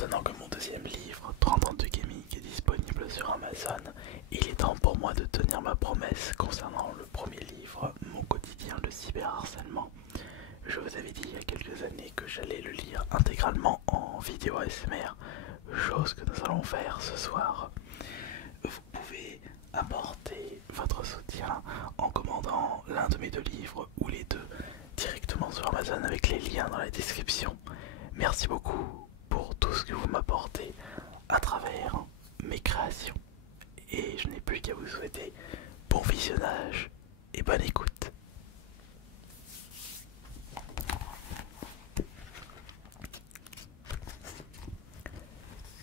Maintenant que mon deuxième livre, 30 ans de gaming, est disponible sur Amazon, il est temps pour moi de tenir ma promesse concernant le premier livre, Mon quotidien de cyberharcèlement. Je vous avais dit il y a quelques années que j'allais le lire intégralement en vidéo ASMR, chose que nous allons faire ce soir. Vous pouvez apporter votre soutien en commandant l'un de mes deux livres ou les deux directement sur Amazon avec les liens dans la description. Merci beaucoup pour tout ce que vous m'apportez à travers mes créations. Et je n'ai plus qu'à vous souhaiter bon visionnage et bonne écoute.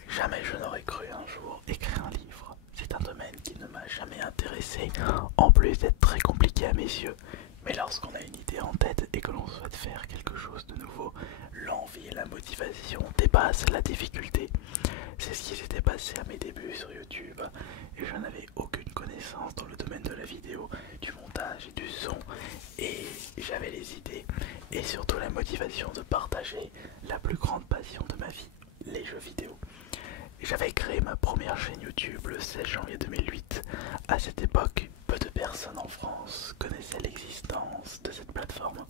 Jamais je n'aurais cru un jour écrire un livre. C'est un domaine qui ne m'a jamais intéressé, en plus d'être très compliqué à mes yeux. Mais lorsqu'on a une idée en tête et que l'on souhaite faire quelque chose de nouveau, l'envie et la motivation dépassent la difficulté. C'est ce qui s'était passé à mes débuts sur YouTube et je n'avais aucune connaissance dans le domaine de la vidéo, du montage et du son, et j'avais les idées et surtout la motivation de partager la plus grande passion de ma vie, les jeux vidéo. J'avais créé ma première chaîne YouTube le 16 janvier 2008. À cette époque, peu de personnes en France connaissaient l'existence de cette plateforme.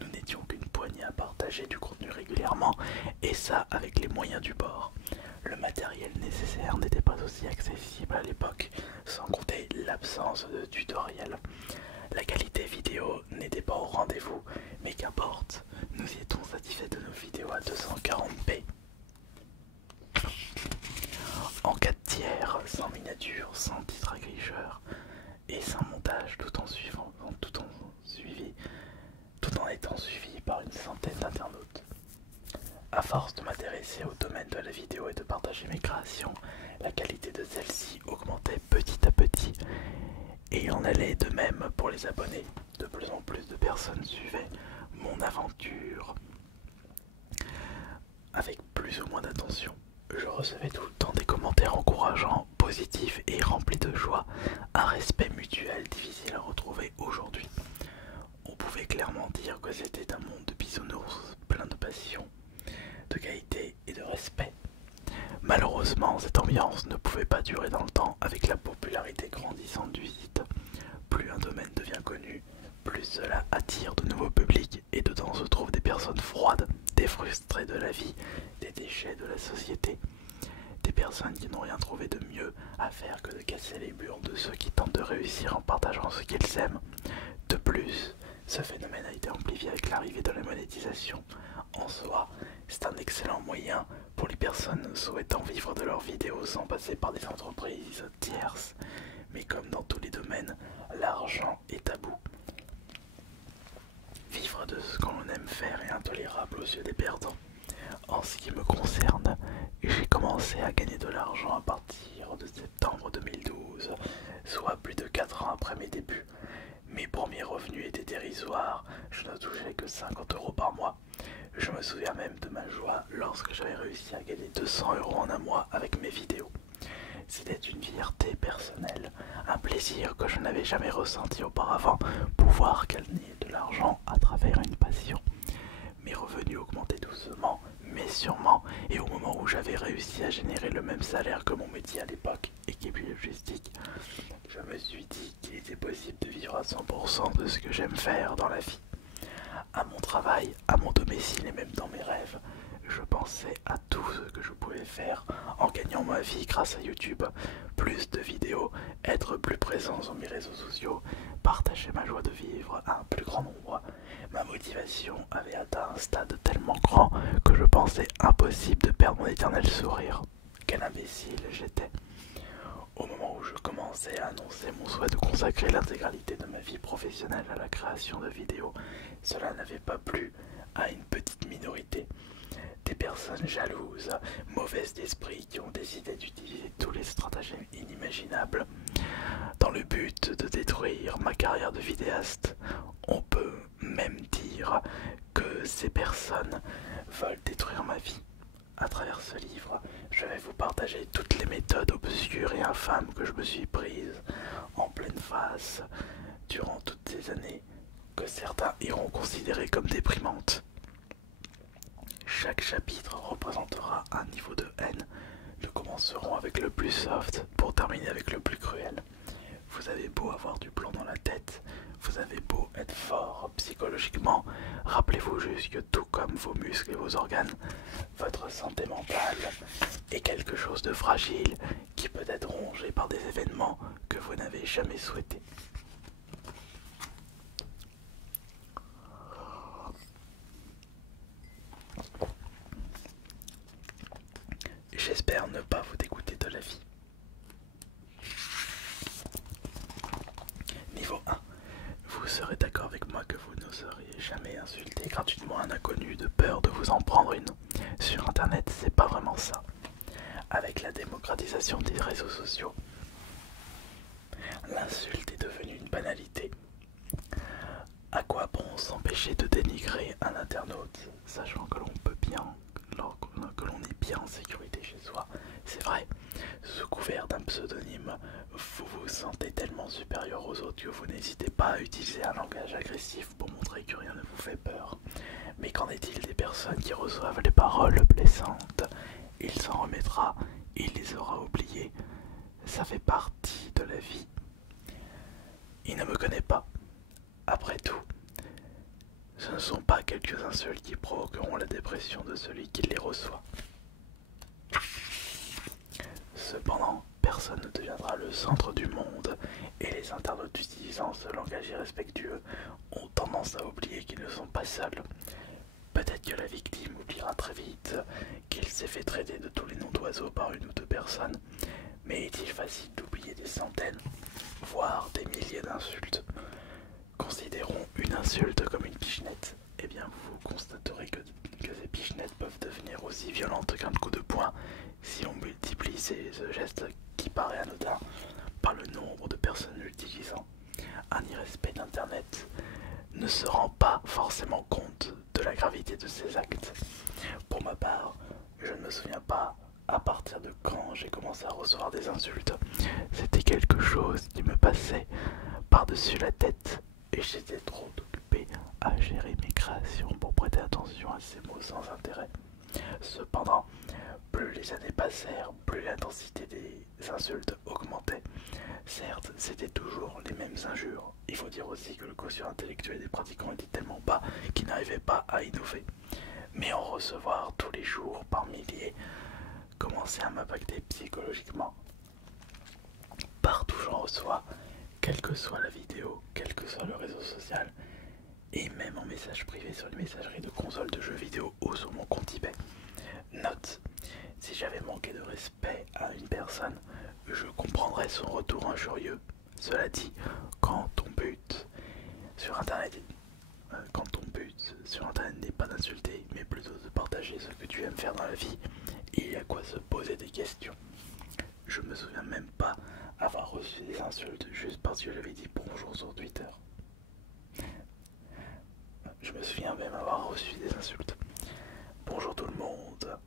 Nous n'étions qu'une poignée à partager du contenu régulièrement, et ça avec les moyens du bord. Le matériel nécessaire n'était pas aussi accessible à l'époque, sans compter l'absence de tutoriel. La qualité vidéo n'était pas au rendez-vous, mais qu'importe, nous étions satisfaits de nos vidéos à 240p. En 4 tiers, sans miniature, sans titre agrégeur et sans montage, tout en étant suivi par une centaine d'internautes. À force de m'intéresser au domaine de la vidéo et de partager mes créations, la qualité de celle-ci augmentait petit à petit, et il en allait de même pour les abonnés. De plus en plus de personnes suivaient mon aventure avec plus ou moins d'attention. Je recevais tout le temps des commentaires encourageants, positifs et remplis de joie, un respect mutuel difficile à retrouver aujourd'hui. On pouvait clairement dire que c'était un monde de bisounours plein de passion, de qualité et de respect. Malheureusement, cette ambiance ne pouvait pas durer dans le temps avec la popularité grandissante du site. Plus un domaine devient connu, plus cela attire de nouveaux publics et dedans se trouvent des personnes froides, des frustrés de la vie, des déchets de la société. Des personnes qui n'ont rien trouvé de mieux à faire que de casser les murs de ceux qui tentent de réussir en partageant ce qu'ils aiment. De plus, ce phénomène a été amplifié avec l'arrivée de la monétisation. En soi, c'est un excellent moyen pour les personnes souhaitant vivre de leurs vidéos sans passer par des entreprises tierces. Mais comme dans tous les domaines, l'argent est tabou. Vivre de ce qu'on aime faire est intolérable aux yeux des perdants. En ce qui me concerne, j'ai commencé à gagner de l'argent à partir de septembre 2012, soit plus de 4 ans après mes débuts. Mes premiers revenus étaient dérisoires, je ne touchais que 50 € par mois. Je me souviens même de ma joie lorsque j'avais réussi à gagner 200 € en un mois avec mes vidéos. C'était une fierté personnelle, un plaisir que je n'avais jamais ressenti auparavant, pouvoir gagner de l'argent à travers une passion. Mes revenus augmentaient doucement, mais sûrement, et au moment où j'avais réussi à générer le même salaire que mon métier à l'époque, équipe logistique, je me suis dit qu'il était possible de vivre à 100% de ce que j'aime faire dans la vie. À mon travail, à mon domicile et même dans mes rêves, je pensais à tout ce que je pouvais faire en gagnant ma vie grâce à YouTube. Plus de vidéos, être plus présent sur mes réseaux sociaux, partager ma joie de vivre à un plus grand nombre. Ma motivation avait atteint un stade tellement grand que je pensais impossible de perdre mon éternel sourire. Quel imbécile j'étais. Au moment où je commençais à annoncer mon souhait de consacrer l'intégralité de ma vie professionnelle à la création de vidéos, cela n'avait pas plu à une petite minorité. Des personnes jalouses, mauvaises d'esprit qui ont décidé d'utiliser tous les stratagèmes inimaginables dans le but de détruire ma carrière de vidéaste. On peut même dire que ces personnes veulent détruire ma vie. À travers ce livre, je vais vous partager toutes les méthodes obscures et infâmes que je me suis prises en pleine face durant toutes ces années que certains iront considérer comme déprimantes. Chaque chapitre représentera un niveau de haine. Nous commencerons avec le plus soft pour terminer avec le plus cruel. Vous avez beau avoir du plomb dans la tête, vous avez beau être fort psychologiquement, rappelez-vous juste que tout comme vos muscles et vos organes, votre santé mentale est quelque chose de fragile qui peut être rongé par des événements que vous n'avez jamais souhaités. J'espère ne pas vous dégoûter de la vie. Niveau 1. Vous serez d'accord avec moi que vous n'oseriez jamais insulter gratuitement un inconnu de peur de vous en prendre une. Sur internet, c'est pas vraiment ça. Avec la démocratisation des réseaux sociaux, l'insulte est devenue une banalité. À quoi bon s'empêcher de dénigrer un internaute, sachant que l'on peut bien, que l'on est bien en sécurité chez soi. C'est vrai, sous couvert d'un pseudonyme, vous vous sentez tellement supérieur aux autres que vous n'hésitez pas à utiliser un langage agressif pour montrer que rien ne vous fait peur. Mais qu'en est-il des personnes qui reçoivent les paroles blessantes? Il s'en remettra, il les aura oubliées. Ça fait partie de la vie. Il ne me connaît pas. Après tout, ce ne sont pas quelques insultes qui provoqueront la dépression de celui qui les reçoit. Cependant, personne ne deviendra le centre du monde, et les internautes utilisant ce langage irrespectueux ont tendance à oublier qu'ils ne sont pas seuls. Peut-être que la victime oubliera très vite qu'il s'est fait traiter de tous les noms d'oiseaux par une ou deux personnes, mais est-il facile d'oublier des centaines, voire des milliers d'insultes? Considérons une insulte comme une pichenette. Eh bien, vous constaterez que ces pichenettes peuvent devenir aussi violentes qu'un coup de poing si on multiplie ce geste qui paraît anodin par le nombre de personnes l'utilisant. Un irrespect d'Internet ne se rend pas forcément compte de la gravité de ces actes. Pour ma part, je ne me souviens pas à partir de quand j'ai commencé à recevoir des insultes. C'était quelque chose qui me passait par-dessus la tête et j'étais trop occupé à gérer mes créations pour prêter attention à ces mots sans intérêt. Cependant, plus les années passèrent, plus l'intensité des insultes augmentait. Certes, c'était toujours les mêmes injures. Il faut dire aussi que le quotient intellectuel des pratiquants était tellement bas qu'ils n'arrivaient pas à innover. Mais en recevoir tous les jours par milliers commençait à m'impacter psychologiquement. Partout j'en reçois, quelle que soit la vidéo, quel que soit le réseau social, et même en message privé sur les messageries de consoles de jeux vidéo ou sur mon compte eBay. Note, si j'avais manqué de respect à une personne, je comprendrais son retour injurieux. Cela dit, quand ton but sur internet n'est pas d'insulter, mais plutôt de partager ce que tu aimes faire dans la vie, il y a quoi se poser des questions. Je me souviens même pas avoir reçu des insultes juste parce que j'avais dit bonjour sur Twitter. Je me souviens même avoir reçu des insultes. Bonjour tout le monde.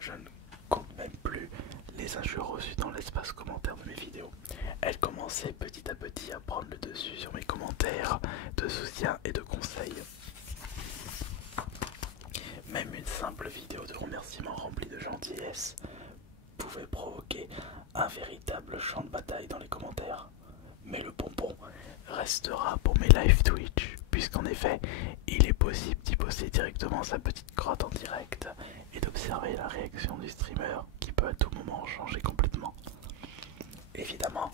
Je ne compte même plus les injures reçues dans l'espace commentaire de mes vidéos. Elles commençaient petit à petit à prendre le dessus sur mes commentaires de soutien et de conseils. Même une simple vidéo de remerciement remplie de gentillesse pouvait provoquer un véritable champ de bataille dans les commentaires. Mais le bonbon restera pour mes live Twitch, puisqu'en effet, il est possible d'y poster directement sa petite grotte en direct et d'observer la réaction du streamer qui peut à tout moment changer complètement. Évidemment,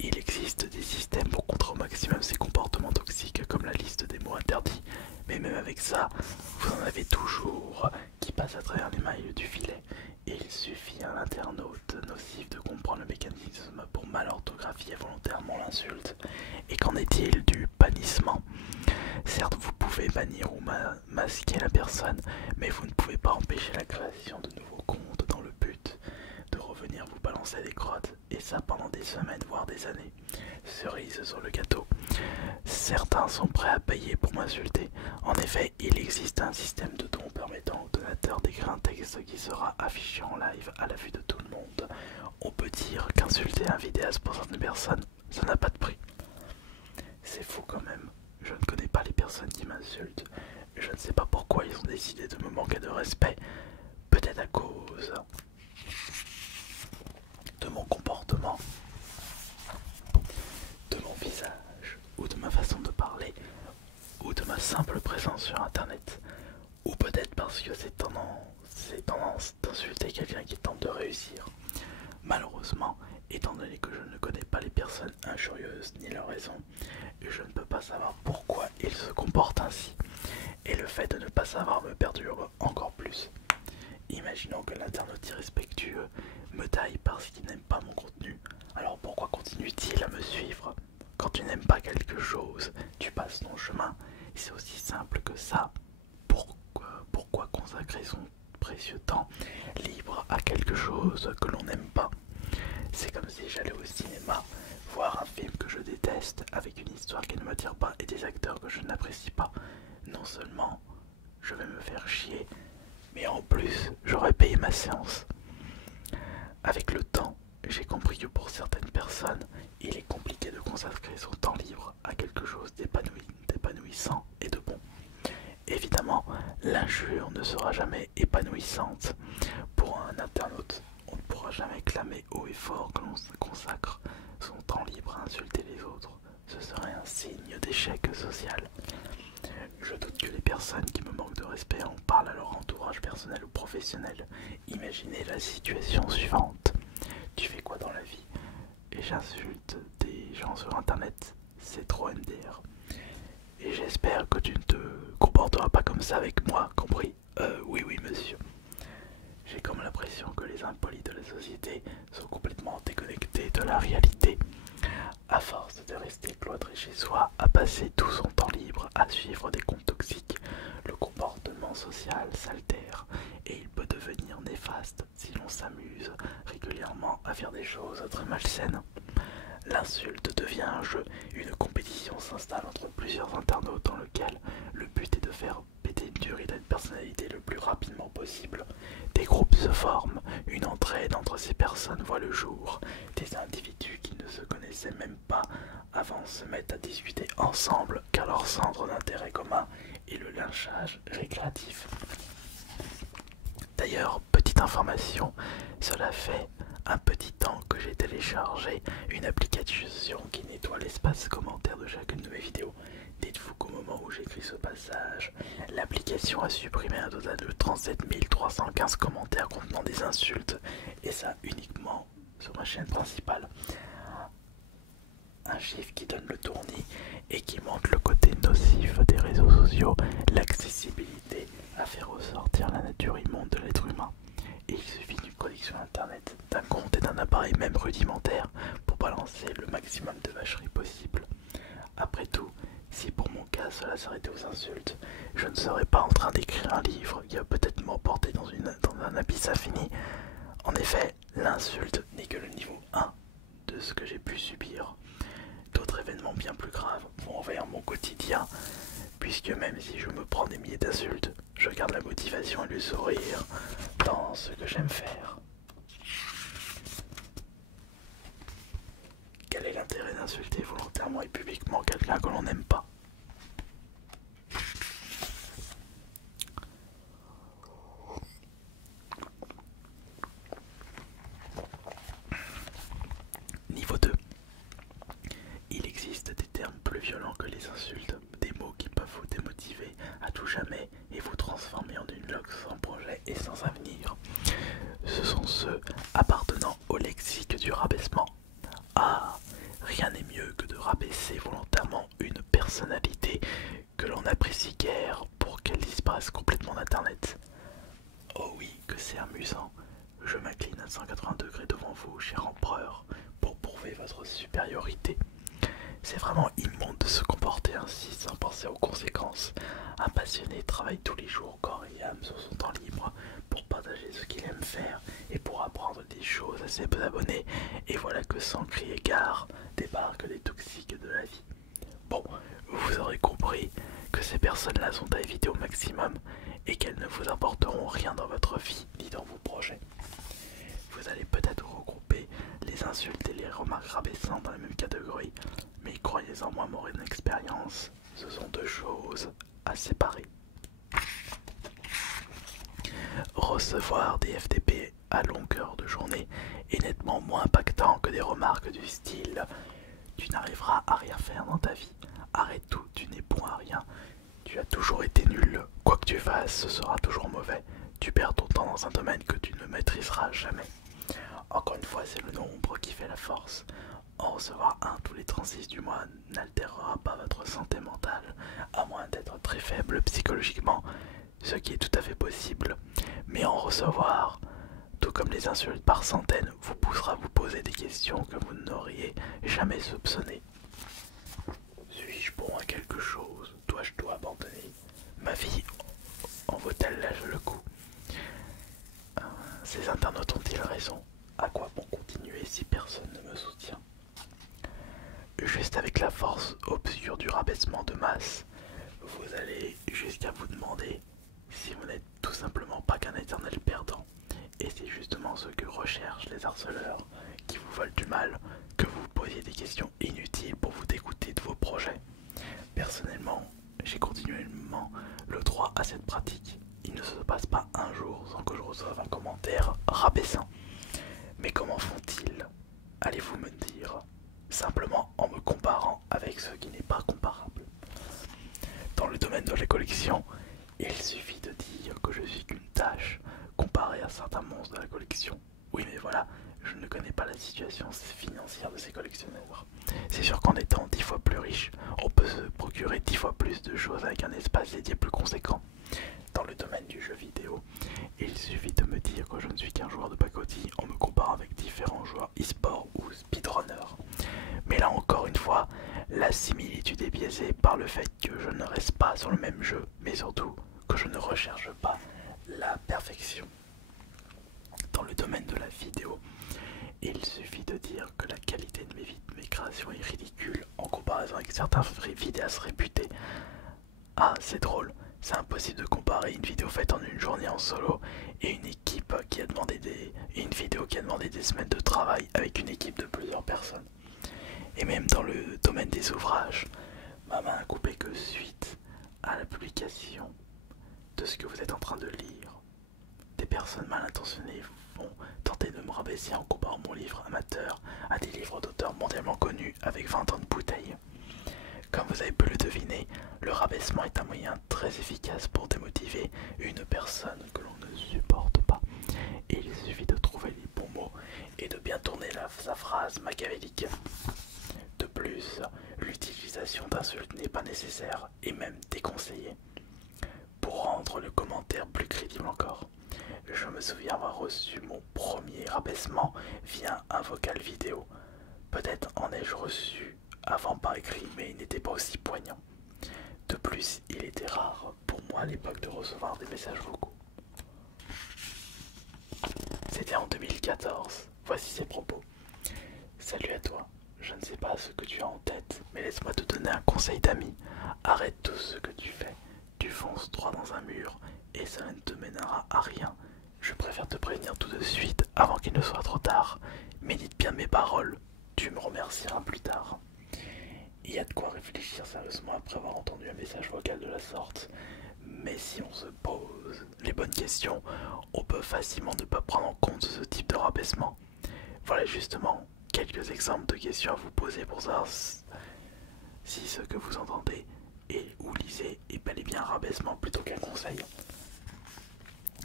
il existe des systèmes pour contrer au maximum ces comportements toxiques comme la liste des mots interdits, mais même avec ça, vous en avez toujours qui passent à travers les mailles du filet. Et il suffit à l'internaute nocif de comprendre le mécanisme pour mal orthographier volontairement l'insulte. Et qu'en est-il du bannissement? Certes, vous pouvez bannir ou masquer la personne, mais vous ne pouvez pas empêcher la création de nouveaux comptes dans le but de revenir vous balancer des crottes, et ça pendant des semaines voire des années. Cerise sur le gâteau, certains sont prêts à payer pour m'insulter. En effet, il existe un système de dons permettant aux donateurs d'écrire un texte qui sera affiché en live à la vue de tout le monde. On peut dire qu'insulter un vidéaste pour certaines personnes, ça n'a pas de prix. C'est faux quand même. Je ne connais pas les personnes qui m'insultent. Je ne sais pas pourquoi ils ont décidé de me manquer de respect. Peut-être à cause de mon comportement, de mon visage, ou de ma façon de parler, ou de ma simple présence sur internet. Ou peut-être parce que c'est tendance d'insulter quelqu'un qui tente de réussir. Malheureusement, étant donné que je ne connais pas les personnes injurieuses ni leurs raisons, je ne peux pas savoir pourquoi ils se comportent ainsi. Et le fait de ne pas savoir me perturbe encore plus. Imaginons que l'internaute irrespectueux me taille parce qu'il n'aime pas mon contenu. Alors pourquoi continue-t-il à me suivre? Quand tu n'aimes pas quelque chose, tu passes ton chemin. C'est aussi simple que ça. Pourquoi consacrer son précieux temps libre à quelque chose que l'on n'aime pas? C'est comme si j'allais au cinéma voir un film que je déteste avec une histoire qui ne m'attire pas et des acteurs que je n'apprécie pas. Non seulement je vais me faire chier, mais en plus j'aurais payé ma séance. Avec le temps, j'ai compris que pour certaines personnes, il est compliqué de consacrer son temps libre à quelque chose d'épanouissant et de bon. Évidemment, l'injure ne sera jamais épanouissante. Pour un internaute, on ne pourra jamais clamer haut et fort que l'on consacre son temps libre à insulter les autres. Ce serait un signe d'échec social. Je doute que les personnes qui me manquent de respect en parlent à leur entourage personnel ou professionnel. Imaginez la situation suivante. Tu fais quoi dans la vie? Et j'insulte des gens sur internet. C'est trop MDR. Et j'espère que tu ne te comporteras pas comme ça avec moi, compris? Oui, monsieur. J'ai comme l'impression que les impolis de la société sont complètement déconnectés de la réalité. À force de rester cloîtré chez soi, à passer tout son temps libre à suivre des comptes toxiques, le comportement social s'altère et il peut devenir néfaste si l'on s'amuse régulièrement à faire des choses très malsaines. L'insulte devient un jeu, une compétition s'installe entre plusieurs internautes dans lequel le but est de faire péter une durée de personnalité le plus rapidement possible. Des groupes se forment, une entraide entre ces personnes voit le jour, des individus qui ne se connaissaient même pas avant se mettent à discuter ensemble car leur centre d'intérêt commun est le lynchage récréatif. D'ailleurs, petite information, cela fait un petit temps que j'ai téléchargé une application qui nettoie l'espace commentaire de chacune de mes vidéos. Dites-vous qu'au moment où j'écris ce passage, l'application a supprimé un total de 37 315 commentaires contenant des insultes, et ça uniquement sur ma chaîne principale. Un chiffre qui donne le tournis et qui montre le côté nocif des réseaux sociaux, l'accessibilité à faire ressortir la nature immonde de l'être humain. Et il suffit d'une connexion internet, d'un compte et d'un appareil même rudimentaire pour balancer le maximum de vacheries possible. Après tout, si pour mon cas cela s'arrêtait aux insultes, je ne serais pas en train d'écrire un livre qui va peut-être m'emporter dans un abysse infini. En effet, l'insulte n'est que le niveau 1 de ce que j'ai pu subir. D'autres événements bien plus graves vont envahir mon quotidien, puisque même si je me prends des milliers d'insultes, je garde la motivation et le sourire dans ce que j'aime faire. Quel est l'intérêt d'insulter volontairement et publiquement quelqu'un que l'on n'aime pas? Niveau 2. Il existe des termes plus violents que les insultes, des mots qui peuvent vous démotiver à tout jamais et vous transformer en une loque sans projet et sans avenir. Ce sont ceux appartenant au lexique du rabaissement. Ah, rien n'est mieux que de rabaisser volontairement une personnalité que l'on n'apprécie guère pour qu'elle disparaisse complètement d'internet. Oh oui, que c'est amusant. Je m'incline à 180 degrés devant vous, cher empereur, pour prouver votre supériorité. C'est vraiment immonde de se comporter ainsi sans penser aux conséquences. Un passionné travaille tous les jours corps et âme sur son temps libre pour partager ce qu'il aime faire et pour apprendre des choses à ses abonnés. Et voilà que sans crier gare débarquent les toxiques de la vie. Bon, vous aurez compris que ces personnes-là sont à éviter au maximum et qu'elles ne vous apporteront rien dans votre vie ni dans vos projets. Vous allez peut-être regrouper les insultes et les remarques rabaissantes dans la même catégorie, mais croyez en moi, mon expérience, ce sont deux choses à séparer. Recevoir des FTP à longueur de journée est nettement moins impactant que des remarques du style tu n'arriveras à rien faire dans ta vie, arrête tout, tu n'es bon à rien, tu as toujours été nul, quoi que tu fasses, ce sera toujours mauvais, tu perds ton temps dans un domaine que tu ne maîtriseras jamais. Encore une fois, c'est le nombre qui fait la force. En recevoir un tous les 36 du mois n'altérera pas votre santé mentale, à moins d'être très faible psychologiquement, ce qui est tout à fait possible. Mais en recevoir, tout comme les insultes par centaines, vous poussera à vous poser des questions que vous n'auriez jamais soupçonnées. Suis-je bon à quelque chose? Dois-je tout abandonner? Ma vie en vaut-elle le coup? Ces internautes ont-ils raison? À quoi bon continuer si personne ne me soutient? Juste avec la force obscure du rabaissement de masse, vous allez jusqu'à vous demander si vous n'êtes tout simplement pas qu'un éternel perdant. Et c'est justement ce que recherchent les harceleurs qui vous veulent du mal, que vous vous posiez des questions inutiles pour vous dégoûter de vos projets. Personnellement, j'ai continuellement le droit à cette pratique. Il ne se passe pas un jour sans que je reçoive un commentaire rabaissant. Mais comment font-ils? Allez-vous me dire? Simplement en me comparant avec ce qui n'est pas comparable. Dans le domaine de la collection, il suffit de dire que je suis qu'une tâche comparé à certains monstres de la collection. Oui, mais voilà, je ne connais pas la situation financière de ces collectionneurs. C'est sûr qu'en étant 10 fois plus riche, on peut se procurer 10 fois plus de choses avec un espace dédié plus conséquent. Dans le domaine du jeu vidéo, il suffit de me dire que je ne suis qu'un joueur de pacotille en me comparant avec différents joueurs e-sport ou speedrunners. Mais là encore une fois, la similitude est biaisée par le fait que je ne reste pas sur le même jeu, mais surtout que je ne recherche pas la perfection. Dans le domaine de la vidéo, il suffit de dire que la qualité de mes créations est ridicule en comparaison avec certains vidéastes réputés. Ah, c'est drôle, c'est impossible de comparer une vidéo faite en une journée en solo et une équipe qui a demandé une vidéo qui a demandé des semaines de travail avec une équipe de plusieurs personnes. Et même dans le domaine des ouvrages, ma main a coupé que suite à la publication de ce que vous êtes en train de lire. Des personnes mal intentionnées vont tenter de me rabaisser en comparant mon livre amateur à des livres d'auteurs mondialement connus avec 20 ans de bouteille. Comme vous avez pu le deviner, le rabaissement est un moyen très efficace pour démotiver une personne que l'on ne supporte pas. Et il suffit de trouver les bons mots et de bien tourner sa phrase machiavélique. De plus, l'utilisation d'insultes n'est pas nécessaire et même déconseillée. Pour rendre le commentaire plus crédible encore, je me souviens avoir reçu mon premier rabaissement via un vocal vidéo. Peut-être en ai-je reçu avant par écrit, mais il n'était pas aussi poignant. De plus, il était rare pour moi à l'époque de recevoir des messages vocaux. C'était en 2014, voici ses propos. Salut à toi, je ne sais pas ce que tu as en tête, mais laisse-moi te donner un conseil d'ami. Arrête tout ce que tu fais, tu fonces droit dans un mur et cela ne te mènera à rien. Je préfère te prévenir tout de suite avant qu'il ne soit trop tard. Médite bien mes paroles, tu me remercieras plus tard. Il y a de quoi réfléchir sérieusement après avoir entendu un message vocal de la sorte. Mais si on se pose les bonnes questions, on peut facilement ne pas prendre en compte ce type de rabaissement. Voilà justement quelques exemples de questions à vous poser pour savoir si ce que vous entendez ou lisez est bel et bien un rabaissement plutôt qu'un conseil.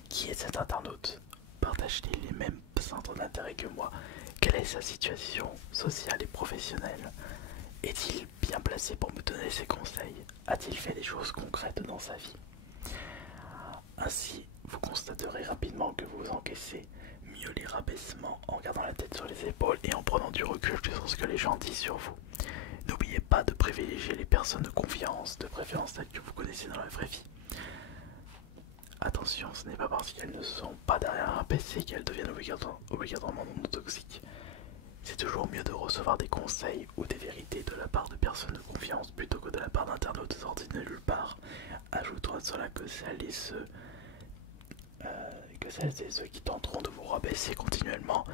Qui est cet internaute? Partage-t-il les mêmes centres d'intérêt que moi? Quelle est sa situation sociale et professionnelle? Est-il bien placé pour me donner ses conseils? A-t-il fait des choses concrètes dans sa vie? Ainsi, vous constaterez rapidement que vous encaissez mieux les rabaissements en gardant la tête sur les épaules et en prenant du recul sur ce que les gens disent sur vous. N'oubliez pas de privilégier les personnes de confiance, de préférence celles que vous connaissez dans la vraie vie. Attention, ce n'est pas parce qu'elles ne sont pas derrière un PC qu'elles deviennent obligatoirement non toxiques. C'est toujours mieux de recevoir des conseils ou des vérités de la part de personnes de confiance plutôt que de la part d'internautes sortis de nulle part. Ajoutons à cela que celles et ceux qui tenteront de vous rabaisser continuellement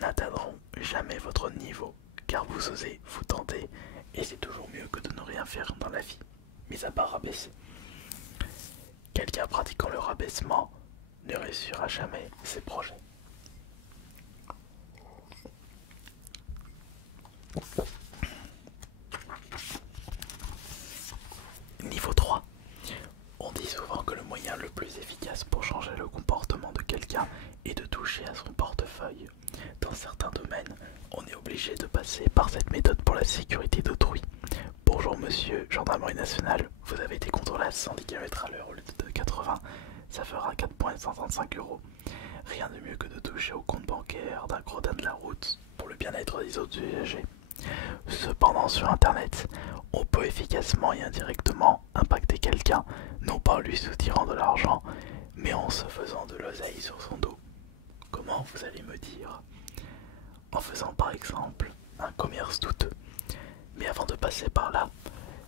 n'atteindront jamais votre niveau, car vous osez, vous tentez, et c'est toujours mieux que de ne rien faire dans la vie. mis à part rabaisser. Quelqu'un pratiquant le rabaissement ne réussira jamais ses projets. Niveau 3. On dit souvent que le moyen le plus efficace pour changer le comportement de quelqu'un est de toucher à son portefeuille. Dans certains domaines, on est obligé de passer par cette méthode pour la sécurité d'autrui. Bonjour monsieur, gendarmerie nationale, vous avez été contrôlé à 110 km/h au lieu de 80, ça fera 4,135 €. Rien de mieux que de toucher au compte bancaire d'un gredin de la route pour le bien-être des autres usagers. Cependant, sur internet, on peut efficacement et indirectement impacter quelqu'un, non pas en lui soutirant de l'argent, mais en se faisant de l'oseille sur son dos. Comment, vous allez me dire? En faisant par exemple un commerce douteux. Mais avant de passer par là,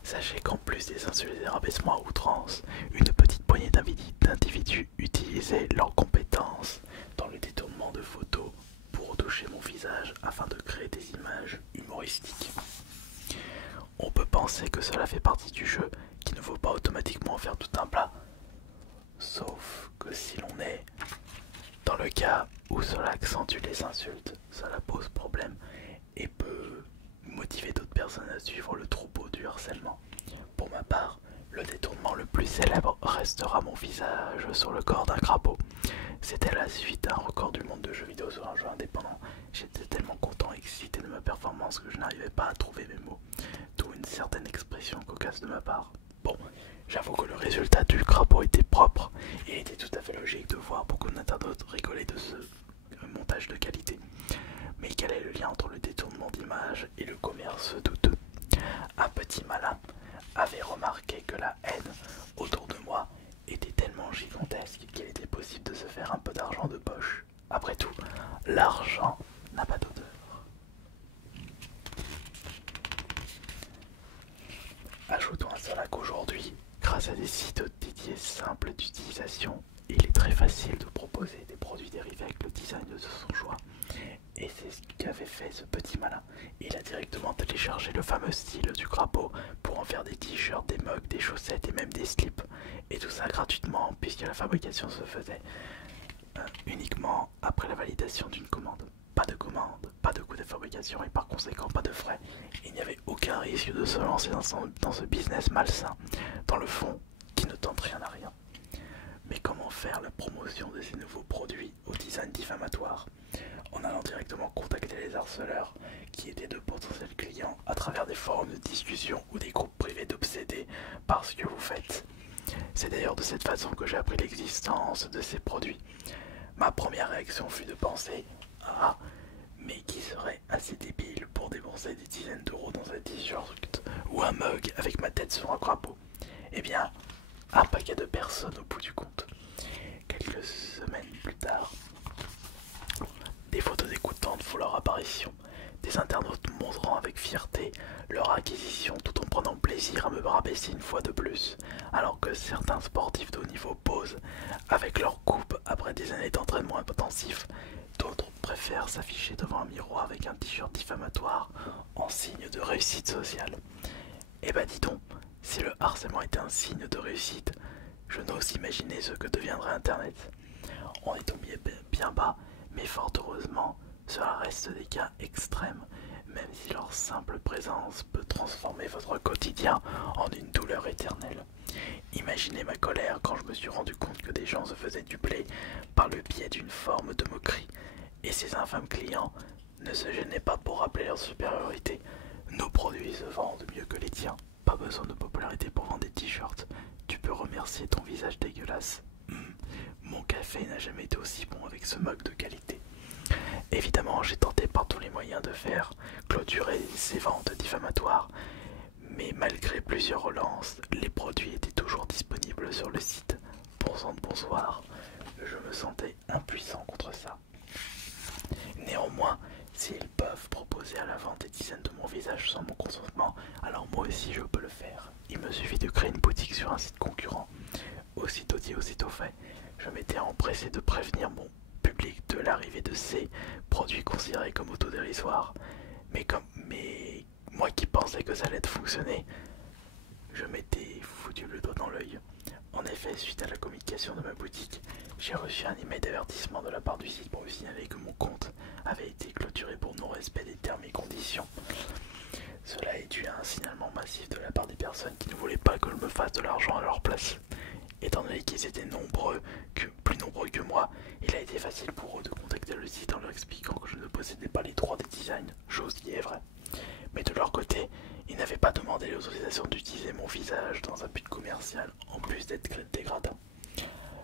sachez qu'en plus des insultes et des rabaissements à outrance, une petite poignée d'individus utilisaient leurs compétences dans le détournement de photos pour toucher mon visage afin de créer des images humoristiques. On peut penser que cela fait partie du jeu, qu'il ne faut pas automatiquement faire tout un plat. Sauf que si l'on est dans le cas où cela accentue les insultes, cela pose problème et peut motiver d'autres personnes à suivre le troupeau du harcèlement. Pour ma part, le détournement le plus célèbre restera mon visage sur le corps d'un crapaud. C'était la suite d'un record du monde de jeux vidéo sur un jeu indépendant. J'étais tellement content et excité de ma performance que je n'arrivais pas à trouver mes mots, d'où une certaine expression cocasse de ma part. Bon, j'avoue que le résultat du crapaud était propre et il était tout à fait logique de voir beaucoup d'internautes rigoler de ce montage de qualité. Mais quel est le lien entre le détournement d'image et le commerce douteux? Un petit malin avait remarqué que la haine autour de moi était tellement gigantesque qu'il était possible de se faire un peu d'argent de poche. Après tout, l'argent n'a pas d'odeur. Ajoutons à cela qu'aujourd'hui, grâce à des sites dédiés simples d'utilisation, il est très facile de proposer des produits dérivés avec le design de son choix. Et c'est ce qu'avait fait ce petit malin. Il a directement téléchargé le fameux style du crapaud pour en faire des t-shirts, des mugs, des chaussettes et même des slips. Et tout ça gratuitement puisque la fabrication se faisait uniquement après la validation d'une commande. Pas de commande, pas de coût de fabrication et par conséquent pas de frais. Il n'y avait aucun risque de se lancer dans ce business malsain, dans le fond, qui ne tente rien à rien. Mais comment faire la promotion de ces nouveaux produits au design diffamatoire? En allant directement contacter les harceleurs qui étaient de potentiels clients à travers des forums de discussion ou des groupes privés d'obsédés par ce que vous faites. C'est d'ailleurs de cette façon que j'ai appris l'existence de ces produits. Ma première réaction fut de penser: ah, mais qui serait assez débile pour débourser des dizaines d'euros dans un t-shirt ou un mug avec ma tête sur un crapaud? Eh bien, un paquet de personnes au bout du compte. Quelques semaines plus tard, des photos dégoûtantes font leur apparition. Des internautes montrant avec fierté leur acquisition tout en prenant plaisir à me rabaisser une fois de plus, alors que certains sportifs de haut niveau posent avec leur coupe après des années d'entraînement intensif. D'autres préfèrent s'afficher devant un miroir avec un t-shirt diffamatoire en signe de réussite sociale. Eh ben dis donc, si le harcèlement était un signe de réussite, je n'ose imaginer ce que deviendrait Internet. On est tombé bien bas, mais fort heureusement, cela reste des cas extrêmes, même si leur simple présence peut transformer votre quotidien en une douleur éternelle. Imaginez ma colère quand je me suis rendu compte que des gens se faisaient du blé par le biais d'une forme de moquerie, et ces infâmes clients ne se gênaient pas pour rappeler leur supériorité. Nos produits se vendent mieux que les tiens, pas besoin de popularité pour vendre des t-shirts, tu peux remercier ton visage dégueulasse. Mon café n'a jamais été aussi bon avec ce mug de qualité. Évidemment, j'ai tenté par tous les moyens de faire clôturer ces ventes diffamatoires, mais malgré plusieurs relances, les produits étaient toujours disponibles sur le site. Bon sang de bonsoir, je me sentais impuissant contre ça. Néanmoins, s'ils peuvent proposer à la vente des dizaines de mon visage sans mon consentement, alors moi aussi je peux le faire. Il me suffit de créer une boutique sur un site concurrent. Aussitôt dit, aussitôt fait, je m'étais empressé de prévenir mon public de l'arrivée de ces produits considérés comme autodérisoires. Mais moi qui pensais que ça allait fonctionner, Je m'étais foutu le doigt dans l'œil. En effet, suite à la communication de ma boutique, j'ai reçu un email d'avertissement de la part du site pour me signaler que mon compte avait été clôturé pour non-respect des termes et conditions. Cela est dû à un signalement massif de la part des personnes qui ne voulaient pas que je me fasse de l'argent à leur place. Étant donné qu'ils étaient plus nombreux que moi, il a été facile pour eux de contacter le site en leur expliquant que je ne possédais pas les droits des designs, chose qui est vraie. Mais de leur côté, ils n'avaient pas demandé l'autorisation d'utiliser mon visage dans un but commercial, en plus d'être dégradant.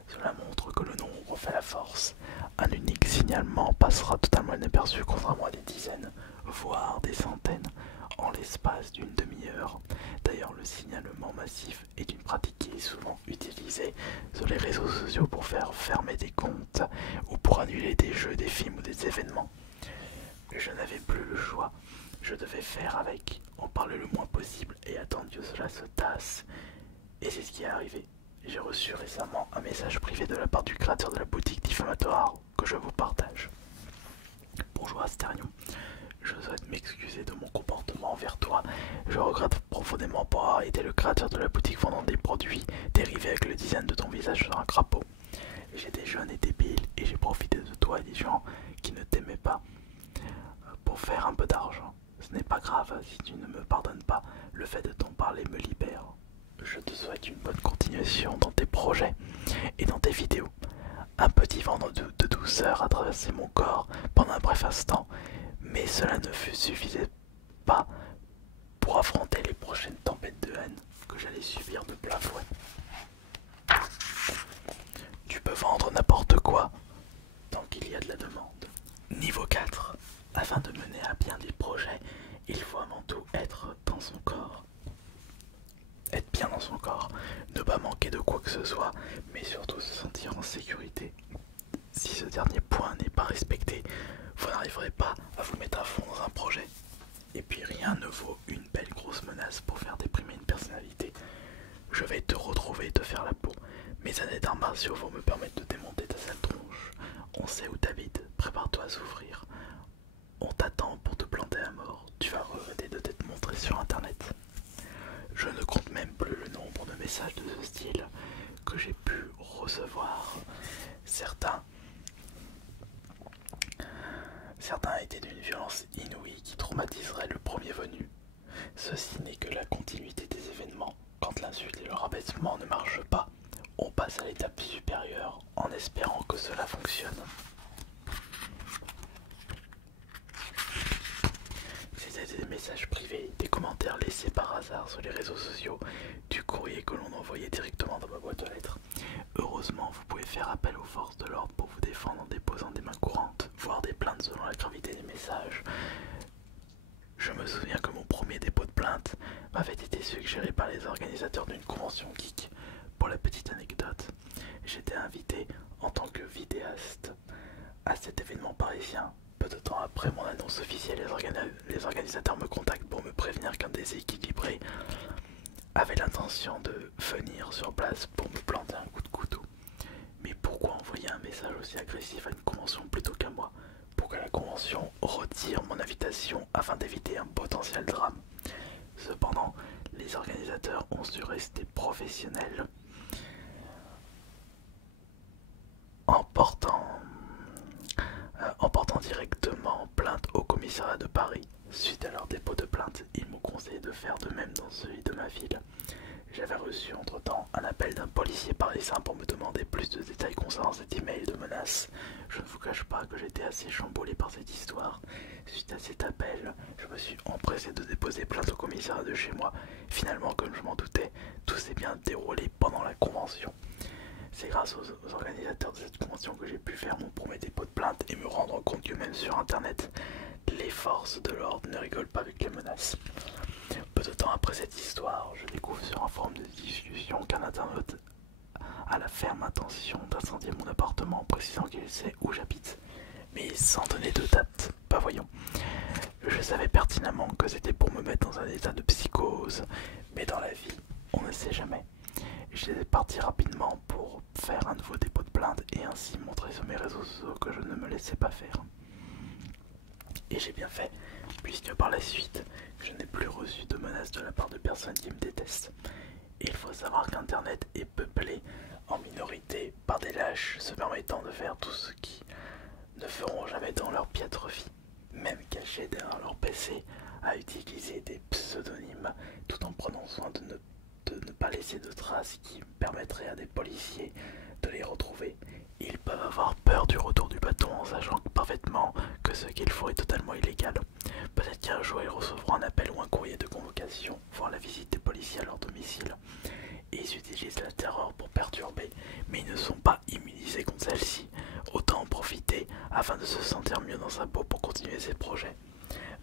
Cela montre que le nombre fait la force. Un unique signalement passera totalement inaperçu contrairement à des dizaines, voire des centaines, en l'espace d'une demi-heure. D'ailleurs, le signalement massif est une pratique qui est souvent utilisée sur les réseaux sociaux pour faire fermer des comptes ou pour annuler des jeux, des films ou des événements. Je n'avais plus le choix. Je devais faire avec, en parler le moins possible et attendre que cela se tasse. Et c'est ce qui est arrivé. J'ai reçu récemment un message privé de la part du créateur de la boutique diffamatoire que je vous partage. Bonjour Asterion, je souhaite m'excuser de mon comportement envers toi. Je regrette profondément pour avoir été le créateur de la boutique vendant des produits dérivés avec le design de ton visage sur un crapaud. J'étais jeune et débile et j'ai profité de toi et des gens qui ne t'aimaient pas pour faire un peu d'argent. Ce n'est pas grave si tu ne me pardonnes pas, le fait de t'en parler me libère. Je te souhaite une bonne continuation dans tes projets et dans tes vidéos. Un petit vent de douceur a traversé mon corps pendant un bref instant, mais cela ne suffisait pas pour affronter les prochaines tempêtes de haine que j'allais subir de plein fouet. Tu peux vendre n'importe quoi tant qu'il y a de la demande. Niveau 4. Afin de mener à bien des projets, il faut avant tout être dans son corps. Être bien dans son corps, ne pas manquer de quoi que ce soit, mais surtout se sentir en sécurité. Si ce dernier point n'est pas respecté, vous n'arriverez pas à vous mettre à fond dans un projet. Et puis rien ne vaut une belle grosse menace pour faire déprimer une personnalité. Je vais te retrouver et te faire la peau. Mes années d'arts martiaux vont me permettre de démonter ta sale tronche. On sait où t'habites, prépare-toi à souffrir. On t'attend pour te planter à mort. Tu vas regretter de t'être montré sur internet. Je ne compte même plus le nombre de messages de ce style que j'ai pu recevoir. Certains étaient d'une violence inouïe qui traumatiserait le premier venu. Ceci n'est que la continuité des événements. Quand l'insulte et le rabaissement ne marchent pas, on passe à l'étape supérieure en espérant que cela fonctionne. C'était des messages privés, des commentaires laissés par hasard sur les réseaux sociaux, du courrier que l'on envoyait directement dans ma boîte aux lettres. Heureusement, vous pouvez faire appel aux forces de l'ordre pour vous défendre en déposant des mains courantes, voire des plaintes selon la gravité des messages. Je me souviens que mon premier dépôt de plainte m'avait été suggéré par les organisateurs d'une convention geek. Pour la petite anecdote, j'étais invité en tant que vidéaste à cet événement parisien. Peu de temps après mon annonce officielle, les organisateurs me contactent pour me prévenir qu'un déséquilibré avait l'intention de venir sur place pour me planter un coup de couteau. Mais pourquoi envoyer un message aussi agressif à une convention plutôt qu'à moi, pour que la convention retire mon invitation afin d'éviter un potentiel drame? Cependant, les organisateurs ont su rester professionnels en portant directement plainte au commissariat de Paris. Suite à leur dépôt de plainte, ils m'ont conseillé de faire de même dans celui de ma ville. J'avais reçu entre-temps un appel d'un policier parisien pour me demander plus de détails concernant cet email de menace. Je ne vous cache pas que j'étais assez chamboulé par cette histoire. Suite à cet appel, je me suis empressé de déposer plainte au commissariat de chez moi. Finalement, comme je m'en doutais, tout s'est bien déroulé pendant la convention. C'est grâce aux organisateurs de cette convention que j'ai pu faire mon premier dépôt de plainte et me rendre compte que même sur internet, les forces de l'ordre ne rigolent pas avec les menaces. Peu de temps après cette histoire, je découvre sur un forum de discussion qu'un internaute a la ferme intention d'incendier mon appartement en précisant qu'il sait où j'habite, mais sans donner de date. Bah voyons. Je savais pertinemment que c'était pour me mettre dans un état de psychose, mais dans la vie, on ne sait jamais. J'étais parti rapidement pour faire un nouveau dépôt de plainte et ainsi montrer sur mes réseaux sociaux que je ne me laissais pas faire. Et j'ai bien fait, puisque par la suite, je n'ai plus reçu de menaces de la part de personnes qui me détestent. Il faut savoir qu'Internet est peuplé en minorité par des lâches se permettant de faire tout ce qu'ils ne feront jamais dans leur piètre vie, même cachés derrière leur PC, à utiliser des pseudonymes tout en prenant soin de ne pas laisser de traces qui permettraient à des policiers de les retrouver. Ils peuvent avoir peur du retour du bâton en sachant parfaitement que ce qu'ils font est totalement illégal. Peut-être qu'un jour ils recevront un appel ou un courrier de convocation, voire la visite des policiers à leur domicile. Ils utilisent la terreur pour perturber, mais ils ne sont pas immunisés contre celle-ci. Autant en profiter afin de se sentir mieux dans sa peau pour continuer ses projets.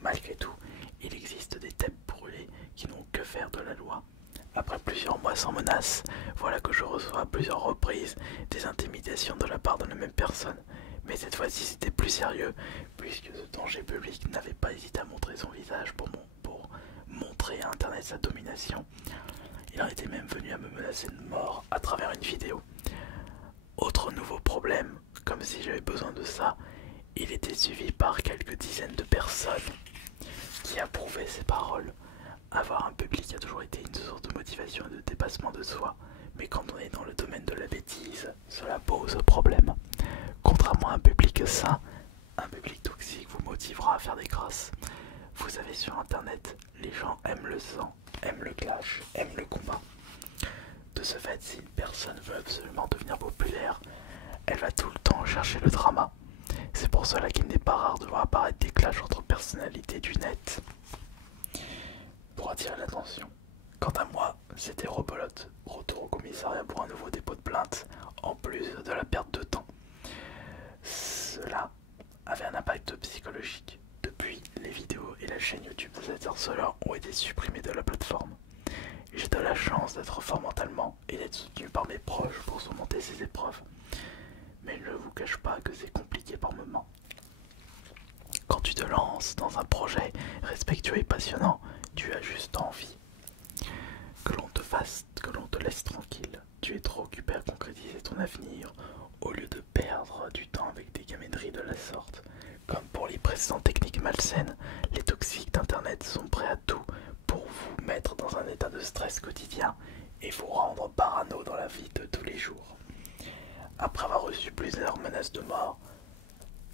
Malgré tout, il existe des têtes brûlées qui n'ont que faire de la loi. Après plusieurs mois sans menaces, voilà que je reçois à plusieurs reprises des intimidations de la part de la même personne. Mais cette fois-ci c'était plus sérieux, puisque ce danger public n'avait pas hésité à montrer son visage pour montrer à Internet sa domination. Il en était même venu à me menacer de mort à travers une vidéo. Autre nouveau problème, comme si j'avais besoin de ça, il était suivi par quelques dizaines de personnes qui approuvaient ses paroles. Avoir un public a toujours été une source de motivation et de dépassement de soi, mais quand on est dans le domaine de la bêtise, cela pose problème. Contrairement à un public sain, un public toxique vous motivera à faire des grâces. Vous savez, sur Internet, les gens aiment le sang, aiment le clash, aiment le combat. De ce fait, si une personne veut absolument devenir populaire, elle va tout le temps chercher le drama. C'est pour cela qu'il n'est pas rare de voir apparaître des clashs entre personnalités du net pour attirer l'attention. Quant à moi, c'était rebelote. Retour au commissariat pour un nouveau dépôt de plainte, en plus de la perte de temps. Cela avait un impact psychologique. Depuis, les vidéos et la chaîne YouTube de cet harceleur ont été supprimées de la plateforme. J'ai de la chance d'être fort mentalement et d'être soutenu par mes proches pour surmonter ces épreuves. Mais je ne vous cache pas que c'est compliqué par moments. Quand tu te lances dans un projet respectueux et passionnant, tu as juste envie que l'on te laisse tranquille. Tu es trop occupé à concrétiser ton avenir au lieu de perdre du temps avec des gamèneries de la sorte. Comme pour les précédentes techniques malsaines, les toxiques d'internet sont prêts à tout pour vous mettre dans un état de stress quotidien et vous rendre parano dans la vie de tous les jours. Après avoir reçu plusieurs menaces de mort,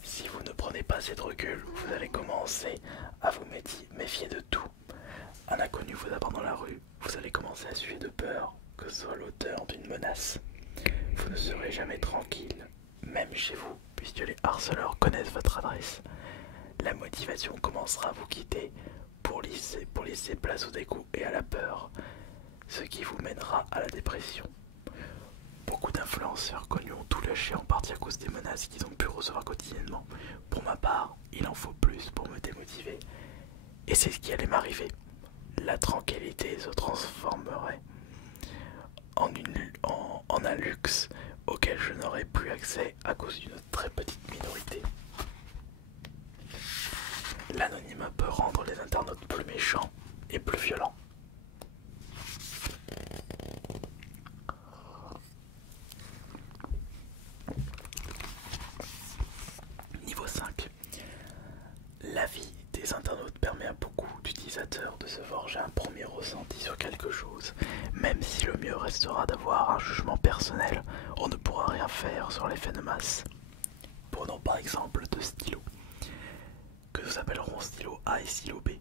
si vous ne prenez pas assez de recul, vous allez commencer à vous méfier de tout. Un inconnu vous aborde dans la rue, vous allez commencer à suer de peur que ce soit l'auteur d'une menace. Vous ne serez jamais tranquille, même chez vous, puisque les harceleurs connaissent votre adresse. La motivation commencera à vous quitter pour laisser place au dégoût et à la peur, ce qui vous mènera à la dépression. Beaucoup d'influenceurs connus ont tout lâché en partie à cause des menaces qu'ils ont pu recevoir quotidiennement. Pour ma part, il en faut plus pour me démotiver. Et c'est ce qui allait m'arriver. La tranquillité se transformerait en un luxe auquel je n'aurais plus accès à cause d'une très petite minorité. L'anonymat peut rendre les internautes plus méchants et plus violents. Niveau 5. La vie des internautes permet à beaucoup d'utilisateurs de se forger un premier ressenti sur quelque chose. Même si le mieux restera d'avoir un jugement personnel, on ne pourra rien faire sur l'effet de masse. Prenons par exemple deux stylos, que nous appellerons stylo A et stylo B.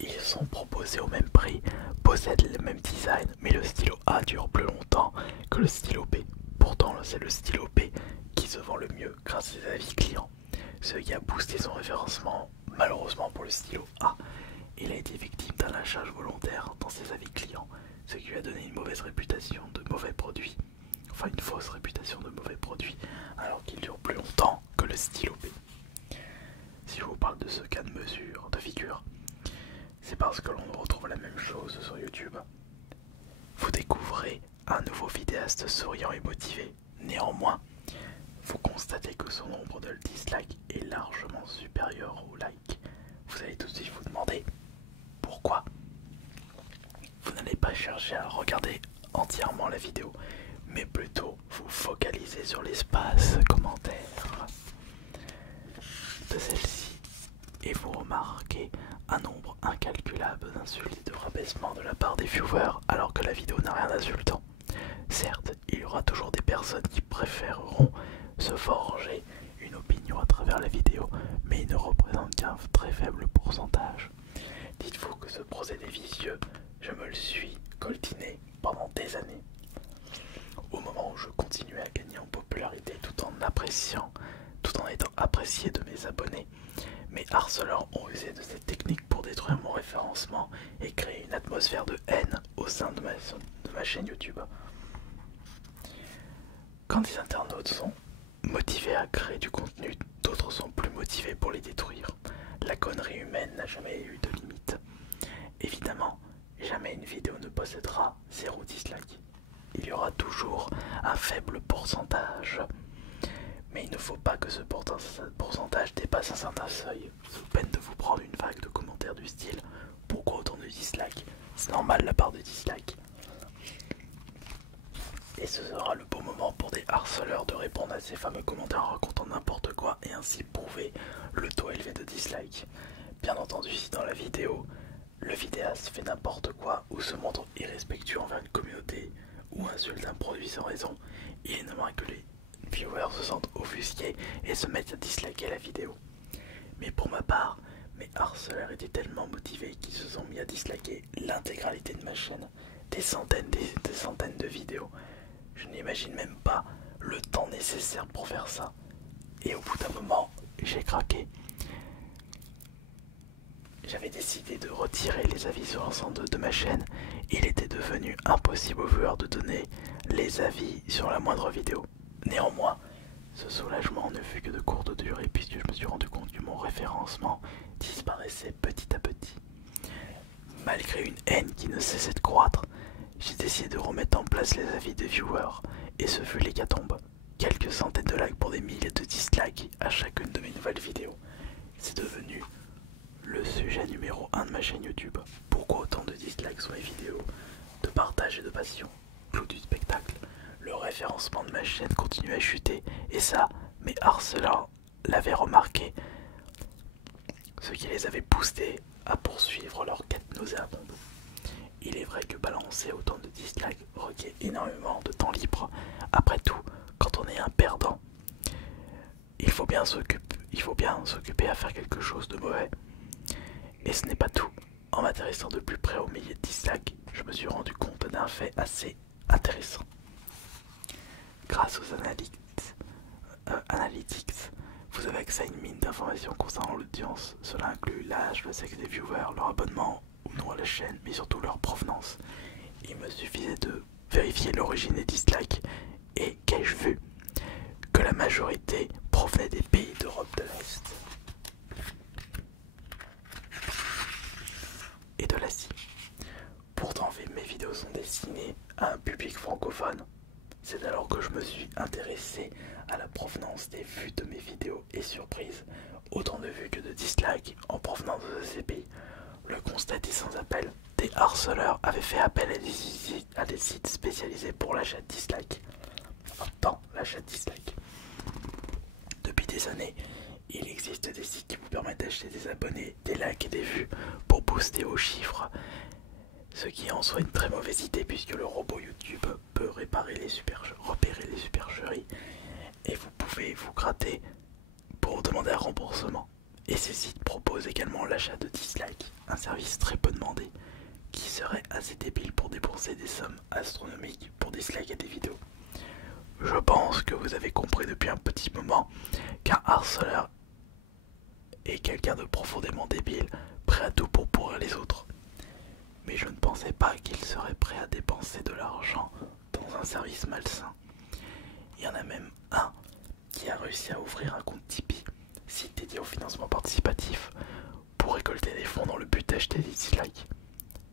Ils sont proposés au même prix, possèdent le même design, mais le stylo A dure plus longtemps que le stylo B. Pourtant, c'est le stylo B qui se vend le mieux grâce à ses avis clients, ce qui a boosté son référencement. Malheureusement pour le stylo A, il a été victime d'un lâchage volontaire dans ses avis clients, ce qui lui a donné une mauvaise réputation de mauvais produit, enfin une fausse réputation de mauvais produit, alors qu'il dure plus longtemps que le stylo B. Si je vous parle de ce cas de figure, c'est parce que l'on retrouve la même chose sur YouTube. Vous découvrez un nouveau vidéaste souriant et motivé. Néanmoins, vous constatez que son nombre de dislikes est largement supérieur au like. Vous allez tout de suite vous demander pourquoi. Vous n'allez pas chercher à regarder entièrement la vidéo, mais plutôt vous focaliser sur l'espace commentaire de celle-ci et vous remarquez un nombre incalculable d'insultes et de rabaissements de la part des viewers alors que la vidéo n'a rien à se générer une opinion à travers la vidéo, mais il ne représente qu'un très faible pourcentage. Dites-vous que ce procédé vicieux, je me le suis coltiné pendant des années. Au moment où je continuais à gagner en popularité tout en étant apprécié de mes abonnés, mes harceleurs ont usé de cette technique pour détruire mon référencement et créer une atmosphère de haine au sein de ma chaîne YouTube. Quand des internautes sont motivés à créer du contenu, d'autres sont plus motivés pour les détruire. La connerie humaine n'a jamais eu de limite. Évidemment, jamais une vidéo ne possédera 0 dislike. Il y aura toujours un faible pourcentage. Mais il ne faut pas que ce pourcentage dépasse un certain seuil, sous peine de vous prendre une vague de commentaires du style « Pourquoi autant de dislikes? C'est normal la part de dislikes ». Et ce sera le bon moment pour des harceleurs de répondre à ces fameux commentaires en racontant n'importe quoi et ainsi prouver le taux élevé de dislikes. Bien entendu, si dans la vidéo, le vidéaste fait n'importe quoi ou se montre irrespectueux envers une communauté ou insulte un produit sans raison, il est normal que les viewers se sentent offusqués et se mettent à disliker la vidéo. Mais pour ma part, mes harceleurs étaient tellement motivés qu'ils se sont mis à disliker l'intégralité de ma chaîne, des centaines de vidéos. Je n'imagine même pas le temps nécessaire pour faire ça. Et au bout d'un moment, j'ai craqué. J'avais décidé de retirer les avis sur l'ensemble de ma chaîne. Il était devenu impossible aux viewers de donner les avis sur la moindre vidéo. Néanmoins, ce soulagement ne fut que de courte durée puisque je me suis rendu compte que mon référencement disparaissait petit à petit. Malgré une haine qui ne cessait de croître, j'ai décidé de remettre en place les avis des viewers et ce fut l'hécatombe. Quelques centaines de likes pour des milliers de dislikes à chacune de mes nouvelles vidéos. C'est devenu le sujet numéro 1 de ma chaîne YouTube. Pourquoi autant de dislikes sur mes vidéos, de partage et de passion? Clou du spectacle, le référencement de ma chaîne continue à chuter et ça, mes harceleurs l'avaient remarqué, ce qui les avait boostés à poursuivre leur quête nauséabonde. Il est vrai que balancer autant de dislikes requiert énormément de temps libre. Après tout, quand on est un perdant, il faut bien s'occuper à faire quelque chose de mauvais. Et ce n'est pas tout. En m'intéressant de plus près aux milliers de dislikes, je me suis rendu compte d'un fait assez intéressant. Grâce aux analytics, vous avez accès à une mine d'informations concernant l'audience. Cela inclut l'âge, le sexe des viewers, leur abonnement ou non à la chaîne, mais surtout leur provenance. Il me suffisait de vérifier l'origine des dislikes et qu'ai-je vu? Que la majorité provenait des pays d'Europe de l'Est et de l'Asie. Pourtant, mes vidéos sont destinées à un public francophone. C'est alors que je me suis intéressé à la provenance des vues de mes vidéos et surprise, autant de vues que de dislikes en provenance de ces pays. Le constat est sans appel. Des harceleurs avaient fait appel à des sites spécialisés pour l'achat de dislikes. Enfin, dans l'achat de dislikes. Depuis des années, il existe des sites qui vous permettent d'acheter des abonnés, des likes et des vues pour booster vos chiffres. Ce qui en soit une très mauvaise idée puisque le robot YouTube peut repérer les supercheries et vous pouvez vous gratter pour demander un remboursement. Et ces sites proposent également l'achat de dislikes, un service très peu demandé, qui serait assez débile pour dépenser des sommes astronomiques pour disliker des vidéos. Je pense que vous avez compris depuis un petit moment qu'un harceleur est quelqu'un de profondément débile, prêt à tout pour pourrir les autres. Mais je ne pensais pas qu'il serait prêt à dépenser de l'argent dans un service malsain. Il y en a même un qui a réussi à ouvrir un compte Tipeee, site dédié au financement participatif, pour récolter des fonds dans le but d'acheter des dislikes.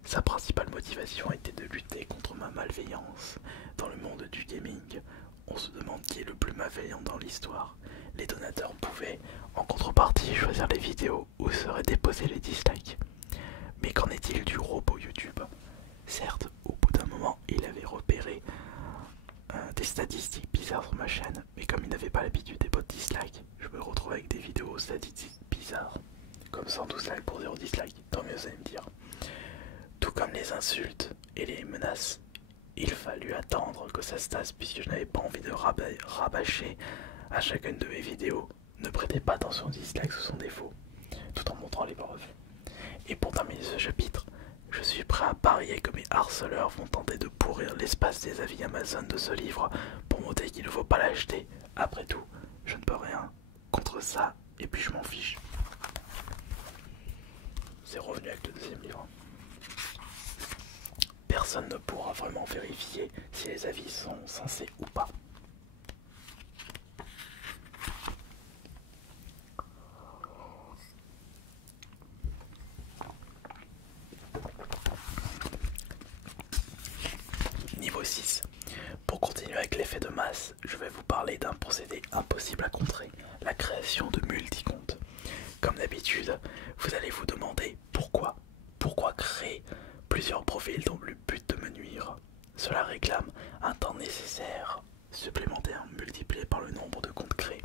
Sa principale motivation était de lutter contre ma malveillance. Dans le monde du gaming, on se demande qui est le plus malveillant dans l'histoire. Les donateurs pouvaient, en contrepartie, choisir les vidéos où seraient déposés les dislikes. Mais qu'en est-il du robot YouTube? Certes, au bout d'un moment, il avait repéré des statistiques bizarres sur ma chaîne, mais comme il n'avait pas l'habitude des bots dislikes, je me retrouvais avec des vidéos statistiques bizarres, comme 112 likes pour 0 dislike, tant mieux vous allez me dire. Tout comme les insultes et les menaces, il fallut attendre que ça se tasse puisque je n'avais pas envie de rabâcher à chacune de mes vidéos. Ne prêtez pas attention aux dislikes ou son défaut, tout en montrant les preuves. Et pour terminer ce chapitre, je suis prêt à parier que mes harceleurs vont tenter de pourrir l'espace des avis Amazon de ce livre pour montrer qu'il ne faut pas l'acheter. Après tout, je ne peux rien contre ça et puis je m'en fiche. C'est revenu avec le deuxième livre. Personne ne pourra vraiment vérifier si les avis sont censés ou pas. Niveau 6. Pour continuer avec l'effet de masse, je vais vous parler d'un procédé impossible à contrer, la création de multi-comptes. Comme d'habitude, vous allez vous demander pourquoi. Pourquoi créer plusieurs profils dans le but de me nuire? Cela réclame un temps nécessaire supplémentaire multiplié par le nombre de comptes créés.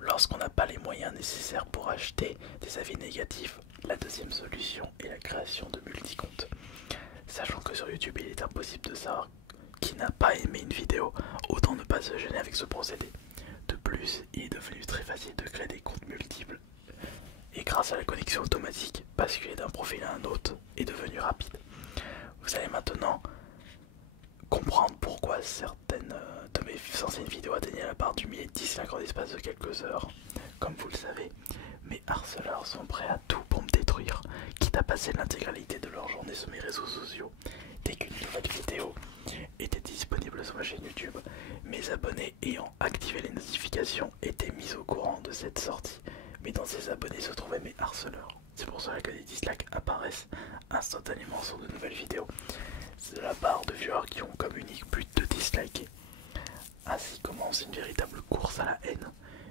Lorsqu'on n'a pas les moyens nécessaires pour acheter des avis négatifs, la deuxième solution est la création de multi-comptes. Sachant que sur YouTube il est impossible de savoir qui n'a pas aimé une vidéo, autant ne pas se gêner avec ce procédé. De plus, il est devenu très facile de créer des comptes multiples. Et grâce à la connexion automatique, basculer d'un profil à un autre est devenu rapide. Vous allez maintenant comprendre pourquoi certaines de mes anciennes vidéos atteignaient la barre du millier de dislikes en l'espace de quelques heures. Comme vous le savez, mes harceleurs sont prêts à tout pour me détruire, quitte à passer l'intégralité de leur journée sur mes réseaux sociaux. Dès qu'une nouvelle vidéo était disponible sur ma chaîne YouTube, mes abonnés ayant activé les notifications étaient mis au courant de cette sortie. Mais dans ces abonnés se trouvaient mes harceleurs. C'est pour cela que des dislikes apparaissent instantanément sur de nouvelles vidéos. C'est de la part de viewers qui ont comme unique but de disliker. Ainsi commence une véritable course à la haine.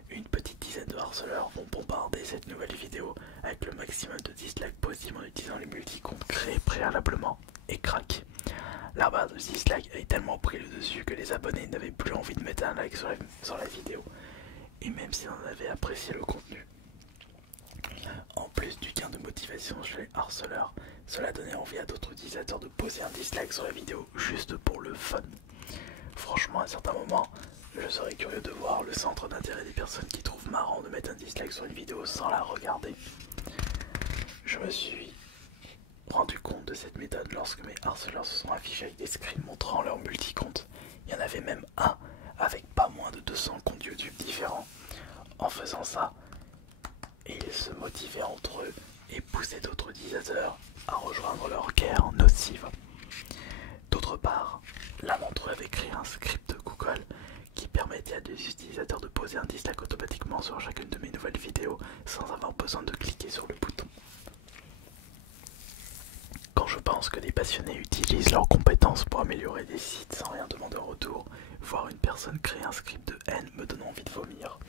Une petite dizaine de harceleurs vont bombarder cette nouvelle vidéo avec le maximum de dislikes possible en utilisant les multi-comptes créés préalablement et craquent. La barre de dislikes a tellement pris le dessus que les abonnés n'avaient plus envie de mettre un like sur la vidéo, et même si on avait apprécié le contenu. En plus du gain de motivation chez les harceleurs, cela donnait envie à d'autres utilisateurs de poser un dislike sur la vidéo juste pour le fun. Franchement, à certains moments, je serais curieux de voir le centre d'intérêt des personnes qui trouvent marrant de mettre un dislike sur une vidéo sans la regarder. Je me suis rendu compte de cette méthode lorsque mes harceleurs se sont affichés avec des screens montrant leur multi-compte. Il y en avait même un avec pas moins de 200 comptes YouTube différents. En faisant ça, ils se motivaient entre eux et poussaient d'autres utilisateurs à rejoindre leur guerre nocive. D'autre part, l'un d'entre eux avait créé un script de Google qui permettait à des utilisateurs de poser un dislike automatiquement sur chacune de mes nouvelles vidéos sans avoir besoin de cliquer sur le bouton. Quand je pense que des passionnés utilisent leurs compétences pour améliorer des sites sans rien demander en retour, voir une personne créer un script de haine me donne envie de vomir.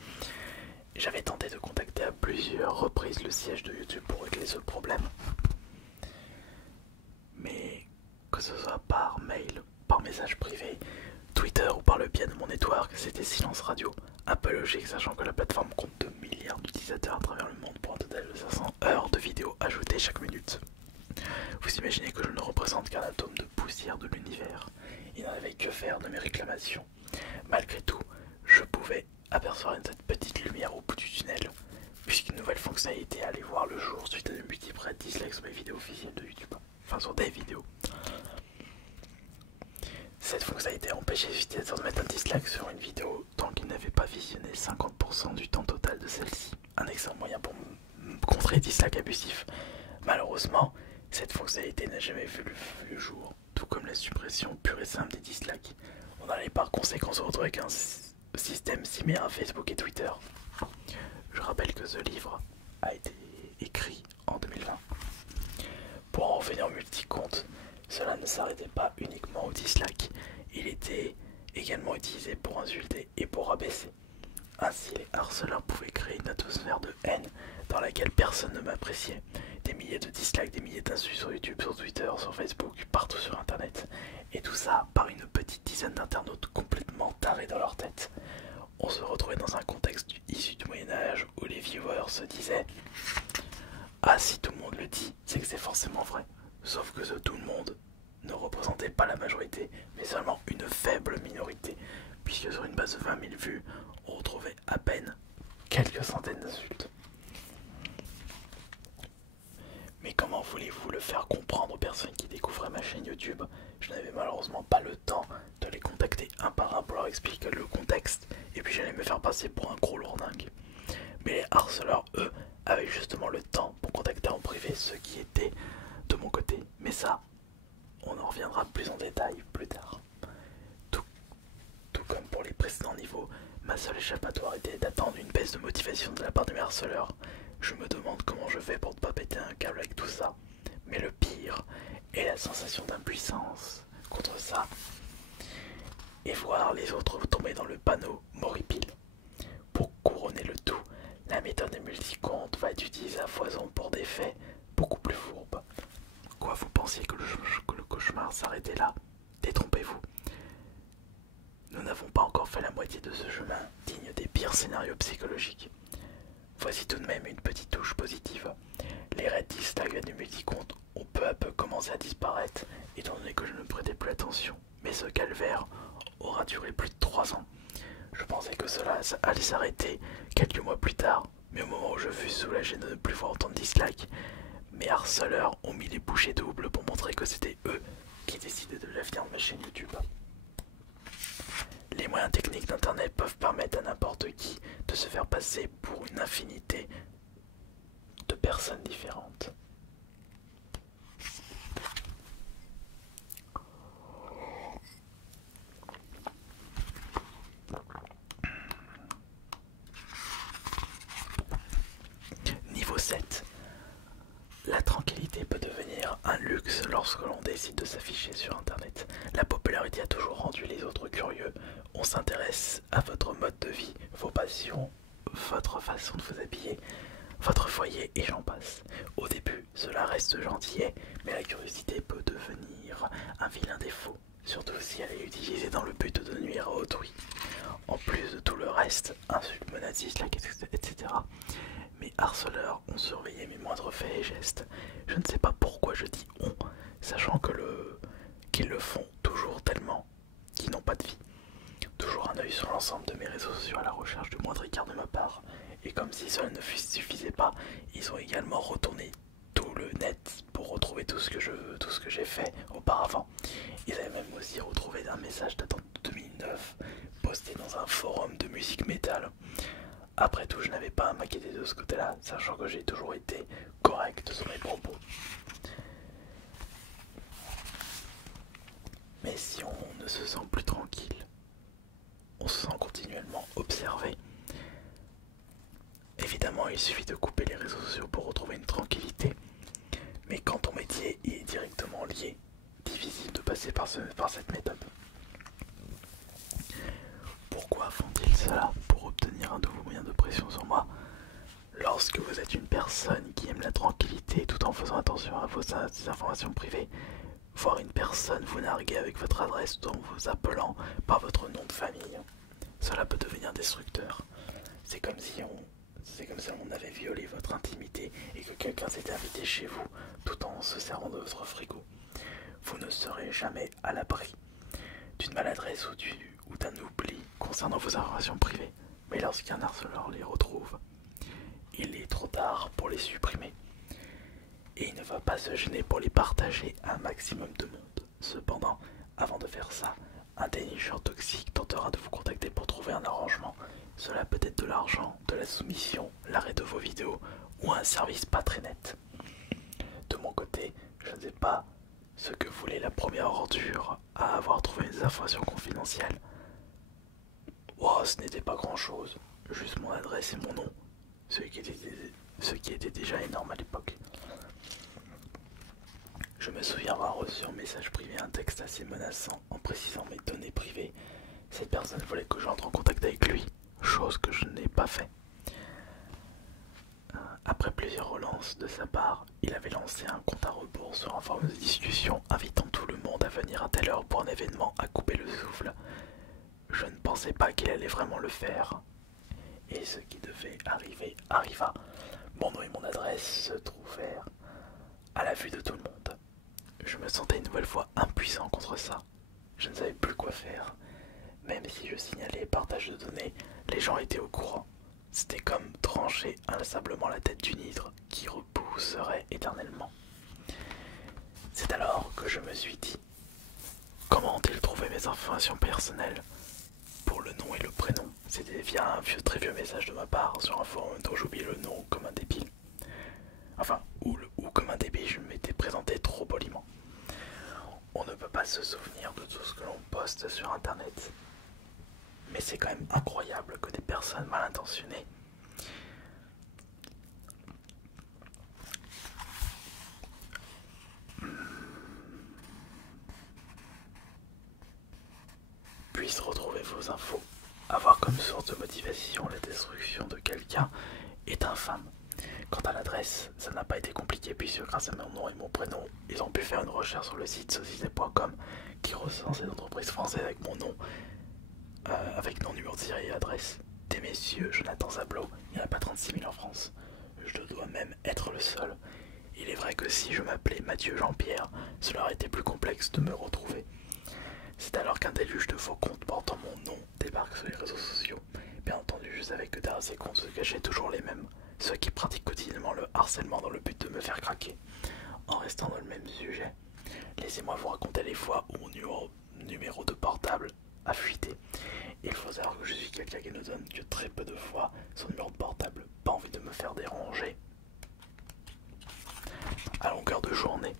J'avais tenté de contacter à plusieurs reprises le siège de YouTube pour régler ce problème. Mais que ce soit par mail, par message privé, Twitter ou par le biais de mon network, c'était silence radio. Un peu logique sachant que la plateforme compte 2 milliards d'utilisateurs à travers le monde pour un total de 500 heures de vidéos ajoutées chaque minute. Vous imaginez que je ne représente qu'un atome de poussière de l'univers. Il n'en avait que faire de mes réclamations. Malgré tout, je pouvais apercevoir cette petite lumière au bout du tunnel, puisqu'une nouvelle fonctionnalité allait voir le jour suite à de multiples dislikes sur mes vidéos officielles de YouTube. Enfin, sur des vidéos. Cette fonctionnalité empêchait les utilisateurs de mettre un dislike sur une vidéo tant qu'ils n'avaient pas visionné 50% du temps total de celle-ci. Un excellent moyen pour contrer les dislikes abusifs. Malheureusement, cette fonctionnalité n'a jamais vu le jour, tout comme la suppression pure et simple des dislikes. On allait par conséquent se retrouver avec un système similaire à Facebook et Twitter. Je rappelle que ce livre a été écrit en 2020. Pour en revenir au multi-compte, cela ne s'arrêtait pas uniquement au dislike, il était également utilisé pour insulter et pour rabaisser. Ainsi, les harceleurs pouvaient créer une atmosphère de haine dans laquelle personne ne m'appréciait. Des milliers de dislikes, des milliers d'insultes sur YouTube, sur Twitter, sur Facebook, partout sur internet. Et tout ça par une petite dizaine d'internautes complètement tarés dans leur tête. On se retrouvait dans un contexte issu du Moyen-Âge où les viewers se disaient « Ah, si tout le monde le dit, c'est que c'est forcément vrai. » Sauf que ce tout le monde ne représentait pas la majorité, mais seulement une faible minorité, puisque sur une base de 20 000 vues, on retrouvait quelques centaines d'insultes. Mais comment voulez-vous le faire comprendre aux personnes qui découvraient ma chaîne YouTube? Je n'avais malheureusement pas le temps de les contacter un par un pour leur expliquer le contexte, et puis j'allais me faire passer pour un gros lourdingue. Mais les harceleurs, eux, avaient justement le temps pour contacter en privé ceux qui étaient de mon côté. Mais ça, on en reviendra plus en détail plus tard. Tout comme pour les précédents niveaux, ma seule échappatoire était d'attendre une baisse de motivation de la part de mes harceleurs. Je me demande comment je fais pour ne pas péter un câble avec tout ça. Mais le pire est la sensation d'impuissance contre ça et voir les autres tomber dans le panneau m'horripile. Pour couronner le tout, la méthode des multicomptes va être utilisée à foison pour des faits beaucoup plus fourbes. Quoi, vous pensiez que le cauchemar s'arrêtait là? Détrompez-vous. Nous n'avons pas encore fait la moitié de ce chemin digne des pires scénarios psychologiques. Voici tout de même une petite touche positive. Les raids dislikes du multicompte ont peu à peu commencé à disparaître, étant donné que je ne prêtais plus attention. Mais ce calvaire aura duré plus de 3 ans. Je pensais que cela allait s'arrêter quelques mois plus tard, mais au moment où je fus soulagé de ne plus voir autant de dislikes, mes harceleurs ont mis les bouchées doubles pour montrer que c'était eux qui décidaient de l'avenir de ma chaîne YouTube. Les moyens techniques d'internet peuvent permettre à n'importe qui de se faire passer pour une infinité de personnes différentes. Niveau 7. La tranquillité peut devenir un luxe lorsque l'on décide de s'afficher sur internet. La popularité a toujours rendu les autres curieux. On s'intéresse à votre mode de vie, vos passions, votre façon de vous habiller, votre foyer et j'en passe. Au début, cela reste gentillet, mais la curiosité peut devenir un vilain défaut, surtout si elle est utilisée dans le but de nuire à autrui. En plus de tout le reste, insultes, menaces, dislikes, etc. Mes harceleurs ont surveillé mes moindres faits et gestes. Je ne sais pas pourquoi je dis on, sachant qu'ils le font toujours tellement qu'ils n'ont pas de vie. Toujours un œil sur l'ensemble de mes réseaux sociaux à la recherche du moindre écart de ma part. Et comme si cela ne suffisait pas, ils ont également retourné tout le net pour retrouver tout ce que j'ai fait auparavant. Ils avaient même aussi retrouvé un message datant de 2009 posté dans un forum de musique métal. Après tout, je n'avais pas à m'inquiéter de ce côté-là, sachant que j'ai toujours été correct sur mes propos. Mais si on ne se sent plus tranquille, on se sent continuellement observé. Évidemment, il suffit de couper les réseaux sociaux pour retrouver une tranquillité. Mais quand ton métier est directement lié, difficile de passer par cette méthode. Pourquoi font-ils cela? Pour obtenir un nouveau moyen de pression sur moi? Lorsque vous êtes une personne qui aime la tranquillité tout en faisant attention à vos informations privées, voir une personne vous narguer avec votre adresse tout en vous appelant par votre nom de famille, cela peut devenir destructeur. C'est comme si on avait violé votre intimité et que quelqu'un s'était invité chez vous tout en se servant de votre frigo. Vous ne serez jamais à l'abri d'une maladresse ou d'un oubli concernant vos informations privées. Mais lorsqu'un harceleur les retrouve, il est trop tard pour les supprimer. Et il ne va pas se gêner pour les partager à un maximum de monde. Cependant, avant de faire ça, un dénicheur toxique tentera de vous contacter pour trouver un arrangement. Cela peut être de l'argent, de la soumission, l'arrêt de vos vidéos ou un service pas très net. De mon côté, je ne sais pas ce que voulait la première ordure à avoir trouvé des informations confidentielles. Oh, ce n'était pas grand chose, juste mon adresse et mon nom, ce qui était déjà énorme à l'époque. Je me souviens avoir reçu en message privé un texte assez menaçant en précisant mes données privées. Cette personne voulait que j'entre en contact avec lui, chose que je n'ai pas fait. Après plusieurs relances de sa part, il avait lancé un compte à rebours sur un forum de discussion invitant tout le monde à venir à telle heure pour un événement à couper le souffle. Je ne pensais pas qu'il allait vraiment le faire. Et ce qui devait arriver arriva. Mon nom et mon adresse se trouvèrent à la vue de tout le monde. Je me sentais une nouvelle fois impuissant contre ça. Je ne savais plus quoi faire. Même si je signalais partage de données, les gens étaient au courant. C'était comme trancher inlassablement la tête d'une hydre qui repousserait éternellement. C'est alors que je me suis dit, comment ont-ils trouvé mes informations personnelles? Pour le nom et le prénom, c'était via un très vieux message de ma part sur un forum dont j'oublie le nom comme un débile. Enfin, ou comme un débile, je m'étais présenté trop poliment. On ne peut pas se souvenir de tout ce que l'on poste sur internet. Mais c'est quand même incroyable que des personnes mal intentionnées puissent retrouver vos infos. Avoir comme source de motivation la destruction de quelqu'un est infâme. Quant à l'adresse, ça n'a pas été compliqué puisque grâce à mon nom et mon prénom, ils ont pu faire une recherche sur le site société.com qui recense les entreprises françaises avec mon nom, avec nom, numéro de série et adresse. Des messieurs, Jonathan Sablot, il n'y en a pas 36 000 en France. Je dois même être le seul. Il est vrai que si je m'appelais Mathieu Jean-Pierre, cela aurait été plus complexe de me retrouver. C'est alors qu'un déluge de faux comptes portant mon nom débarque sur les réseaux sociaux. Bien entendu, je savais que derrière ces comptes se cachaient toujours les mêmes, ceux qui pratiquent quotidiennement le harcèlement dans le but de me faire craquer. En restant dans le même sujet, laissez-moi vous raconter les fois où mon numéro de portable a fuité. Il faut savoir que je suis quelqu'un qui ne donne que très peu de fois son numéro de portable, pas envie de me faire déranger à longueur de journée.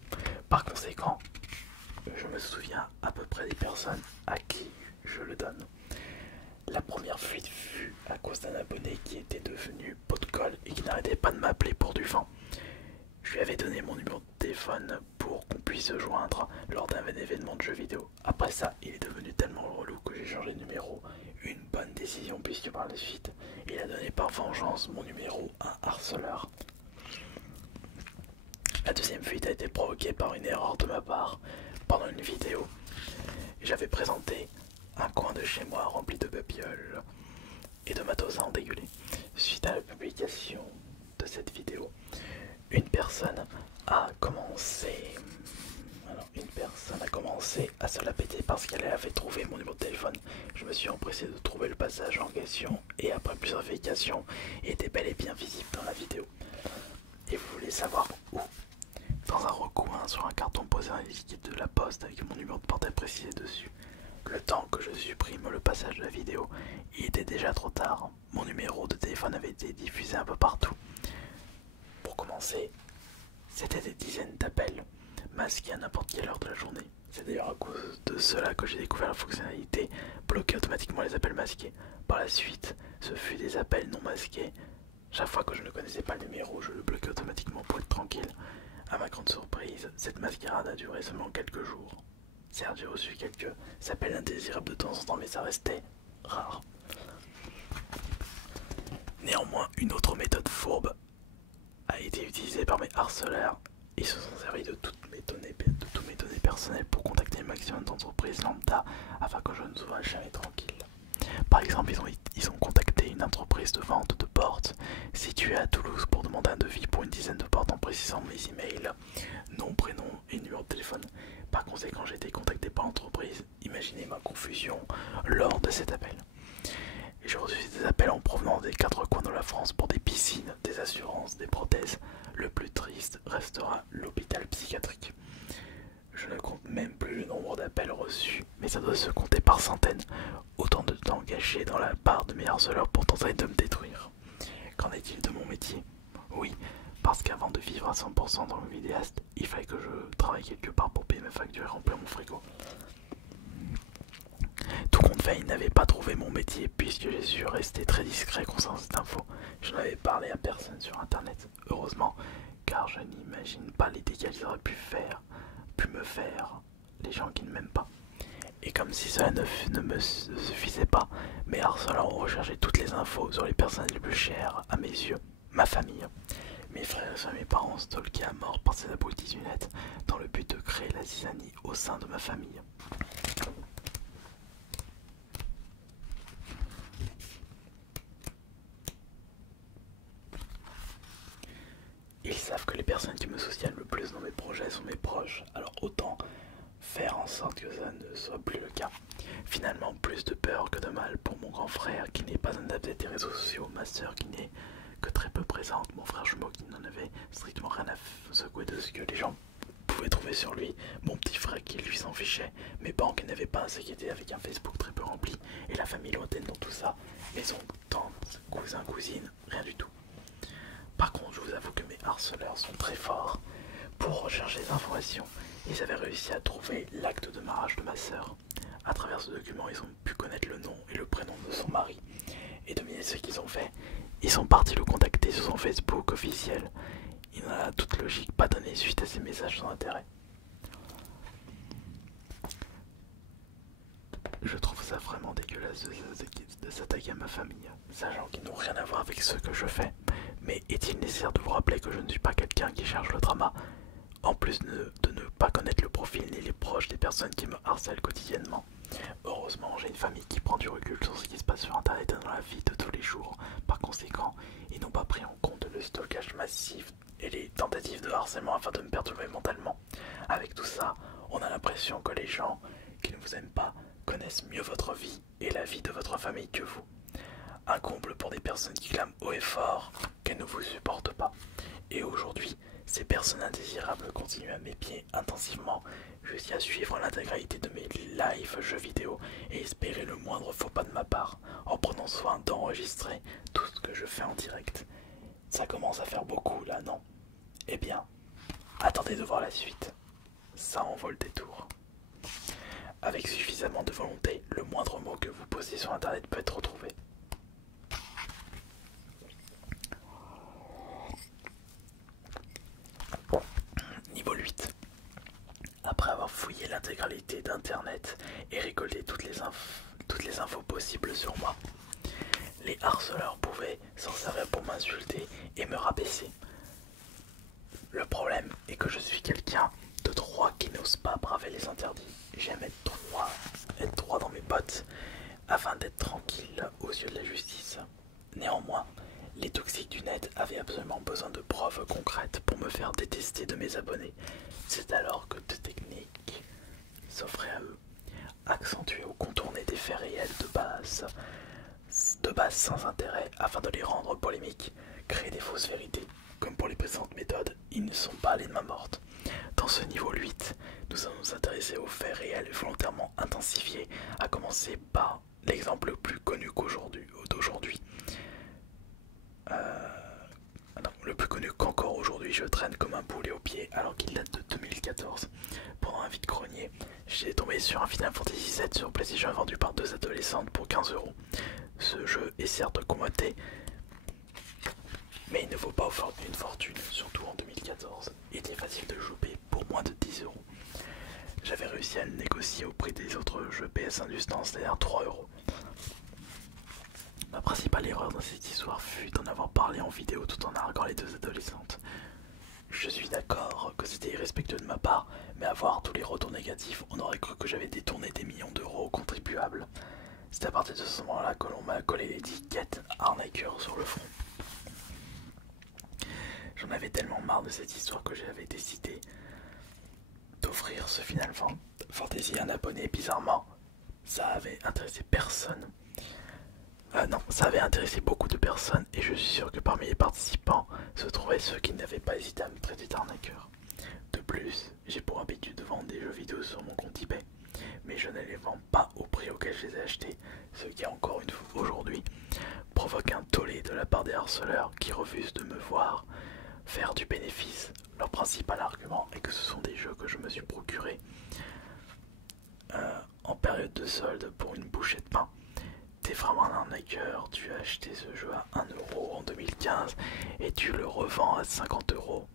Par conséquent, je me souviens à peu près des personnes à qui je le donne. La première fuite fut à cause d'un abonné qui était devenu pot de colle et qui n'arrêtait pas de m'appeler pour du vent. Je lui avais donné mon numéro de téléphone pour qu'on puisse se joindre lors d'un événement de jeux vidéo. Après ça, il est devenu tellement relou que j'ai changé de numéro. Une bonne décision puisque par la suite, il a donné par vengeance mon numéro à un harceleur. La deuxième fuite a été provoquée par une erreur de ma part. Pendant une vidéo, j'avais présenté un coin de chez moi rempli de babioles et de matos à endeguler. Suite à la publication de cette vidéo, une personne a commencé à se la péter parce qu'elle avait trouvé mon numéro de téléphone. Je me suis empressé de trouver le passage en question et après plusieurs vérifications, il était bel et bien visible dans la vidéo. Et vous voulez savoir où? Dans un recoin sur un carton posé dans les liquides de la poste avec mon numéro de portable précisé dessus. Le temps que je supprime le passage de la vidéo, il était déjà trop tard. Mon numéro de téléphone avait été diffusé un peu partout. Pour commencer, c'était des dizaines d'appels, masqués à n'importe quelle heure de la journée. C'est d'ailleurs à cause de cela que j'ai découvert la fonctionnalité bloquer automatiquement les appels masqués. Par la suite, ce fut des appels non masqués. Chaque fois que je ne connaissais pas le numéro, je le bloquais automatiquement pour être tranquille. À ma grande surprise, cette mascarade a duré seulement quelques jours. Certes, j'ai reçu quelques appels indésirables de temps en temps, mais ça restait rare. Néanmoins, une autre méthode fourbe a été utilisée par mes harceleurs. Ils se sont servis de toutes mes données personnelles pour contacter un maximum d'entreprises lambda afin que je ne sois jamais tranquille. Par exemple, ils ont contacté une entreprise de vente de portes située à Toulouse pour demander un devis pour une dizaine de portes en précisant mes emails, nom, prénom et numéro de téléphone. Par conséquent, j'ai été contacté par l'entreprise. Imaginez ma confusion lors de cet appel. Et j'ai reçu des appels en provenance des 4 coins de la France pour des piscines, des assurances, des prothèses. Le plus triste restera l'hôpital psychiatrique. Je ne compte même plus le nombre d'appels reçus, mais ça doit se compter par centaines. Autant de temps gâché dans la part de mes harceleurs pour tenter de me détruire. Qu'en est-il de mon métier? Oui, parce qu'avant de vivre à 100% dans le vidéaste, il fallait que je travaille quelque part pour payer mes factures et remplir mon frigo. Tout compte fait, il n'avait pas trouvé mon métier puisque j'ai su rester très discret concernant cette info. Je n'avais parlé à personne sur internet, heureusement, car je n'imagine pas les dégâts qu'ils auraient pu me faire les gens qui ne m'aiment pas. Et comme si cela ne me suffisait pas, mes harceleurs ont recherché toutes les infos sur les personnes les plus chères à mes yeux, ma famille. Mes frères et mes parents stalkés à mort par ces abrutis du net dans le but de créer la zizanie au sein de ma famille. Ils savent que les personnes qui me soutiennent le plus dans mes projets sont mes proches, alors autant faire en sorte que ça ne soit plus le cas. Finalement, plus de peur que de mal pour mon grand frère qui n'est pas un adepte des réseaux sociaux, ma soeur qui n'est que très peu présente, mon frère jumeau qui n'en avait strictement rien à secouer de ce que les gens pouvaient trouver sur lui, mon petit frère qui lui s'en fichait, mes parents qui n'avaient pas à s'inquiéter avec un Facebook très peu rempli, et la famille lointaine dans tout ça, mes oncles, tantes, cousins, cousines, rien du tout. Par contre, je vous avoue que mes harceleurs sont très forts. Pour rechercher des informations, ils avaient réussi à trouver l'acte de mariage de ma soeur. À travers ce document, ils ont pu connaître le nom et le prénom de son mari. Et devinez ce qu'ils ont fait. Ils sont partis le contacter sur son Facebook officiel. Il n'en a toute logique pas donné suite à ces messages sans intérêt. Je trouve ça vraiment dégueulasse de s'attaquer à ma famille, sachant qu'ils n'ont rien à voir avec ce que je fais. Mais est-il nécessaire de vous rappeler que je ne suis pas quelqu'un qui cherche le drama, en plus de ne pas connaître le profil ni les proches des personnes qui me harcèlent quotidiennement? Heureusement, j'ai une famille qui prend du recul sur ce qui se passe sur internet et dans la vie de tous les jours. Par conséquent, ils n'ont pas pris en compte le stockage massif et les tentatives de harcèlement afin de me perturber mentalement. Avec tout ça, on a l'impression que les gens qui ne vous aiment pas connaissent mieux votre vie et la vie de votre famille que vous. Un comble pour des personnes qui clament haut et fort qu'elles ne vous supportent pas. Et aujourd'hui, ces personnes indésirables continuent à m'épier intensivement jusqu'à suivre l'intégralité de mes lives jeux vidéo et espérer le moindre faux pas de ma part en prenant soin d'enregistrer tout ce que je fais en direct. Ça commence à faire beaucoup là, non? Eh bien, attendez de voir la suite. Ça en vaut le détour. Avec suffisamment de volonté, le moindre mot que vous posez sur internet peut être retrouvé. Niveau 8. Après avoir fouillé l'intégralité d'internet et récolté toutes les infos possibles sur moi, les harceleurs pouvaient s'en servir pour m'insulter et me rabaisser. Le problème est que je suis quelqu'un de droit qui n'ose pas braver les interdits. J'aime être droit dans mes bottes afin d'être tranquille aux yeux de la justice. Néanmoins, les toxiques du net avaient absolument besoin de preuves concrètes pour me faire détester de mes abonnés. C'est alors que deux techniques s'offraient à eux. Accentuer ou contourner des faits réels de base sans intérêt afin de les rendre polémiques. Créer des fausses vérités. Comme pour les précédentes méthodes, ils ne sont pas les mains mortes. Dans ce niveau 8, nous allons nous intéresser aux faits réels et volontairement intensifiés, à commencer par l'exemple le plus connu d'aujourd'hui. Le plus connu qu'encore aujourd'hui je traîne comme un boulet au pied alors qu'il date de 2014. Pendant un vide-grenier, j'ai tombé sur un Final Fantasy VII sur PlayStation vendu par deux adolescentes pour 15 €. Ce jeu est certes convoité, mais il ne vaut pas une fortune, surtout en 2014. Il était facile de choper pour moins de 10 €. J'avais réussi à le négocier au prix des autres jeux PS Industance, c'est-à-dire 3 €. Ma principale erreur dans cette histoire fut d'en avoir parlé en vidéo tout en narguant les deux adolescentes. Je suis d'accord que c'était irrespectueux de ma part, mais à voir tous les retours négatifs, on aurait cru que j'avais détourné des millions d'euros aux contribuables. C'est à partir de ce moment-là que l'on m'a collé l'étiquette arnaqueur sur le front. J'en avais tellement marre de cette histoire que j'avais décidé d'offrir ce Final Fantasy à un abonné. Bizarrement, ça avait intéressé personne. Non, ça avait intéressé beaucoup de personnes et je suis sûr que parmi les participants se trouvaient ceux qui n'avaient pas hésité à me traiter d'arnaqueur. De plus, j'ai pour habitude de vendre des jeux vidéo sur mon compte eBay, mais je ne les vends pas au prix auquel je les ai achetés, ce qui encore une fois aujourd'hui provoque un tollé de la part des harceleurs qui refusent de me voir faire du bénéfice. Leur principal argument est que ce sont des jeux que je me suis procurés en période de solde pour une bouchée de pain. T'es vraiment un arnaqueur, tu as acheté ce jeu à 1 € en 2015 et tu le revends à 50 €.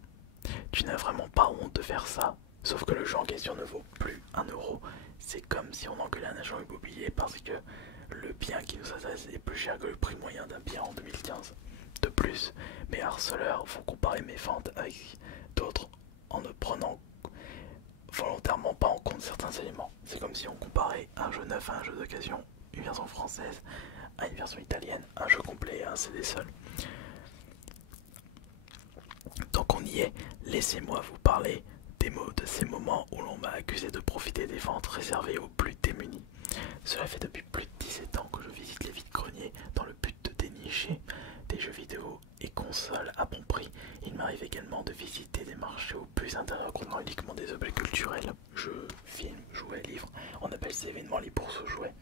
Tu n'as vraiment pas honte de faire ça, sauf que le jeu en question ne vaut plus 1 €. C'est comme si on engueulait un agent immobilier parce que le bien qui nous intéresse est plus cher que le prix moyen d'un bien en 2015. De plus, mes harceleurs vont comparer mes ventes avec d'autres en ne prenant volontairement pas en compte certains éléments. C'est comme si on comparait un jeu neuf à un jeu d'occasion, une version française à une version italienne, un jeu complet à un CD seul. Donc on y est, laissez-moi vous parler des mots de ces moments où l'on m'a accusé de profiter des ventes réservées aux plus démunis. Cela fait depuis plus de 17 ans que je visite les vides-greniers dans le but de dénicher des jeux vidéo et consoles à bon prix. Il m'arrive également de visiter des marchés aux plus intérieurs contenant uniquement des objets culturels, jeux, films, jouets, livres. On appelle ces événements les bourses aux jouets.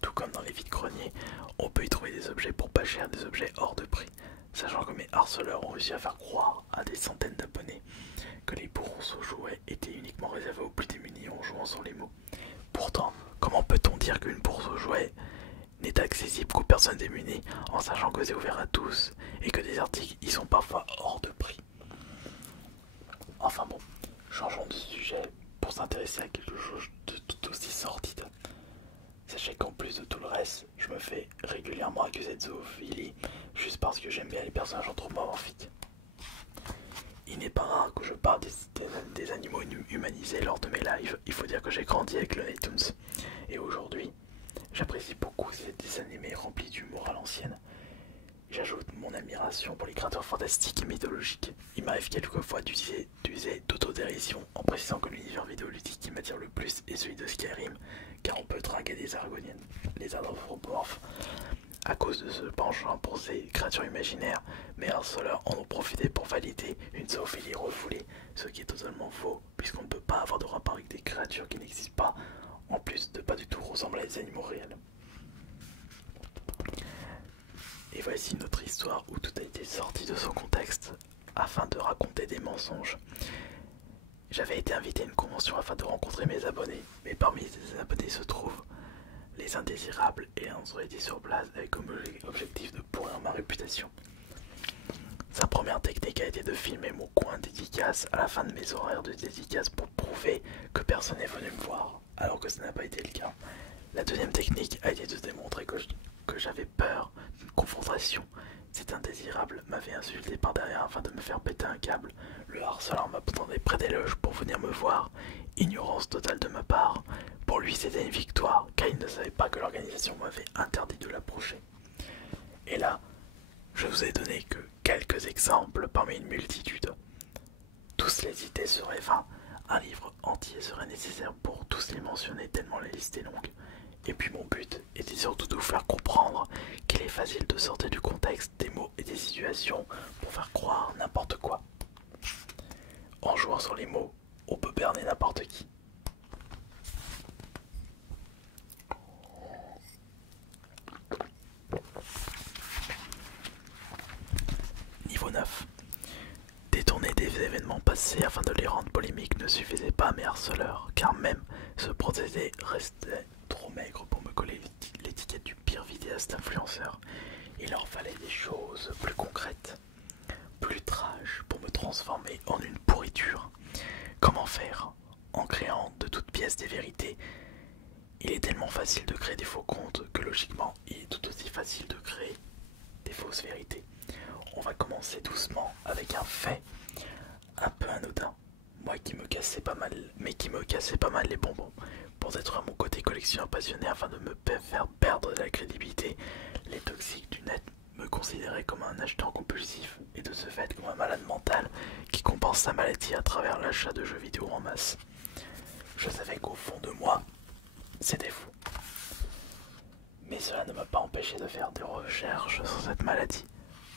Tout comme dans les vides-greniers, on peut y trouver des objets pour pas cher, des objets hors de prix. Sachant que mes harceleurs ont réussi à faire croire à des centaines d'abonnés que les bourses aux jouets étaient uniquement réservées aux plus démunis en jouant sur les mots. Pourtant, comment peut-on dire qu'une bourse aux jouets n'est accessible qu'aux personnes démunies en sachant que c'est ouvert à tous et que des articles y sont parfois hors de prix? Enfin bon, changeons de sujet pour s'intéresser à quelque chose de tout aussi sordide. Sachez qu'en plus de tout le reste, je me fais régulièrement accuser de zoophilie juste parce que j'aime bien les personnages anthropomorphiques. Il n'est pas rare que je parle des animaux humanisés lors de mes lives. Il faut dire que j'ai grandi avec Looney Tunes. Et aujourd'hui, j'apprécie beaucoup ces dessins animés remplis d'humour à l'ancienne. J'ajoute mon admiration pour les créateurs fantastiques et mythologiques. Il m'arrive quelquefois d'user d'autodérision en précisant que l'univers vidéoludique qui m'attire le plus est celui de Skyrim, car on peut draguer des argoniennes, les anthropomorphes. À cause de ce penchant pour ces créatures imaginaires, mes harceleurs en ont profité pour valider une zoophilie refoulée, ce qui est totalement faux, puisqu'on ne peut pas avoir de rapport avec des créatures qui n'existent pas, en plus de pas du tout ressembler à des animaux réels. Et voici une autre histoire où tout a été sorti de son contexte afin de raconter des mensonges. J'avais été invité à une convention afin de rencontrer mes abonnés, mais parmi ces abonnés se trouvent les indésirables et on serait été sur place avec comme objectif de pourrir ma réputation. Sa première technique a été de filmer mon coin dédicace à la fin de mes horaires de dédicace pour prouver que personne n'est venu me voir, alors que ça n'a pas été le cas. La deuxième technique a été de démontrer que j'avais peur d'une confrontation. Cet indésirable m'avait insulté par derrière afin de me faire péter un câble. Le harceleur m'attendait près des loges pour venir me voir. Ignorance totale de ma part. Pour lui, c'était une victoire, car il ne savait pas que l'organisation m'avait interdit de l'approcher. Et là, je vous ai donné que quelques exemples parmi une multitude. Tous les idées seraient vains. Un livre entier serait nécessaire pour tous les mentionner tellement la liste est longue. Et puis mon but était surtout de vous faire comprendre qu'il est facile de sortir du contexte des mots et des situations pour faire croire n'importe quoi. En jouant sur les mots, on peut berner n'importe qui. Niveau 9. Détourner des événements passés afin de les rendre polémiques ne suffisait pas à mes harceleurs, car même ce procédé restait trop maigre pour me coller l'étiquette du pire vidéaste influenceur. Il leur fallait des choses plus concrètes, plus trash pour me transformer en une pourriture. Comment faire? En créant de toutes pièces des vérités. Il est tellement facile de créer des faux comptes que logiquement il est tout aussi facile de créer des fausses vérités. On va commencer doucement avec un fait un peu anodin. Moi qui me cassais pas mal, les bonbons. Pour être à mon côté collectionneur passionné afin de me faire perdre de la crédibilité, les toxiques du net me considéraient comme un acheteur compulsif et de ce fait comme un malade mental qui compense sa maladie à travers l'achat de jeux vidéo en masse. Je savais qu'au fond de moi, c'était faux. Mais cela ne m'a pas empêché de faire des recherches sur cette maladie.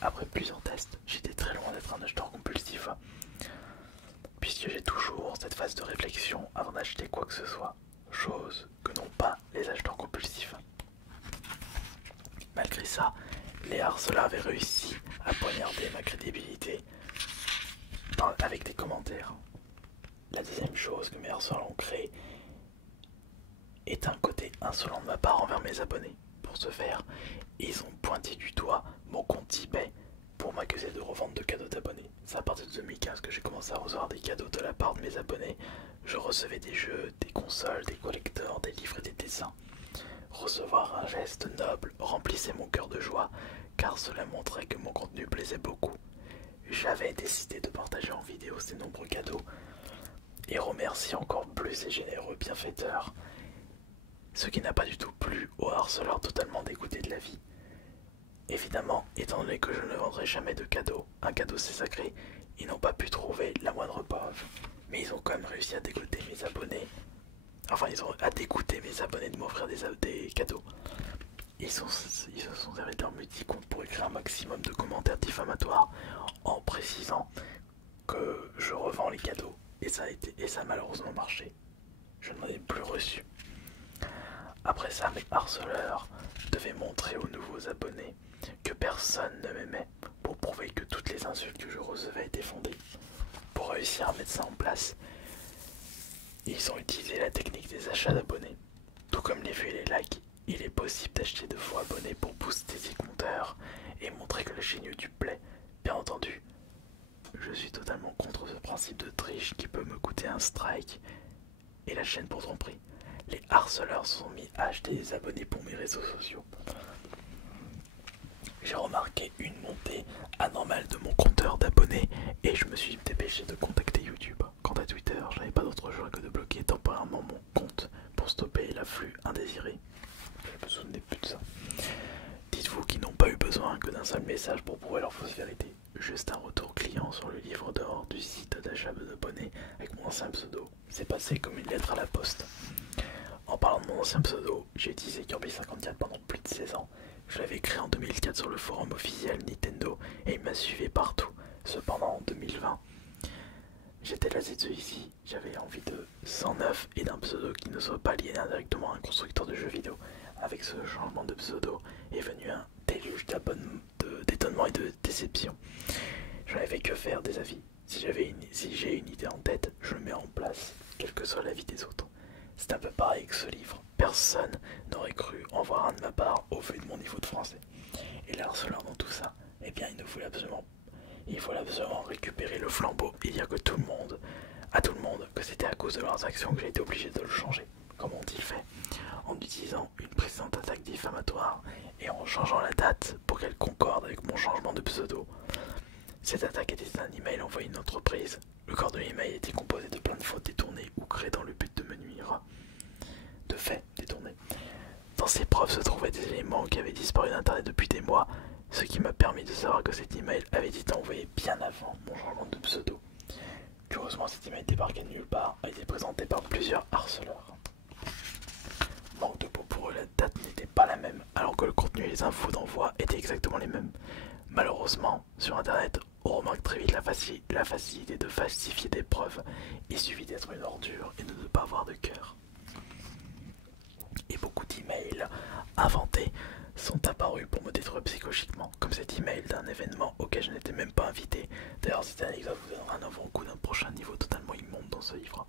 Après plusieurs tests, j'étais très loin d'être un acheteur compulsif, puisque j'ai toujours cette phase de réflexion avant d'acheter quoi que ce soit, chose que n'ont pas les acheteurs compulsifs. Malgré ça, les harceleurs avaient réussi à poignarder ma crédibilité avec des commentaires. La deuxième chose que mes harceleurs ont créé est un côté insolent de ma part envers mes abonnés. Pour ce faire, ils ont pointé du doigt mon compte eBay pour m'accuser de revente de cadeaux d'abonnés. C'est à partir de 2015 que j'ai commencé à recevoir des cadeaux de la part de mes abonnés. Je recevais des jeux, des consoles, des collecteurs, des livres et des dessins. Recevoir un geste noble remplissait mon cœur de joie, car cela montrait que mon contenu plaisait beaucoup. J'avais décidé de partager en vidéo ces nombreux cadeaux et remercier encore plus ces généreux bienfaiteurs, ce qui n'a pas du tout plu aux harceleurs totalement dégoûtés de la vie. Évidemment, étant donné que je ne vendrai jamais de cadeaux, un cadeau c'est sacré, ils n'ont pas pu trouver la moindre preuve. Mais ils ont quand même réussi à dégoûter mes abonnés. Enfin, ils ont à dégoûter mes abonnés de m'offrir des cadeaux. Ils se sont servis de leur multi-compte pour écrire un maximum de commentaires diffamatoires en précisant que je revends les cadeaux. Et ça a malheureusement marché. Je n'en ai plus reçu. Après ça, mes harceleurs devaient montrer aux nouveaux abonnés que personne ne m'aimait pour prouver que toutes les insultes que je recevais étaient fondées. Pour réussir à mettre ça en place, ils ont utilisé la technique des achats d'abonnés. Tout comme les vues et les likes, il est possible d'acheter de faux abonnés pour booster ses compteurs et montrer que la chaîne YouTube plaît. Bien entendu, je suis totalement contre ce principe de triche qui peut me coûter un strike et la chaîne pour son prix. Les harceleurs se sont mis à acheter des abonnés pour mes réseaux sociaux. J'ai remarqué une montée anormale de mon compteur d'abonnés et je me suis dépêché de contacter YouTube. Quant à Twitter, je n'avais pas d'autre choix que de bloquer temporairement mon compte pour stopper l'afflux indésiré. Je ne me souvenais plus de ça. Dites-vous qu'ils n'ont pas eu besoin que d'un seul message pour prouver leur fausse vérité. Juste un retour client sur le livre d'or du site d'achat d'abonnés avec mon ancien pseudo. C'est passé comme une lettre à la poste. En parlant de mon ancien pseudo, j'ai utilisé Kirby54 pendant plus de 16 ans. Je l'avais créé en 2004 sur le forum officiel Nintendo et il m'a suivi partout. Cependant, en 2020, j'étais lassé de celui-ci. J'avais envie de 109 et d'un pseudo qui ne soit pas lié indirectement à un constructeur de jeux vidéo. Avec ce changement de pseudo est venu un déluge d'étonnement et de déception. Je n'avais que faire des avis. Si j'ai une idée en tête, je le mets en place, quel que soit l'avis des autres. C'est un peu pareil avec ce livre. Personne n'aurait cru en voir un de ma part au vu de mon niveau de français. Et l'harceleur dans tout ça, eh bien il voulait absolument récupérer le flambeau et dire que à tout le monde, que c'était à cause de leurs actions que j'ai été obligé de le changer. Comme ont-ils fait? En utilisant une précédente attaque diffamatoire et en changeant la date pour qu'elle concorde avec mon changement de pseudo. Cette attaque était un email envoyé à une entreprise. Le corps de l'email était composé de plein de fautes détournées ou créées dans le but de me nuire. De faits détournés. Dans ces preuves se trouvaient des éléments qui avaient disparu d'internet depuis des mois, ce qui m'a permis de savoir que cet email avait été envoyé bien avant mon changement de pseudo. Curieusement, cet email débarqué de nulle part a été présenté par plusieurs harceleurs. Manque de peau pour eux, la date n'était pas la même, alors que le contenu et les infos d'envoi étaient exactement les mêmes. Malheureusement, sur internet, on remarque très vite la facilité de falsifier des preuves. Il suffit d'être une ordure et de ne pas avoir de cœur. Et beaucoup d'emails inventés sont apparus pour me détruire psychologiquement, comme cet email d'un événement auquel je n'étais même pas invité. D'ailleurs, cette anecdote vous donnera un avant-goût d'un prochain niveau totalement immonde dans ce livre.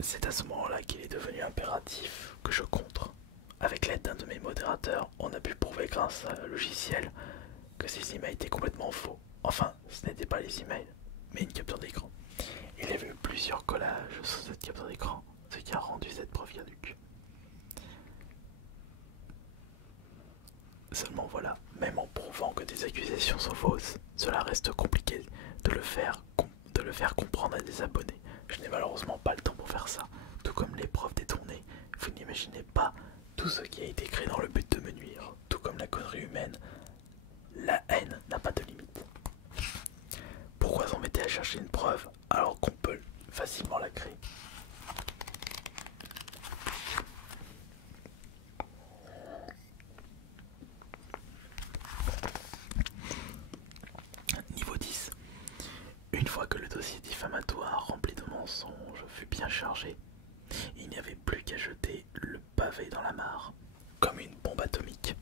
C'est à ce moment-là qu'il est devenu impératif que je contre. Avec l'aide d'un de mes modérateurs, on a pu prouver grâce à un logiciel que ces emails étaient complètement faux. Enfin, ce n'étaient pas les emails, mais une capture d'écran. Il y avait eu plusieurs collages sur cette capture d'écran, ce qui a rendu cette preuve caduque. Seulement voilà, même en prouvant que des accusations sont fausses, cela reste compliqué de le faire comprendre à des abonnés. Je n'ai malheureusement pas le temps pour faire ça. Tout comme les preuves détournées, vous n'imaginez pas tout ce qui a été créé dans le but de me nuire. Tout comme la connerie humaine, la haine n'a pas de limite. Pourquoi s'embêter à chercher une preuve alors qu'on peut facilement la créer? Niveau 10. Une fois que le dossier diffamatoire rempli de mensonges fut bien chargé, il n'y avait plus qu'à jeter le pavé dans la mare, comme une bombe atomique.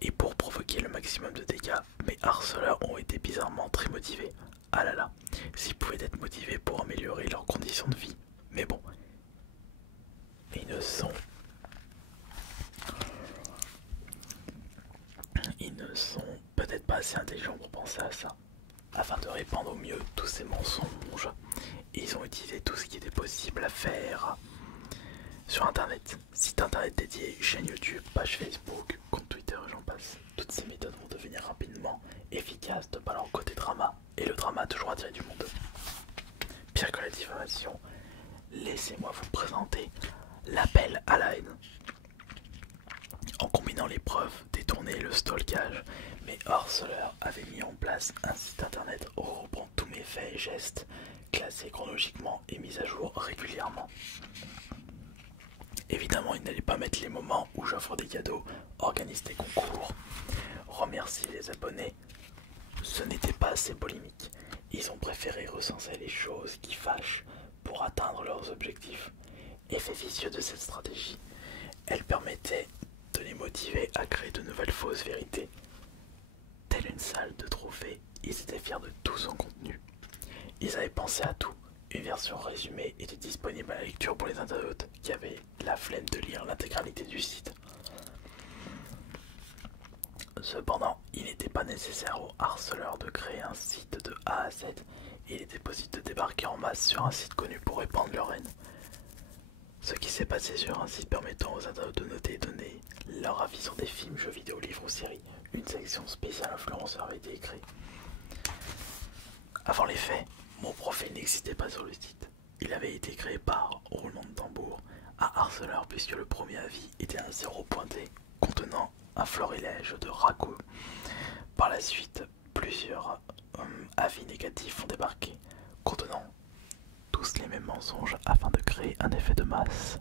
Et pour provoquer le maximum de dégâts, mes harceleurs ont été bizarrement très motivés. Ah là là, s'ils pouvaient être motivés pour améliorer leurs conditions de vie. Mais bon, ils ne sont peut-être pas assez intelligents pour penser à ça. Afin de répandre au mieux tous ces mensonges, ils ont utilisé tout ce qui était possible à faire sur internet. Site internet dédié, chaîne YouTube, page Facebook, compte Twitter et j'en passe. Toutes ces méthodes vont devenir rapidement efficaces de par leur côté drama, et le drama toujours attiré du monde. Pire que la diffamation, laissez-moi vous présenter l'appel à la haine. En combinant les preuves détournées et le stalkage, Mes harceleurs avaient mis en place un site internet regroupant tous mes faits et gestes, classés chronologiquement et mis à jour régulièrement. Évidemment, ils n'allaient pas mettre les moments où j'offre des cadeaux, organise des concours, remercie les abonnés. Ce n'était pas assez polémique. Ils ont préféré recenser les choses qui fâchent pour atteindre leurs objectifs. Effet vicieux de cette stratégie, elle permettait de les motiver à créer de nouvelles fausses vérités. Telle une salle de trophées, ils étaient fiers de tout son contenu. Ils avaient pensé à tout. Une version résumée était disponible à la lecture pour les internautes qui avaient la flemme de lire l'intégralité du site. Cependant, il n'était pas nécessaire aux harceleurs de créer un site de A à Z. Il était possible de débarquer en masse sur un site connu pour répandre leur haine. Ce qui s'est passé sur un site permettant aux internautes de noter et donner leur avis sur des films, jeux vidéo, livres ou séries. Une section spéciale influenceur avait été créée. Avant les faits, mon profil n'existait pas sur le site. Il avait été créé par roulement de tambour, un harceleur puisque le premier avis était un 0 pointé contenant un florilège de ragots. Par la suite, plusieurs avis négatifs ont débarqué, contenant tous les mêmes mensonges afin de créer un effet de masse.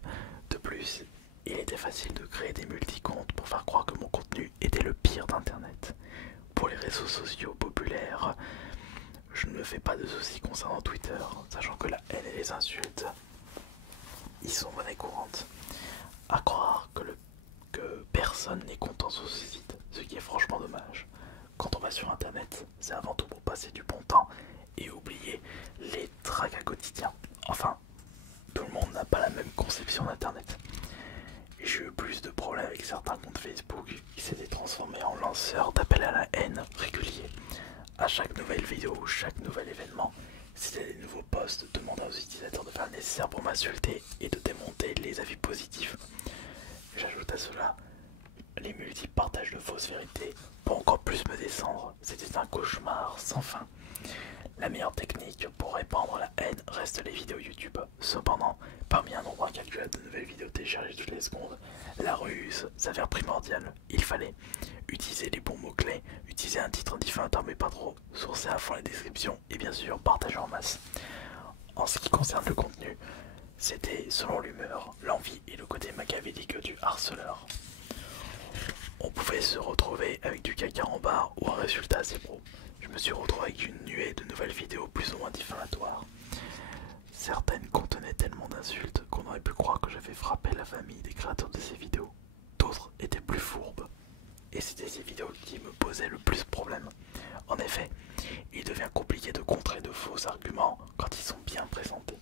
De plus, il était facile de créer des multicomptes pour faire croire que mon contenu était le pire d'internet. Pour les réseaux sociaux populaires, je ne me fais pas de soucis concernant Twitter, sachant que la haine et les insultes y sont monnaie courante. À croire que personne n'est content sur ce site, ce qui est franchement dommage. Quand on va sur internet, c'est avant tout pour passer du bon temps et oublier les tracas quotidiens. Enfin, tout le monde n'a pas la même conception d'internet. J'ai eu plus de problèmes avec certains comptes Facebook qui s'étaient transformés en lanceurs d'appels à la haine réguliers. À chaque nouvelle vidéo, chaque nouvel événement, c'était des nouveaux posts demandant aux utilisateurs de faire le nécessaire pour m'insulter et de démonter les avis positifs. J'ajoute à cela les multiples partages de fausses vérités pour encore plus me descendre. C'était un cauchemar sans fin. La meilleure technique pour répandre la haine reste les vidéos YouTube. Cependant, parmi un nombre incalculable de nouvelles vidéos téléchargées toutes les secondes, la ruse s'avère primordiale. Il fallait utiliser les bons mots-clés, utiliser un titre diffamatoire mais pas trop, sourcer à fond les descriptions et bien sûr partager en masse. En ce qui concerne le contenu, c'était selon l'humeur, l'envie et le côté machiavélique du harceleur. On pouvait se retrouver avec du caca en barre ou un résultat assez pro. Je me suis retrouvé avec une nuée de nouvelles vidéos plus ou moins diffamatoires. Certaines contenaient tellement d'insultes qu'on aurait pu croire que j'avais frappé la famille des créateurs de ces vidéos. D'autres étaient plus fourbes. Et c'était ces vidéos qui me posaient le plus de problème. En effet, il devient compliqué de contrer de faux arguments quand ils sont bien présentés.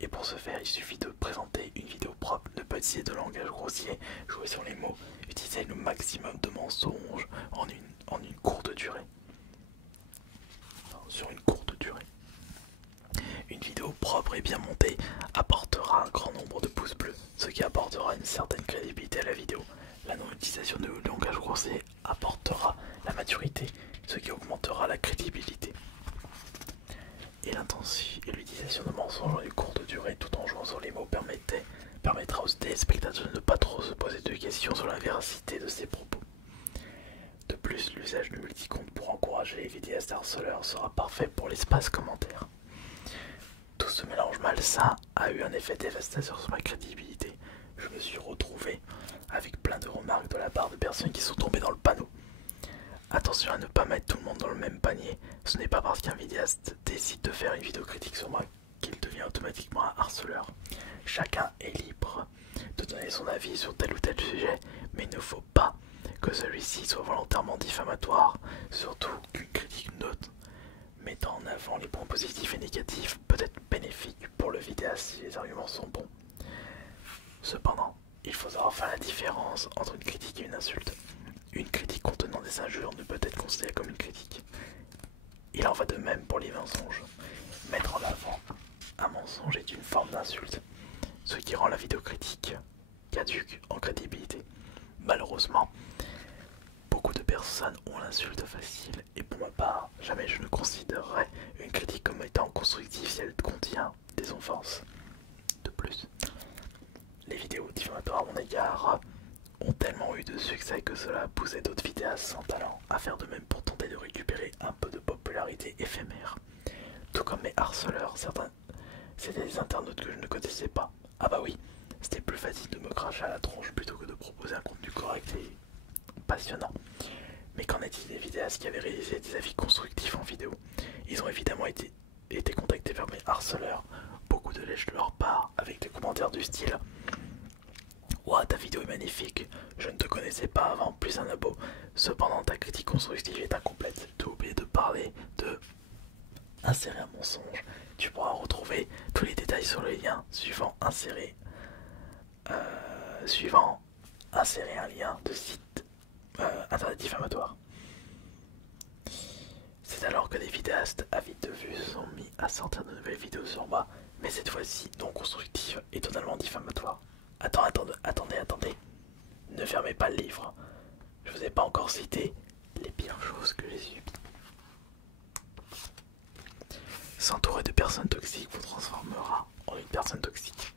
Et pour ce faire, il suffit de présenter une vidéo propre, ne pas utiliser de langage grossier, jouer sur les mots, utiliser le maximum de mensonges en une courte durée. Sur une courte durée. Une vidéo propre et bien montée apportera un grand nombre de pouces bleus, ce qui apportera une certaine crédibilité à la vidéo. La non-utilisation de langage grossier apportera la maturité, ce qui augmentera la crédibilité. Et l'utilisation de mensonges en une courte durée tout en jouant sur les mots permettra aux téléspectateurs de ne pas trop se poser de questions sur la véracité de ses propos. De plus, l'usage de multicomptes pour encourager les vidéastes harceleurs sera parfait pour l'espace commentaire. Tout ce mélange malsain a eu un effet dévastateur sur ma crédibilité. Je me suis retrouvé avec plein de remarques de la part de personnes qui sont tombées dans le panneau. Attention à ne pas mettre tout le monde dans le même panier. Ce n'est pas parce qu'un vidéaste décide de faire une vidéo critique sur moi qu'il devient automatiquement un harceleur. Chacun est libre de donner son avis sur tel ou tel sujet, mais il ne faut pas que celui-ci soit volontairement diffamatoire, surtout qu'une critique neutre mettant en avant les points positifs et négatifs peut être bénéfique pour le vidéaste si les arguments sont bons. Cependant, il faut savoir faire la différence entre une critique et une insulte. Une critique contenant des injures ne peut être considérée comme une critique. Il en va de même pour les mensonges. Mettre en avant un mensonge est une forme d'insulte, ce qui rend la vidéo critique caduque en crédibilité. Malheureusement, beaucoup de personnes ont l'insulte facile et pour ma part, jamais je ne considérerais une critique comme étant constructive si elle contient des offenses. De plus, les vidéos diffamatoires à mon égard ont tellement eu de succès que cela a poussé d'autres vidéastes sans talent à faire de même pour tenter de récupérer un peu de popularité éphémère. Tout comme mes harceleurs, certains c'était des internautes que je ne connaissais pas. Ah bah oui, c'était plus facile de me cracher à la tronche plutôt que de proposer un contenu correct et passionnant. Mais qu'en est-il des vidéastes qui avaient réalisé des avis constructifs en vidéo? Ils ont évidemment été contactés par mes harceleurs, beaucoup de lèches de leur part, avec des commentaires du style: ouah, ta vidéo est magnifique, je ne te connaissais pas avant, plus un abo. Cependant, ta critique constructive est incomplète. Tu as oublié de parler de insérer un mensonge. Tu pourras retrouver tous les détails sur le lien suivant insérer un lien de site internet diffamatoire. C'est alors que des vidéastes avides de vues se sont mis à sortir de nouvelles vidéos sur moi, mais cette fois-ci non constructives et totalement diffamatoires. Attendez. Ne fermez pas le livre. Je vous ai pas encore cité les pires choses que j'ai subies. S'entourer de personnes toxiques vous transformera en une personne toxique.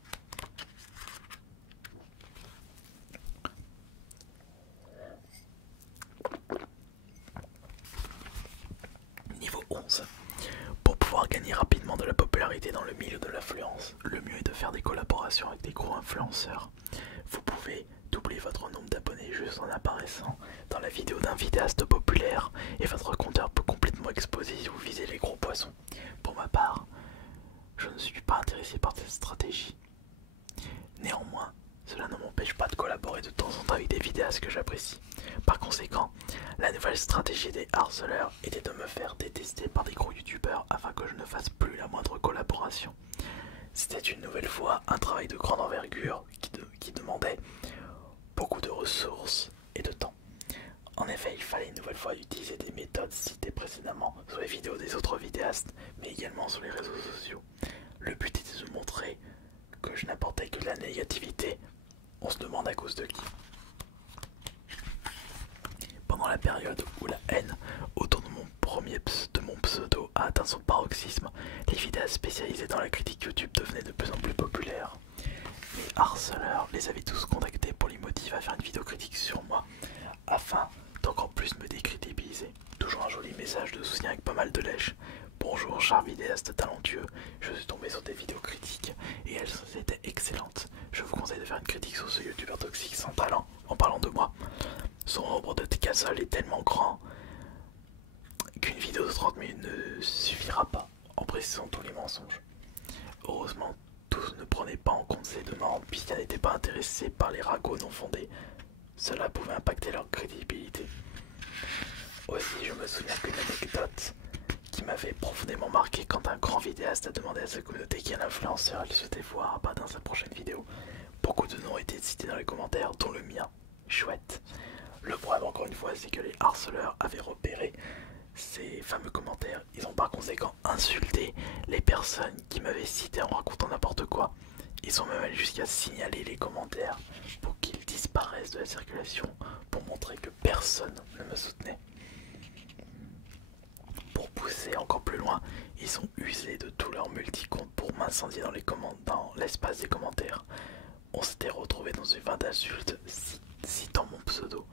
Niveau 11. Pour pouvoir gagner rapidement de la popularité dans le milieu de l'influence, le mieux est de faire des collaborations avec des gros influenceurs. Vous pouvez doubler votre nombre d'abonnés juste en apparaissant dans la vidéo d'un vidéaste populaire et votre compteur peut complètement exploser si vous visez les gros poissons. Pour ma part, je ne suis pas intéressé par cette stratégie. Néanmoins, cela ne m'empêche pas de collaborer de temps en temps avec des vidéastes que j'apprécie. Par conséquent, la nouvelle stratégie des harceleurs était de me faire détester par des gros youtubeurs afin que je ne fasse plus la moindre collaboration. C'était une nouvelle fois un travail de grande envergure qui demandait beaucoup de ressources et de temps. En effet, il fallait une nouvelle fois utiliser des méthodes citées précédemment sur les vidéos des autres vidéastes, mais également sur les réseaux sociaux. Le but était de montrer que je n'apportais que de la négativité. On se demande à cause de qui. Pendant la période où la haine autour de mon pseudo a atteint son paroxysme, les vidéastes spécialisés dans la critique YouTube devenaient de plus en plus populaires. Les harceleurs les avaient tous contactés pour les motiver à faire une vidéo critique sur moi, afin d'encore plus me décrédibiliser. Toujours un joli message de soutien avec pas mal de lèche. Bonjour cher vidéaste talentueux, je suis tombé sur tes vidéos critiques et elles étaient excellentes. Je vous conseille de faire une critique sur ce youtubeur toxique sans talent en parlant de moi. Son nombre de casseroles est tellement grand qu'une vidéo de 30 minutes ne suffira pas en précisant tous les mensonges. Heureusement, tous ne prenaient pas en compte ces demandes puisqu'ils n'étaient pas intéressés par les ragots non fondés. Cela pouvait impacter leur crédibilité. Aussi, je me souviens qu'une anecdote qui m'avait profondément marqué quand un grand vidéaste a demandé à sa communauté quel influenceur il souhaitait voir dans sa prochaine vidéo. Beaucoup de noms ont été cités dans les commentaires, dont le mien. Chouette. Le problème, encore une fois, c'est que les harceleurs avaient repéré ces fameux commentaires. Ils ont par conséquent insulté les personnes qui m'avaient cité en racontant n'importe quoi. Ils sont même allés jusqu'à signaler les commentaires pour qu'ils disparaissent de la circulation, pour montrer que personne ne me soutenait. Pour pousser encore plus loin, ils ont usé de tous leurs multicomptes pour m'incendier dans l'espace des commentaires. On s'était retrouvé dans une vague d'insultes citant mon pseudo.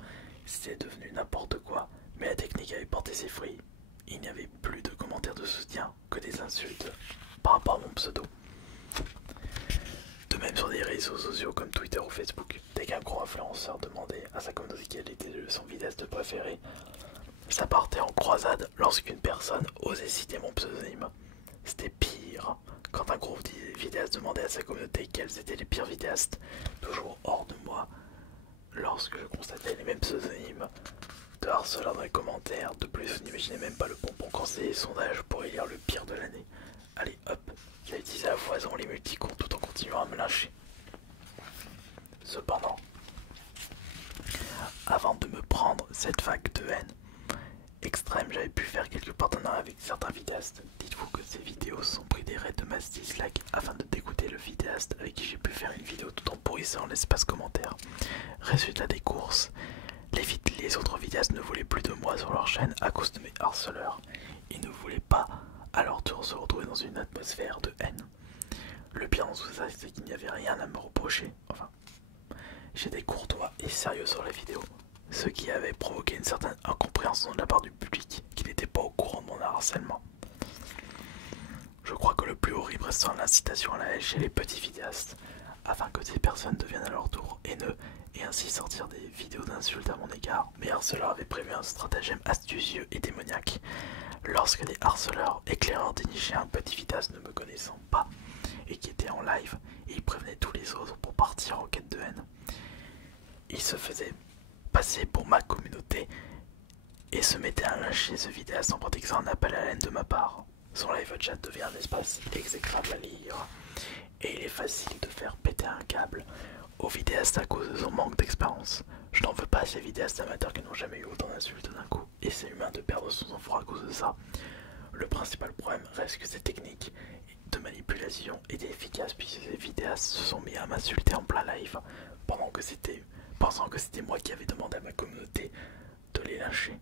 C'était devenu n'importe quoi, mais la technique avait porté ses fruits. Il n'y avait plus de commentaires de soutien que des insultes par rapport à mon pseudo. De même sur des réseaux sociaux comme Twitter ou Facebook, dès qu'un gros influenceur demandait à sa communauté quel était son vidéaste préféré, ça partait en croisade lorsqu'une personne osait citer mon pseudonyme. C'était pire quand un groupe vidéaste demandait à sa communauté quels étaient les pires vidéastes, toujours hors de moi. Lorsque je constatais les mêmes pseudonymes de harceleurs dans les commentaires, de plus vous n'imaginez même pas le bonbon quand c'est les sondages pour élire le pire de l'année. Allez hop, j'ai utilisé à foison les multicomptes tout en continuant à me lyncher. Cependant, avant de me prendre cette vague de haine extrême, j'avais pu faire quelques partenariats avec certains vidéastes. Dites-vous que ces vidéos sont pris des raids de mass dislike afin de dégoûter le vidéaste avec qui j'ai pu faire une vidéo tout en pourrissant l'espace commentaire. Résultat des courses, les autres vidéastes ne voulaient plus de moi sur leur chaîne à cause de mes harceleurs. Ils ne voulaient pas à leur tour se retrouver dans une atmosphère de haine. Le pire dans tout ça, c'est qu'il n'y avait rien à me reprocher. Enfin, j'étais courtois et sérieux sur la vidéo, ce qui avait provoqué une certaine incompréhension de la part du public qui n'était pas au courant de mon harcèlement. Je crois que le plus horrible restant l'incitation à la haine chez les petits vidéastes, afin que ces personnes deviennent à leur tour haineux et ainsi sortir des vidéos d'insultes à mon égard. Mes harceleurs avaient prévu un stratagème astucieux et démoniaque. Lorsque des harceleurs éclaireurs dénichaient un petit vidéaste ne me connaissant pas et qui était en live, et ils prévenaient tous les autres pour partir en quête de haine. Ils se faisaient passer pour ma communauté et se mettaient à lyncher ce vidéaste en prétextant un appel à la haine de ma part. Son live chat devient un espace exécrable à lire et il est facile de faire péter un câble aux vidéastes à cause de son manque d'expérience. Je n'en veux pas à ces vidéastes amateurs qui n'ont jamais eu autant d'insultes d'un coup et c'est humain de perdre son sang-froid à cause de ça. Le principal problème reste que ces techniques de manipulation étaient efficaces puisque ces vidéastes se sont mis à m'insulter en plein live pensant que c'était moi qui avais demandé à ma communauté de les lyncher.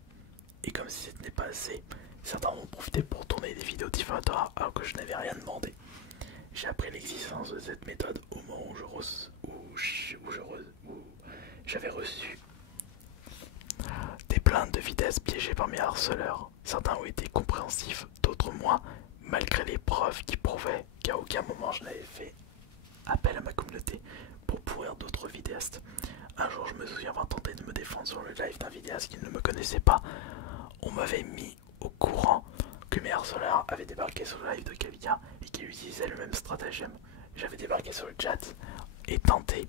Et comme si ce n'était pas assez, certains ont profité pour tourner des vidéos diffamatoires alors que je n'avais rien demandé. J'ai appris l'existence de cette méthode au moment où j'avais reçu des plaintes de vidéastes piégés par mes harceleurs. Certains ont été compréhensifs, d'autres moins, malgré les preuves qui prouvaient qu'à aucun moment je n'avais fait appel à ma communauté pour pourrir d'autres vidéastes. Un jour, je me souviens avoir tenté de me défendre sur le live d'un vidéaste qui ne me connaissait pas. On m'avait mis au courant que mes harceleurs avaient débarqué sur le live de quelqu'un et qu'ils utilisaient le même stratagème. J'avais débarqué sur le chat et tenté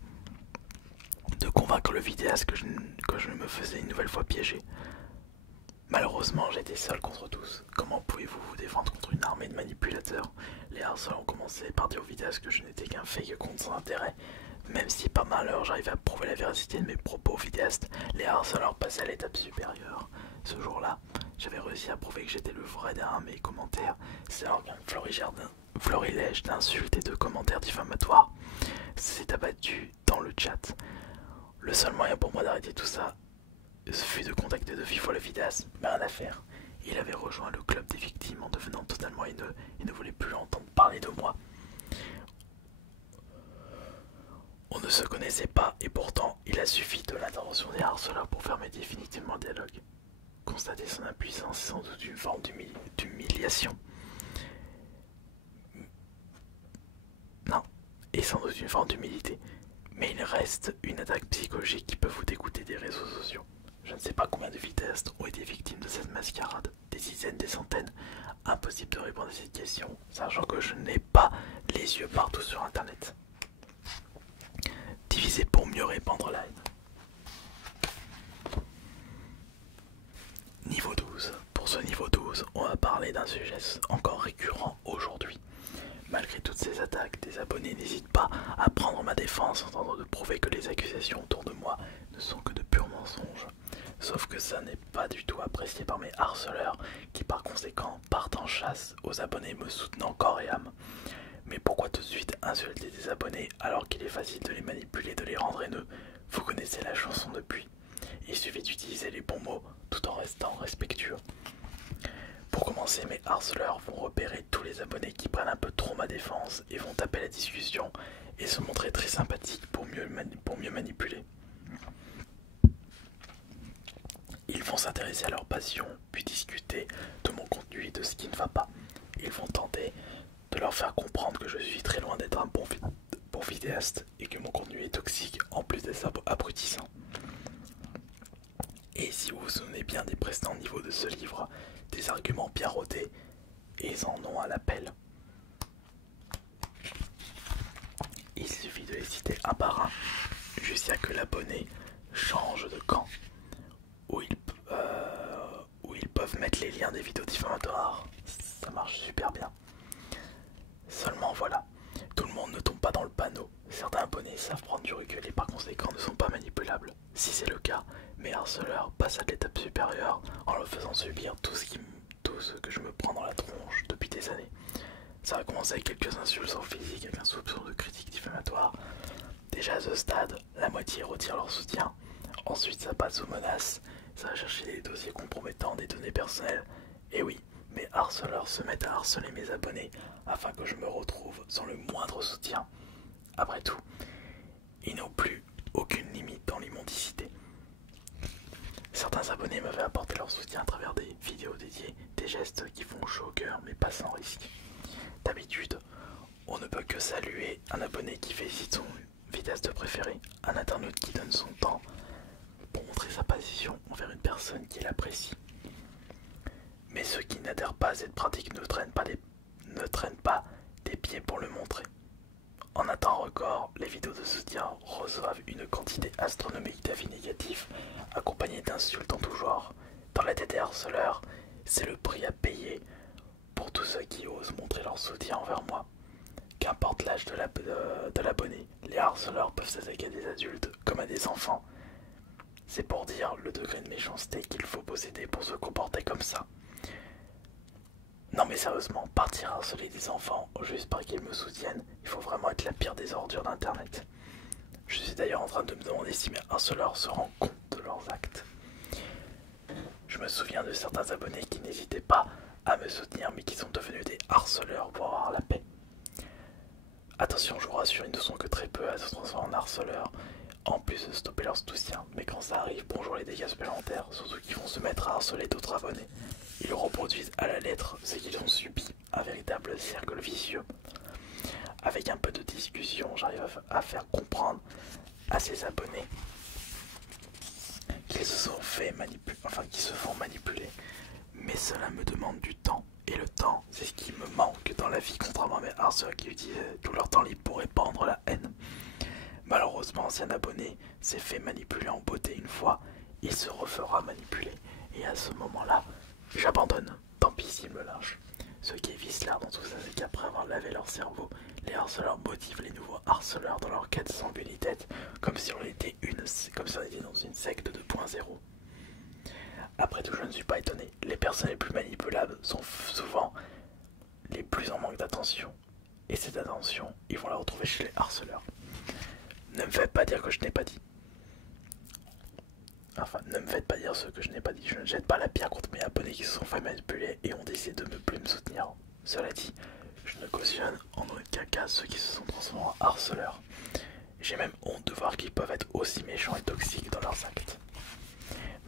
de convaincre le vidéaste que je me faisais une nouvelle fois piéger. Malheureusement, j'étais seul contre tous. Comment pouvez-vous vous défendre contre une armée de manipulateurs? Les harceleurs ont commencé par dire aux vidéastes que je n'étais qu'un fake compte sans intérêt. Même si par malheur j'arrivais à prouver la véracité de mes propos aux vidéastes, les harceleurs passaient à l'étape supérieure. Ce jour-là, j'avais réussi à prouver que j'étais le vrai derrière mes commentaires. C'est alors qu'un florilège d'insultes et de commentaires diffamatoires s'est abattu dans le chat. Le seul moyen pour moi d'arrêter tout ça fut de contacter de vive voix le vidéaste, mais rien à faire. Il avait rejoint le club des victimes en devenant totalement haineux et ne voulait plus entendre parler de moi. On ne se connaissait pas et pourtant il a suffi de l'intervention des harceleurs pour fermer définitivement le dialogue. Constater son impuissance est sans doute une forme d'humiliation. Non, et sans doute une forme d'humilité. Mais il reste une attaque psychologique qui peut vous dégoûter des réseaux sociaux. Je ne sais pas combien de vidéastes ont été victimes de cette mascarade. Des dizaines, des centaines. Impossible de répondre à cette question, sachant que je n'ai pas les yeux partout sur internet. Diviser pour mieux répandre la haine. Niveau 12. Pour ce niveau 12, on va parler d'un sujet encore récurrent aujourd'hui. Malgré toutes ces attaques, des abonnés n'hésitent pas à prendre ma défense en tentant de prouver que les accusations autour de moi ne sont que de purs mensonges. Sauf que ça n'est pas du tout apprécié par mes harceleurs qui par conséquent partent en chasse aux abonnés me soutenant corps et âme. Mais pourquoi tout de suite insulter des abonnés alors qu'il est facile de les manipuler, de les rendre haineux? Vous connaissez la chanson depuis. Il suffit d'utiliser les bons mots tout en restant respectueux. Pour commencer, mes harceleurs vont repérer tous les abonnés qui prennent un peu trop ma défense et vont taper la discussion et se montrer très sympathiques pour mieux manipuler. Ils vont s'intéresser à leur passion, puis discuter de mon contenu et de ce qui ne va pas. Ils vont tenter de leur faire comprendre que je suis très loin d'être un bon vidéaste et que mon contenu est toxique en plus d'être abrutissant. Et si vous vous souvenez bien des précédents niveaux de ce livre, des arguments bien rodés, et ils en ont à l'appel. Il suffit de les citer un par un, jusqu'à que l'abonné change de camp, où ils peuvent mettre les liens des vidéos diffamatoires. Ça marche super bien. Seulement voilà, tout le monde ne tombe pas dans le panneau. Certains abonnés savent prendre du recul et par conséquent ne sont pas manipulables. Si c'est le cas, mes harceleurs passent à l'étape supérieure en leur faisant subir tout ce que je me prends dans la tronche depuis des années. Ça va commencer avec quelques insultes physiques avec un soupçon de critique diffamatoire. Déjà à ce stade, la moitié retire leur soutien. Ensuite ça passe aux menaces, ça va chercher des dossiers compromettants, des données personnelles. Et oui, mes harceleurs se mettent à harceler mes abonnés afin que je me retrouve sans le moindre soutien. Après tout, ils n'ont plus aucune limite dans l'immondicité. Certains abonnés m'avaient apporté leur soutien à travers des vidéos dédiées, des gestes qui font chaud au cœur mais pas sans risque. D'habitude, on ne peut que saluer un abonné qui félicite son vidéaste préféré, un internaute qui donne son temps pour montrer sa passion envers une personne qu'il apprécie. Mais ceux qui n'adhèrent pas à cette pratique ne traînent pas des pieds pour le montrer. En un temps record, les vidéos de soutien reçoivent une quantité astronomique d'avis négatifs, accompagnés d'insultes en tout genre. Dans la tête des harceleurs, c'est le prix à payer pour tous ceux qui osent montrer leur soutien envers moi. Qu'importe l'âge de l'abonné, les harceleurs peuvent s'attaquer à des adultes comme à des enfants. C'est pour dire le degré de méchanceté qu'il faut posséder pour se comporter comme ça. Non mais sérieusement, partir harceler des enfants juste parce qu'ils me soutiennent, il faut vraiment être la pire des ordures d'internet. Je suis d'ailleurs en train de me demander si mes harceleurs se rendent compte de leurs actes. Je me souviens de certains abonnés qui n'hésitaient pas à me soutenir mais qui sont devenus des harceleurs pour avoir la paix. Attention, je vous rassure, ils ne sont que très peu à se transformer en harceleurs, en plus de stopper leur soutien. Mais quand ça arrive, bonjour les dégâts supplémentaires, surtout qu'ils vont se mettre à harceler d'autres abonnés. Ils reproduisent à la lettre ce qu'ils ont subi, un véritable cercle vicieux. Avec un peu de discussion, j'arrive à faire comprendre à ces abonnés qu'ils se sont fait manipuler, qu'ils se font manipuler. Mais cela me demande du temps. Et le temps, c'est ce qui me manque dans la vie, contrairement à mes harceleurs qui utilisaient tout leur temps libre pour répandre la haine. Malheureusement, si un abonné s'est fait manipuler en beauté une fois, il se refera manipuler. Et à ce moment-là, j'abandonne. Tant pis s'il me lâche. Ce qui est vicelard dans tout ça, c'est qu'après avoir lavé leur cerveau, les harceleurs motivent les nouveaux harceleurs dans leur quête sans queue ni tête, comme si on était dans une secte 2.0. Après tout, je ne suis pas étonné. Les personnes les plus manipulables sont souvent les plus en manque d'attention. Et cette attention, ils vont la retrouver chez les harceleurs. Ne me faites pas dire que je n'ai pas dit. Enfin, ne me faites pas dire ce que je n'ai pas dit. Je ne jette pas la pierre contre mes abonnés qui se sont fait manipuler et ont décidé de ne plus me soutenir. Cela dit, je ne cautionne en aucun cas ceux qui se sont transformés en harceleurs. J'ai même honte de voir qu'ils peuvent être aussi méchants et toxiques dans leurs actes.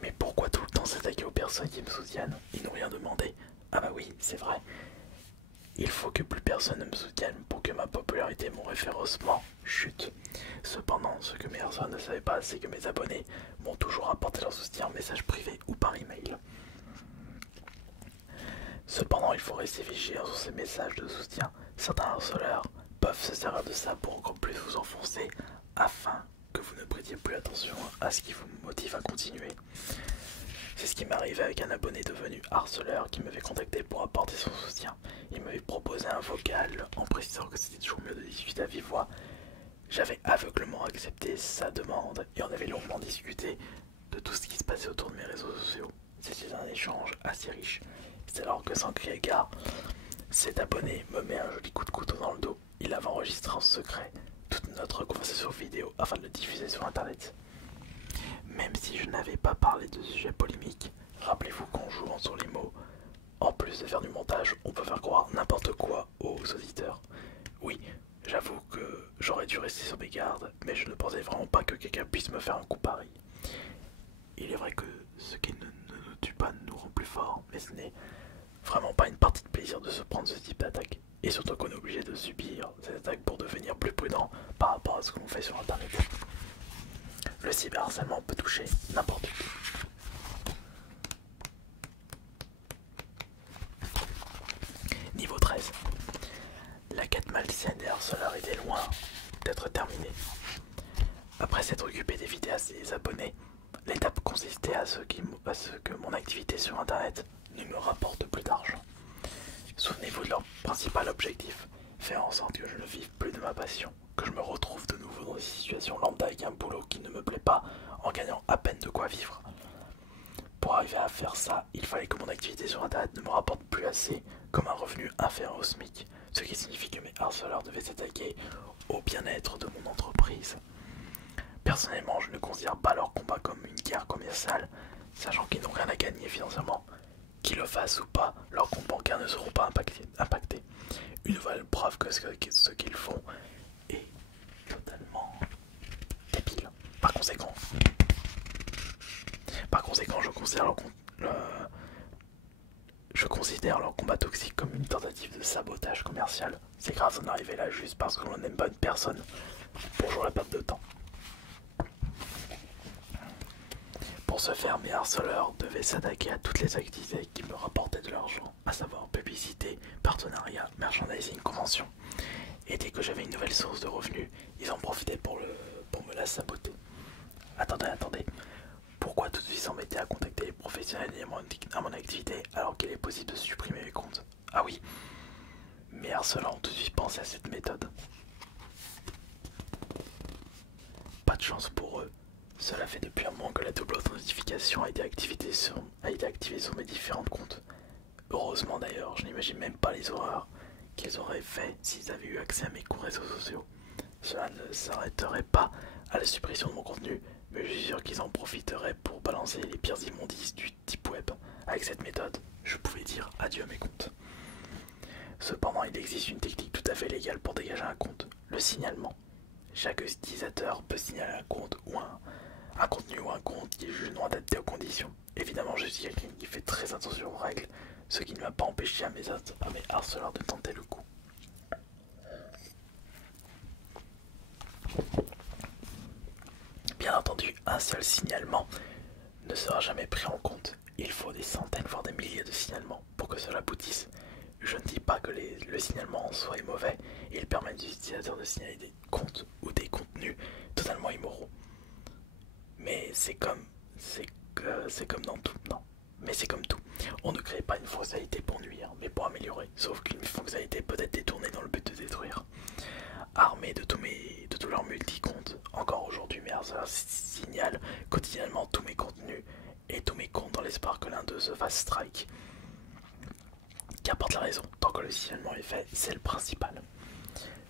Mais pourquoi tout le temps s'attaquer aux personnes qui me soutiennent? Ils n'ont rien demandé. Ah bah oui, c'est vrai. Il faut que plus personne ne me soutienne pour que ma popularité et mon référencement chutent. Cependant, ce que mes harceleurs ne savaient pas, c'est que mes abonnés m'ont toujours apporté leur soutien en message privé ou par email. Cependant, il faut rester vigilant sur ces messages de soutien. Certains harceleurs peuvent se servir de ça pour encore plus vous enfoncer afin que vous ne prêtiez plus attention à ce qui vous motive à continuer. C'est ce qui m'est arrivé avec un abonné devenu harceleur qui m'avait contacté pour apporter son soutien. Il m'avait proposé un vocal en précisant que c'était toujours mieux de discuter à vive voix. J'avais aveuglement accepté sa demande et on avait longuement discuté de tout ce qui se passait autour de mes réseaux sociaux. C'était un échange assez riche. C'est alors que sans crier gare, cet abonné me met un joli coup de couteau dans le dos. Il avait enregistré en secret toute notre conversation vidéo afin de le diffuser sur internet. Même si je n'avais pas parlé de sujets polémiques, rappelez-vous qu'en jouant sur les mots, en plus de faire du montage, on peut faire croire n'importe quoi aux auditeurs. Oui, j'avoue que j'aurais dû rester sur mes gardes, mais je ne pensais vraiment pas que quelqu'un puisse me faire un coup pareil. Il est vrai que ce qui ne nous tue pas nous rend plus forts, mais ce n'est vraiment pas une partie de plaisir de se prendre ce type d'attaque. Et surtout qu'on est obligé de subir cette attaque pour devenir plus prudent par rapport à ce qu'on fait sur internet. Le cyberharcèlement peut toucher n'importe qui. Niveau 13. La quête malsaine des harceleurs était loin d'être terminée. Après s'être occupé d'éviter à ses abonnés, l'étape consistait à ce que mon activité sur internet ne me rapporte plus d'argent. Souvenez-vous de leur principal objectif, faire en sorte que je ne vive plus de ma passion, que je me retrouve de nouveau dans des situations lambda avec un boulot qui ne me plaît pas en gagnant à peine de quoi vivre. Pour arriver à faire ça, il fallait que mon activité sur internet ne me rapporte plus assez comme un revenu inférieur au SMIC, ce qui signifie que mes harceleurs devaient s'attaquer au bien-être de mon entreprise. Personnellement, je ne considère pas leur combat comme une guerre commerciale, sachant qu'ils n'ont rien à gagner financièrement. Qu'ils le fassent ou pas, leurs comptes bancaires ne seront pas impactés. Une nouvelle preuve que ce qu'ils font est totalement débile. conséquent, je considère leur combat toxique comme une tentative de sabotage commercial. C'est grave d'en arriver là juste parce que l'on n'aime pas une personne. Bonjour la perte de temps. Pour ce faire, mes harceleurs devaient s'attaquer à toutes les activités qui me rapportaient de l'argent, à savoir publicité, partenariat, merchandising, convention. Et dès que j'avais une nouvelle source de revenus, ils en profitaient pour me la saboter. Attendez. Pourquoi tout de suite s'embêter à contacter les professionnels liés à mon activité alors qu'il est possible de supprimer mes comptes? Ah oui, mes harceleurs ont tout de suite pensé à cette méthode. Pas de chance pour eux. Cela fait depuis un moment que la double authentification a été activée sur mes différents comptes. Heureusement d'ailleurs, je n'imagine même pas les horreurs qu'ils auraient fait s'ils avaient eu accès à mes comptes réseaux sociaux. Cela ne s'arrêterait pas à la suppression de mon contenu, mais je suis sûr qu'ils en profiteraient pour balancer les pires immondices du type web. Avec cette méthode, je pouvais dire adieu à mes comptes. Cependant, il existe une technique tout à fait légale pour dégager un compte, le signalement. Chaque utilisateur peut signaler un compte ou un contenu ou un compte qui est jugé non adapté aux conditions. Évidemment, je suis quelqu'un qui fait très attention aux règles, ce qui ne m'a pas empêché à mes harceleurs de tenter le coup. Bien entendu, un seul signalement ne sera jamais pris en compte. Il faut des centaines, voire des milliers de signalements pour que cela aboutisse. Je ne dis pas que le signalement en soi est mauvais, il permet aux utilisateurs de signaler des comptes ou des contenus totalement immoraux. Mais c'est comme dans tout, non. Mais c'est comme tout. On ne crée pas une fonctionnalité pour nuire, mais pour améliorer. Sauf qu'une fonctionnalité peut être détournée dans le but de détruire. Armés de tous leurs multi-comptes, encore aujourd'hui mes harceleurs signalent quotidiennement tous mes contenus et tous mes comptes dans l'espoir que l'un d'eux se fasse strike. Qu'importe la raison, tant que le signalement est fait, c'est le principal.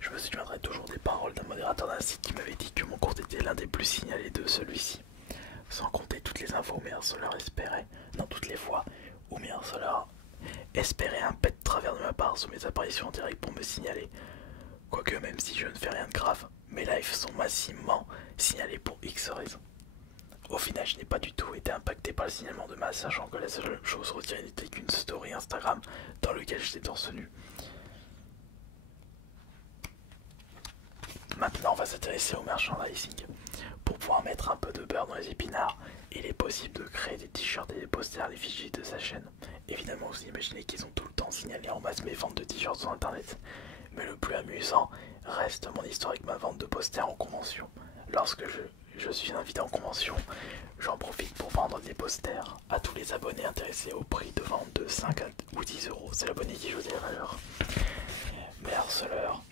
Je me souviendrai toujours des paroles d'un modérateur d'un site qui m'avait dit que mon compte était l'un des plus signalés de celui-ci. Sans compter toutes les infos où mes harceleurs espéraient, non toutes les fois où mes harceleurs espéraient un pet de travers de ma part sur mes apparitions en direct pour me signaler. Quoique même si je ne fais rien de grave, mes lives sont massivement signalés pour X raisons. Au final, je n'ai pas du tout été impacté par le signalement de masse, sachant que la seule chose retirée n'était qu'une story Instagram dans laquelle j'étais torse nu. Maintenant, on va s'intéresser au merchandising. Pour pouvoir mettre un peu de beurre dans les épinards, il est possible de créer des t-shirts et des posters à l'effigie de sa chaîne. Évidemment, vous imaginez qu'ils ont tout le temps signalé en masse mes ventes de t-shirts sur internet. Mais le plus amusant reste mon historique, ma vente de posters en convention. Lorsque je suis invité en convention, j'en profite pour vendre des posters à tous les abonnés intéressés au prix de vente de 5 ou 10 euros. C'est l'abonné qui joue des valeurs. Mes harceleurs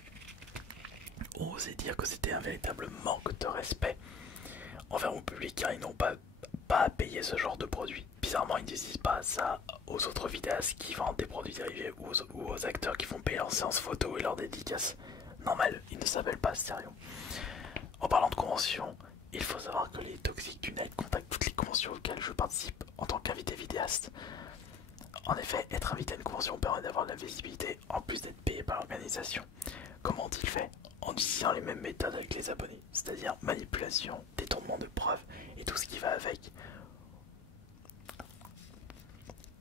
ont osé dire que c'était un véritable manque de respect envers mon public car ils n'ont pas à payer ce genre de produit. Bizarrement, ils ne disent pas ça aux autres vidéastes qui vendent des produits dérivés ou aux acteurs qui font payer leurs séances photos et leurs dédicaces. Normal, ils ne s'appellent pas sérieux. En parlant de convention, il faut savoir que les Toxiques du Net contactent toutes les conventions auxquelles je participe en tant qu'invité vidéaste. En effet, être invité à une convention permet d'avoir de la visibilité en plus d'être payé par l'organisation. Comment ont-ils fait? En utilisant les mêmes méthodes avec les abonnés, c'est-à-dire manipulation, détournement de preuves et tout ce qui va avec.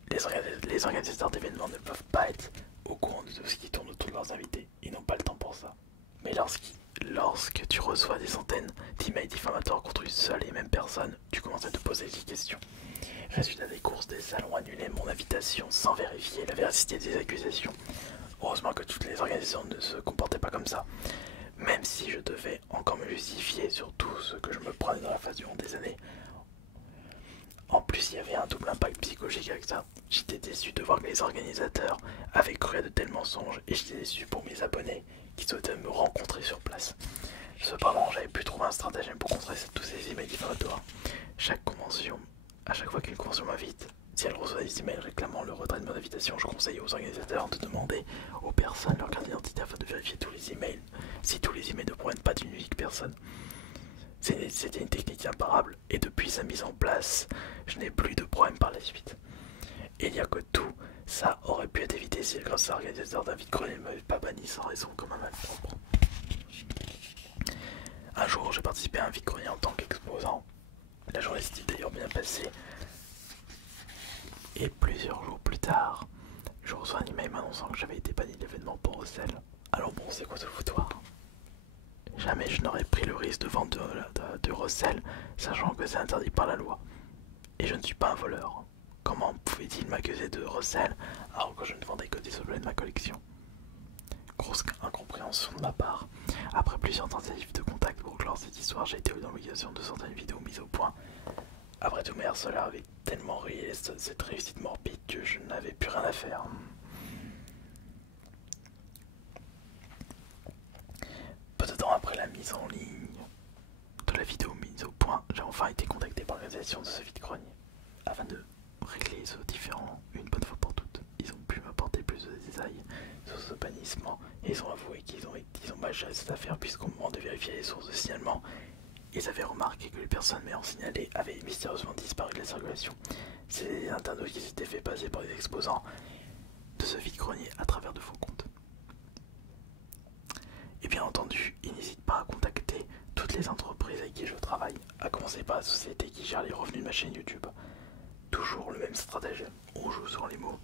Les organisateurs d'événements ne peuvent pas être au courant de tout ce qui tourne autour de leurs invités. Ils n'ont pas le temps pour ça. Mais lorsque tu reçois des centaines d'emails diffamatoires contre une seule et même personne, tu commences à te poser des questions. Résultat des courses, des salons annulaient mon invitation sans vérifier la véracité des accusations. Heureusement que toutes les organisations ne se comportaient pas comme ça. Même si je devais encore me justifier sur tout ce que je me prenais dans la face durant des années. En plus, il y avait un double impact psychologique avec ça. J'étais déçu de voir que les organisateurs avaient cru à de tels mensonges et j'étais déçu pour mes abonnés qui souhaitaient me rencontrer sur place. Cependant, j'avais pu trouver un stratagème pour contrer tous ces emails diffamatoires. À chaque fois qu'une convention m'invite, si elle reçoit des emails réclamant le retrait de mon invitation, je conseille aux organisateurs de demander aux personnes leur carte d'identité afin de vérifier tous les emails, si tous les emails ne proviennent pas d'une unique personne. C'était une technique imparable et depuis sa mise en place, je n'ai plus de problème par la suite. Et il n'y a que tout ça aurait pu être évité si le grand organisateur David Grenet ne m'avait pas banni sans raison comme un malpropre. Un jour, j'ai participé à un vide-grenier en tant qu'exposant. La journée s'était d'ailleurs bien passée. Et plusieurs jours plus tard, je reçois un email m'annonçant que j'avais été banni de l'événement pour recel. Alors bon, c'est quoi ce foutoir? Jamais je n'aurais pris le risque de vendre de recel, sachant que c'est interdit par la loi. Et je ne suis pas un voleur. Comment pouvait-il m'accuser de recel alors que je ne vendais que des objets de ma collection? Grosse incompréhension de ma part. Après plusieurs tentatives de contact pour clore cette histoire, j'ai été dans l'obligation de certaines vidéos mises au point. Après tout, mes harceleurs avaient tellement ri cette réussite morbide que je n'avais plus rien à faire. Peu de temps après la mise en ligne de la vidéo mise au point, j'ai enfin été contacté par l'organisation de ce vide-grenier afin de régler ce différend une bonne fois pour toutes. Ils ont pu m'apporter plus de détails sur ce bannissement et ils ont avoué qu'ils ont mal géré cette affaire puisqu'au moment de vérifier les sources de signalement, ils avaient remarqué que les personnes m'ayant signalé avaient mystérieusement disparu de la circulation. C'est des internautes qui s'étaient fait passer par les exposants de ce vide-grenier à travers de faux comptes. Et bien entendu, ils n'hésitent pas à contacter toutes les entreprises avec qui je travaille, à commencer par la société qui gère les revenus de ma chaîne YouTube. Toujours le même stratagème, on joue sur les mots,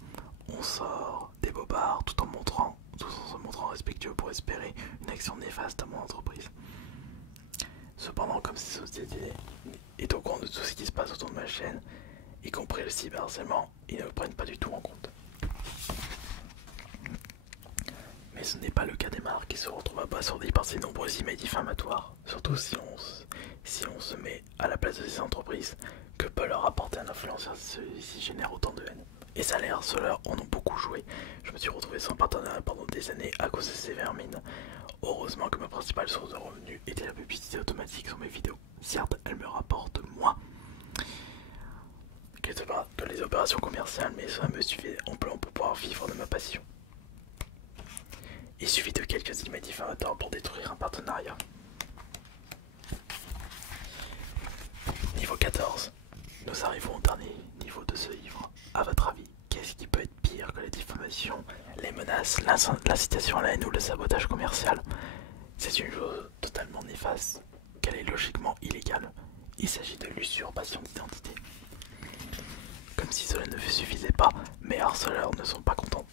on sort des bobards tout en se montrant respectueux pour espérer une action néfaste à mon entreprise. Cependant, comme cette société est au courant de tout ce qui se passe autour de ma chaîne, y compris le cyberharcèlement, ils ne le prennent pas du tout en compte. Mais ce n'est pas le cas des marques qui se retrouvent abasourdies par ces nombreux emails diffamatoires, surtout si on se met à la place de ces entreprises. Que peut leur apporter un influenceur si celui-ci génère autant de haine? Et ça, les harceleurs en ont beaucoup joué. Je me suis retrouvé sans partenariat pendant des années à cause de ces vermines. Heureusement que ma principale source de revenus était la publicité automatique sur mes vidéos. Certes, elle me rapporte moins que les opérations commerciales, mais ça me suffit amplement pour pouvoir vivre de ma passion. Il suffit de quelques emails diffamatoires pour détruire un partenariat. Niveau 14. Nous arrivons au dernier niveau de ce livre. À votre avis, qu'est-ce qui peut être pire que la diffamation, les menaces, l'incitation à la haine ou le sabotage commercial? C'est une chose totalement néfaste, qu'elle est logiquement illégale. Il s'agit de l'usurpation d'identité. Comme si cela ne suffisait pas, mes harceleurs ne se sont pas contentés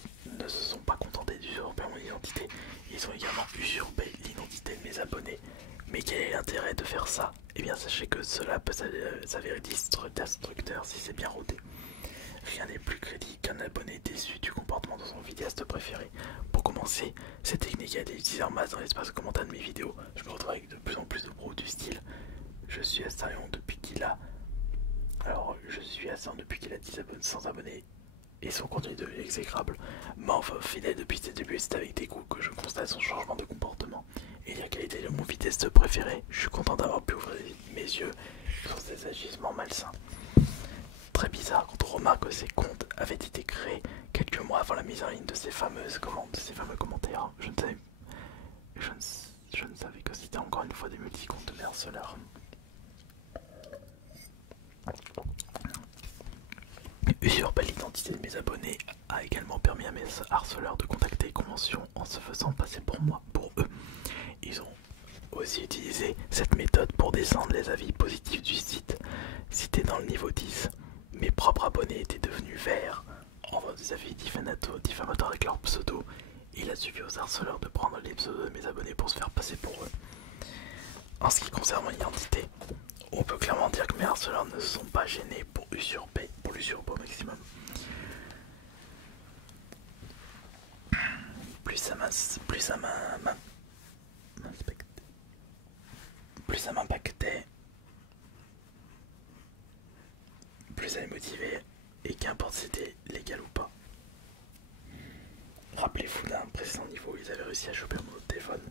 d'usurper mon identité, ils ont également usurpé l'identité de mes abonnés. Mais quel est l'intérêt de faire ça? Eh bien sachez que cela peut s'avérer destructeur si c'est bien rodé. Rien n'est plus crédible qu'un abonné déçu du comportement de son vidéaste préféré. Pour commencer, cette technique a été utilisée en masse dans l'espace de commentaire de mes vidéos. Je me retrouve avec de plus en plus de pros du style. Je suis Astarion depuis qu'il a... Alors, je suis Astarion depuis qu'il a 10 abonnés, 100 abonnés. Et son contenu est devenu exécrable. Morph, fidèle depuis ses débuts, c'est avec dégoût que je constate son changement de comportement. Et dire quel était mon vidéaste préféré, je suis content d'avoir pu ouvrir mes yeux sur ces agissements malsains. Très bizarre quand on remarque que ces comptes avaient été créés quelques mois avant la mise en ligne de ces fameux commentaires. Je ne savais que c'était encore une fois des multi-comptes de harceleurs. Usurper l'identité de mes abonnés a également permis à mes harceleurs de contacter Convention en se faisant passer pour eux. Ils ont aussi utilisé cette méthode pour descendre les avis positifs du site. Cité dans le niveau 10, mes propres abonnés étaient devenus verts en voyant des avis diffamatoires avec leur pseudo. Il a suffi aux harceleurs de prendre les pseudos de mes abonnés pour se faire passer pour eux. En ce qui concerne mon identité, on peut clairement dire que mes harceleurs ne se sont pas gênés pour l'usurper au maximum. Plus ça m'impactait, plus ça les motivait, et qu'importe si c'était légal ou pas. Rappelez-vous d'un précédent niveau, ils avaient réussi à choper mon téléphone.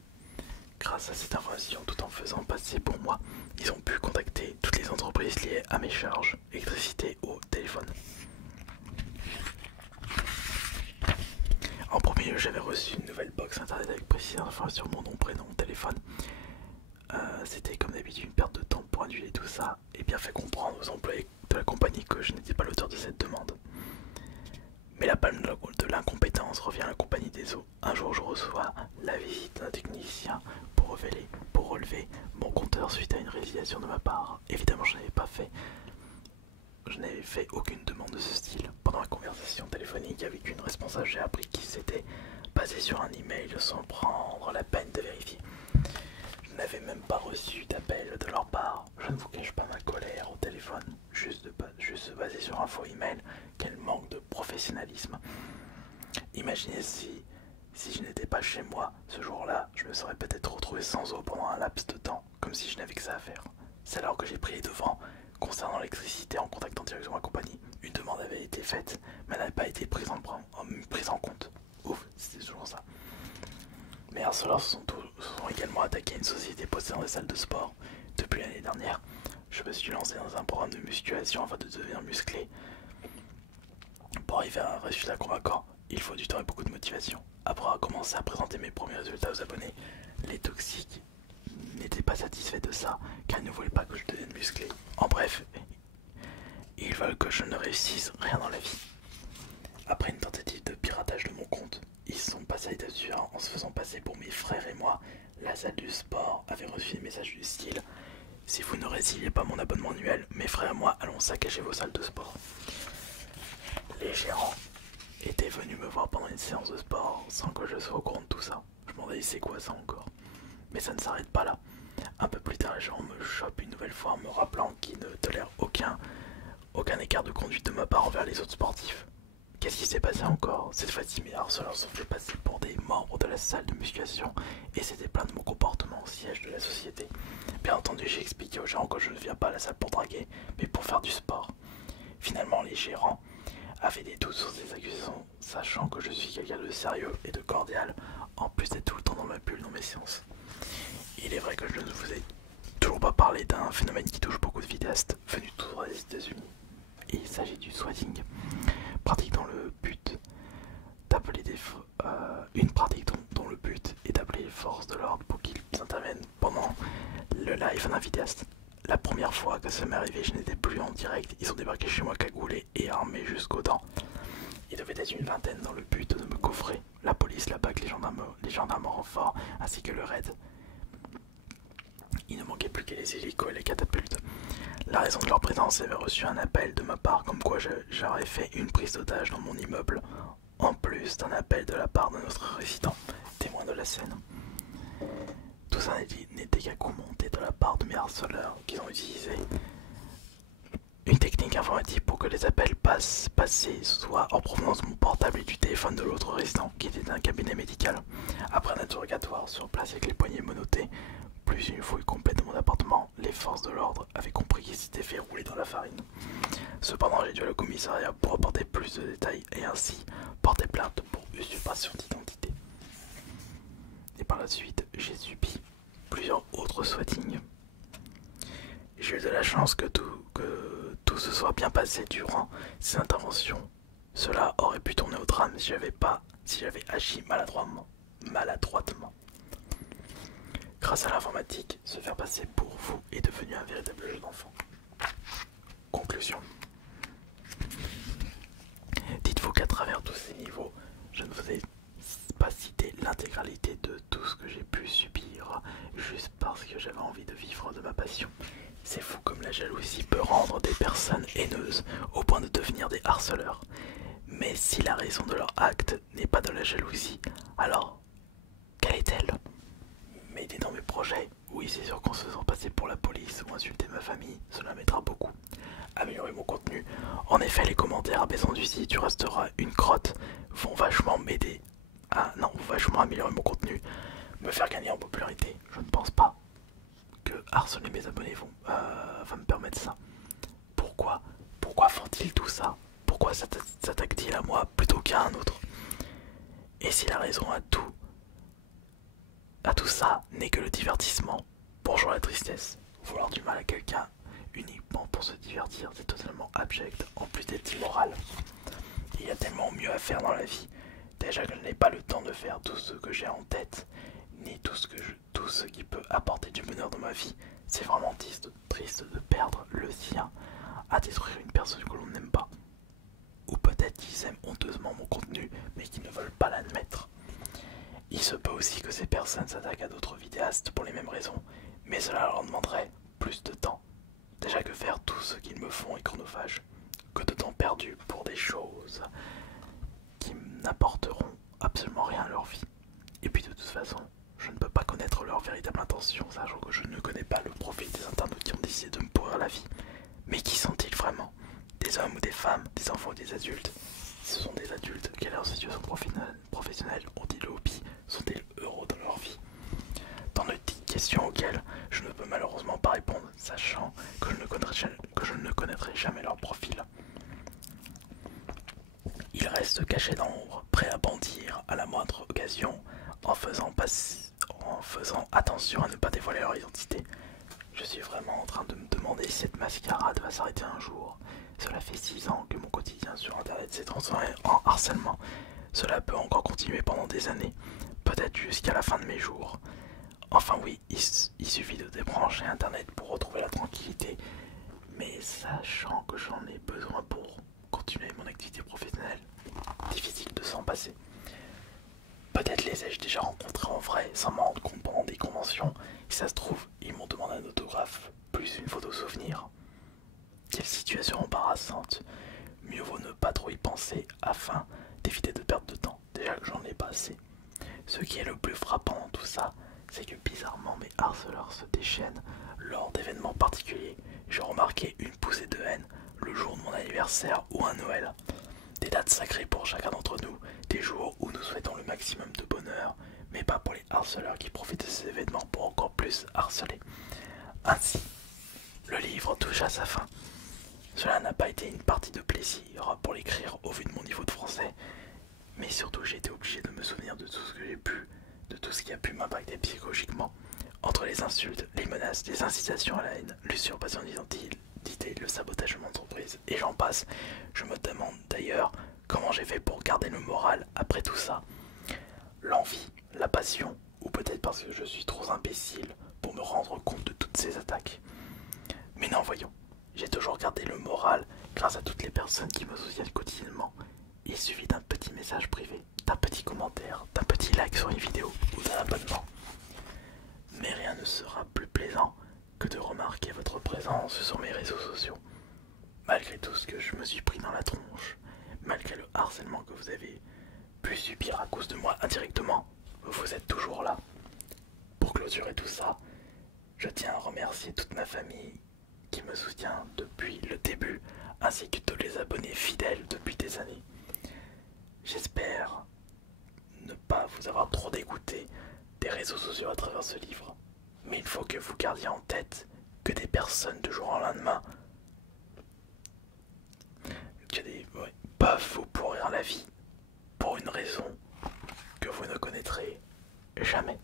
Grâce à cette information, tout en faisant passer pour moi, ils ont pu contacter toutes les entreprises liées à mes charges, électricité ou téléphone. En premier lieu, j'avais reçu une nouvelle box internet avec précisément information sur mon nom, prénom, téléphone. C'était comme d'habitude une perte de temps pour annuler tout ça et bien fait comprendre aux employés de la compagnie que je n'étais pas l'auteur de cette demande. Mais la palme de l'incompétence revient à la compagnie des eaux. Un jour, je reçois la visite d'un technicien pour pour relever mon compteur suite à une résiliation de ma part. Évidemment, je n'avais fait aucune demande de ce style. Pendant la conversation téléphonique avec une responsable, j'ai appris qu'ils s'étaient basés sur un email sans prendre la peine de vérifier. Je n'avais même pas reçu d'appel de leur part. Je ne vous cache pas ma colère au téléphone, juste se baser sur un faux email. Quel manque de professionnalisme. Imaginez si je n'étais pas chez moi ce jour-là, je me serais peut-être retrouvé sans eau pendant un laps de temps, comme si je n'avais que ça à faire. C'est alors que j'ai pris les devants concernant l'électricité en contactant directement ma compagnie. Une demande avait été faite, mais elle n'avait pas été prise en compte. Ouf, c'était toujours ça. Mais harceleurs se sont également attaqués à une société possédant des salles de sport. Depuis l'année dernière, je me suis lancé dans un programme de musculation afin de devenir musclé. Pour arriver à un résultat convaincant, il faut du temps et beaucoup de motivation. Après avoir commencé à présenter mes premiers résultats aux abonnés, les toxiques n'étaient pas satisfaits de ça, car ils ne voulaient pas que je devienne musclé. En bref, ils veulent que je ne réussisse rien dans la vie. Après une tentative de piratage de mon compte, ils se sont passés dessus en se faisant passer pour mes frères et moi. La salle du sport avait reçu des messages du style: si vous ne résiliez pas mon abonnement annuel, mes frères et moi allons saccager vos salles de sport. Les gérants étaient venus me voir pendant une séance de sport sans que je sois au courant de tout ça. Je me demandais c'est quoi ça encore. Mais ça ne s'arrête pas là. Un peu plus tard, les gens me chopent une nouvelle fois en me rappelant qu'ils ne tolèrent aucun écart de conduite de ma part envers les autres sportifs. Qu'est-ce qui s'est passé encore? Cette fois-ci, mes harceleurs se sont fait passer pour des membres de la salle de musculation et s'étaient plaints de mon comportement au siège de la société. Bien entendu, j'ai expliqué aux gens que je ne viens pas à la salle pour draguer, mais pour faire du sport. Finalement, les gérants avaient des doutes sur ces accusations, sachant que je suis quelqu'un de sérieux et de cordial, en plus d'être tout le temps dans ma bulle dans mes séances. Il est vrai que je ne vous ai toujours pas parlé d'un phénomène qui touche beaucoup de vidéastes venus tout droit des États-Unis. Il s'agit du swatting, pratique dans le but d'appeler une pratique dont le but est d'appeler les forces de l'ordre pour qu'ils interviennent pendant le live d'un vidéaste. La première fois que ça m'est arrivé, je n'étais plus en direct. Ils ont débarqué chez moi cagoulés et armés jusqu'aux dents. Il devait être une vingtaine dans le but de me coffrer. La police, la BAC, les gendarmes en renfort, ainsi que le raid. Il ne manquait plus que les hélicos et les catapultes. La raison de leur présence avait reçu un appel de ma part comme quoi j'aurais fait une prise d'otage dans mon immeuble, en plus d'un appel de la part de notre résident, témoin de la scène. Tout ça n'était qu'un coup monté de la part de mes harceleurs qui ont utilisé une technique informatique pour que les appels passés soient en provenance de mon portable et du téléphone de l'autre résident qui était un cabinet médical. Après un interrogatoire sur place avec les poignées menottées, plus une fouille complète de mon appartement, les forces de l'ordre avaient compris qu'ils s'étaient fait rouler dans la farine. Cependant, j'ai dû aller au commissariat pour apporter plus de détails et ainsi porter plainte pour usurpation d'identité. Et par la suite, j'ai subi plusieurs autres swattings. J'ai eu de la chance que tout se soit bien passé durant ces interventions. Cela aurait pu tourner au drame si j'avais agi maladroitement. Grâce à l'informatique, se faire passer pour vous est devenu un véritable jeu d'enfant. Conclusion. Dites-vous qu'à travers tous ces niveaux, je ne vous ai pas cité l'intégralité de tout ce que j'ai pu subir juste parce que j'avais envie de vivre de ma passion. C'est fou comme la jalousie peut rendre des personnes haineuses au point de devenir des harceleurs. Mais si la raison de leur acte n'est pas de la jalousie, alors quelle est-elle? M'aider dans mes projets? Oui, c'est sûr qu'en se faisant passer pour la police ou insulter ma famille, cela m'aidera beaucoup. Améliorer mon contenu. En effet, les commentaires abaissant du site tu resteras une crotte vont vachement m'aider. Vont vachement améliorer mon contenu, me faire gagner en popularité. Je ne pense pas que harceler mes abonnés va me permettre ça. Pourquoi font-ils tout ça? Pourquoi s'attaquent-ils à moi plutôt qu'à un autre? Et si la raison à tout ça n'est que le divertissement? Bonjour la tristesse. Vouloir du mal à quelqu'un uniquement pour se divertir, c'est totalement abject, en plus d'être immoral. Il y a tellement mieux à faire dans la vie. Déjà que je n'ai pas le temps de faire tout ce que j'ai en tête, ni tout ce qui peut apporter du bonheur dans ma vie. C'est vraiment triste de perdre le sien à détruire une personne que l'on n'aime pas. Ou peut-être qu'ils aiment honteusement mon contenu, mais qu'ils ne veulent pas l'admettre. Il se peut aussi que ces personnes s'attaquent à d'autres vidéastes néfastes pour les mêmes raisons, mais cela leur demanderait plus de temps. Déjà que faire tout ce qu'ils me font est chronophage, que de temps perdu pour des choses qui n'apporteront absolument rien à leur vie. Et puis de toute façon, je ne peux pas connaître leur véritable intention, sachant que je ne connais pas le profil des internautes qui ont décidé de me pourrir la vie. Mais qui sont-ils vraiment? Des hommes ou des femmes, des enfants ou des adultes? Si ce sont des adultes, quelle est leur situation professionnelle? Ont-ils le hobby? Sont-ils heureux dans leur vie? Tant de petites questions auxquelles je ne peux malheureusement pas répondre, sachant que je ne connaîtrai jamais leur profil. Ils restent cachés dans l'ombre, prêts à bondir à la moindre occasion, en faisant attention à ne pas dévoiler leur identité. Je suis vraiment en train de me demander si cette mascarade va s'arrêter un jour. Cela fait 6 ans que mon quotidien sur internet s'est transformé en harcèlement. Cela peut encore continuer pendant des années, peut-être jusqu'à la fin de mes jours. Enfin oui, il suffit de débrancher internet pour retrouver la tranquillité, mais sachant que j'en ai besoin pour continuer mon activité professionnelle, difficile de s'en passer. Peut-être les ai-je déjà rencontrés en vrai sans m'en rendre compte pendant des conventions. Si ça se trouve, ils m'ont demandé un autographe, plus une photo souvenir. Quelle situation embarrassante. Mieux vaut ne pas trop y penser afin d'éviter de perdre de temps, déjà que j'en ai pas assez. Ce qui est le plus frappant dans tout ça, c'est que bizarrement mes harceleurs se déchaînent lors d'événements particuliers. J'ai remarqué une poussée de haine le jour de mon anniversaire ou un Noël. Des dates sacrées pour chacun d'entre nous, des jours où nous souhaitons le maximum de bonheur, mais pas pour les harceleurs qui profitent de ces événements pour encore plus harceler. Ainsi, le livre touche à sa fin. Cela n'a pas été une partie de plaisir pour l'écrire au vu de mon niveau de français, mais surtout j'ai été obligé de me souvenir de tout ce que j'ai pu, de tout ce qui a pu m'impacter psychologiquement. Entre les insultes, les menaces, les incitations à la haine, l'usurpation d'identité, le sabotage de mon entreprise, et j'en passe. Je me demande d'ailleurs comment j'ai fait pour garder le moral après tout ça. L'envie, la passion, ou peut-être parce que je suis trop imbécile pour me rendre compte de toutes ces attaques. Mais non, voyons, j'ai toujours gardé le moral grâce à toutes les personnes qui me soutiennent quotidiennement. Il suffit d'un petit message privé, d'un petit commentaire, d'un petit like sur une vidéo ou d'un abonnement. Mais rien ne sera plus plaisant que de remarquer votre présence sur mes réseaux sociaux. Malgré tout ce que je me suis pris dans la tronche, malgré le harcèlement que vous avez pu subir à cause de moi indirectement, vous êtes toujours là. Pour clôturer tout ça, je tiens à remercier toute ma famille qui me soutient depuis le début, ainsi que tous les abonnés fidèles depuis des années. J'espère ne pas vous avoir trop dégoûté des réseaux sociaux à travers ce livre. Mais il faut que vous gardiez en tête que des personnes de jour au lendemain peuvent vous pourrir la vie pour une raison que vous ne connaîtrez jamais.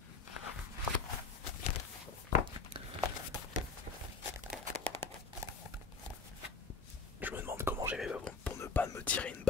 Je me demande comment j'ai fait pour ne pas me tirer une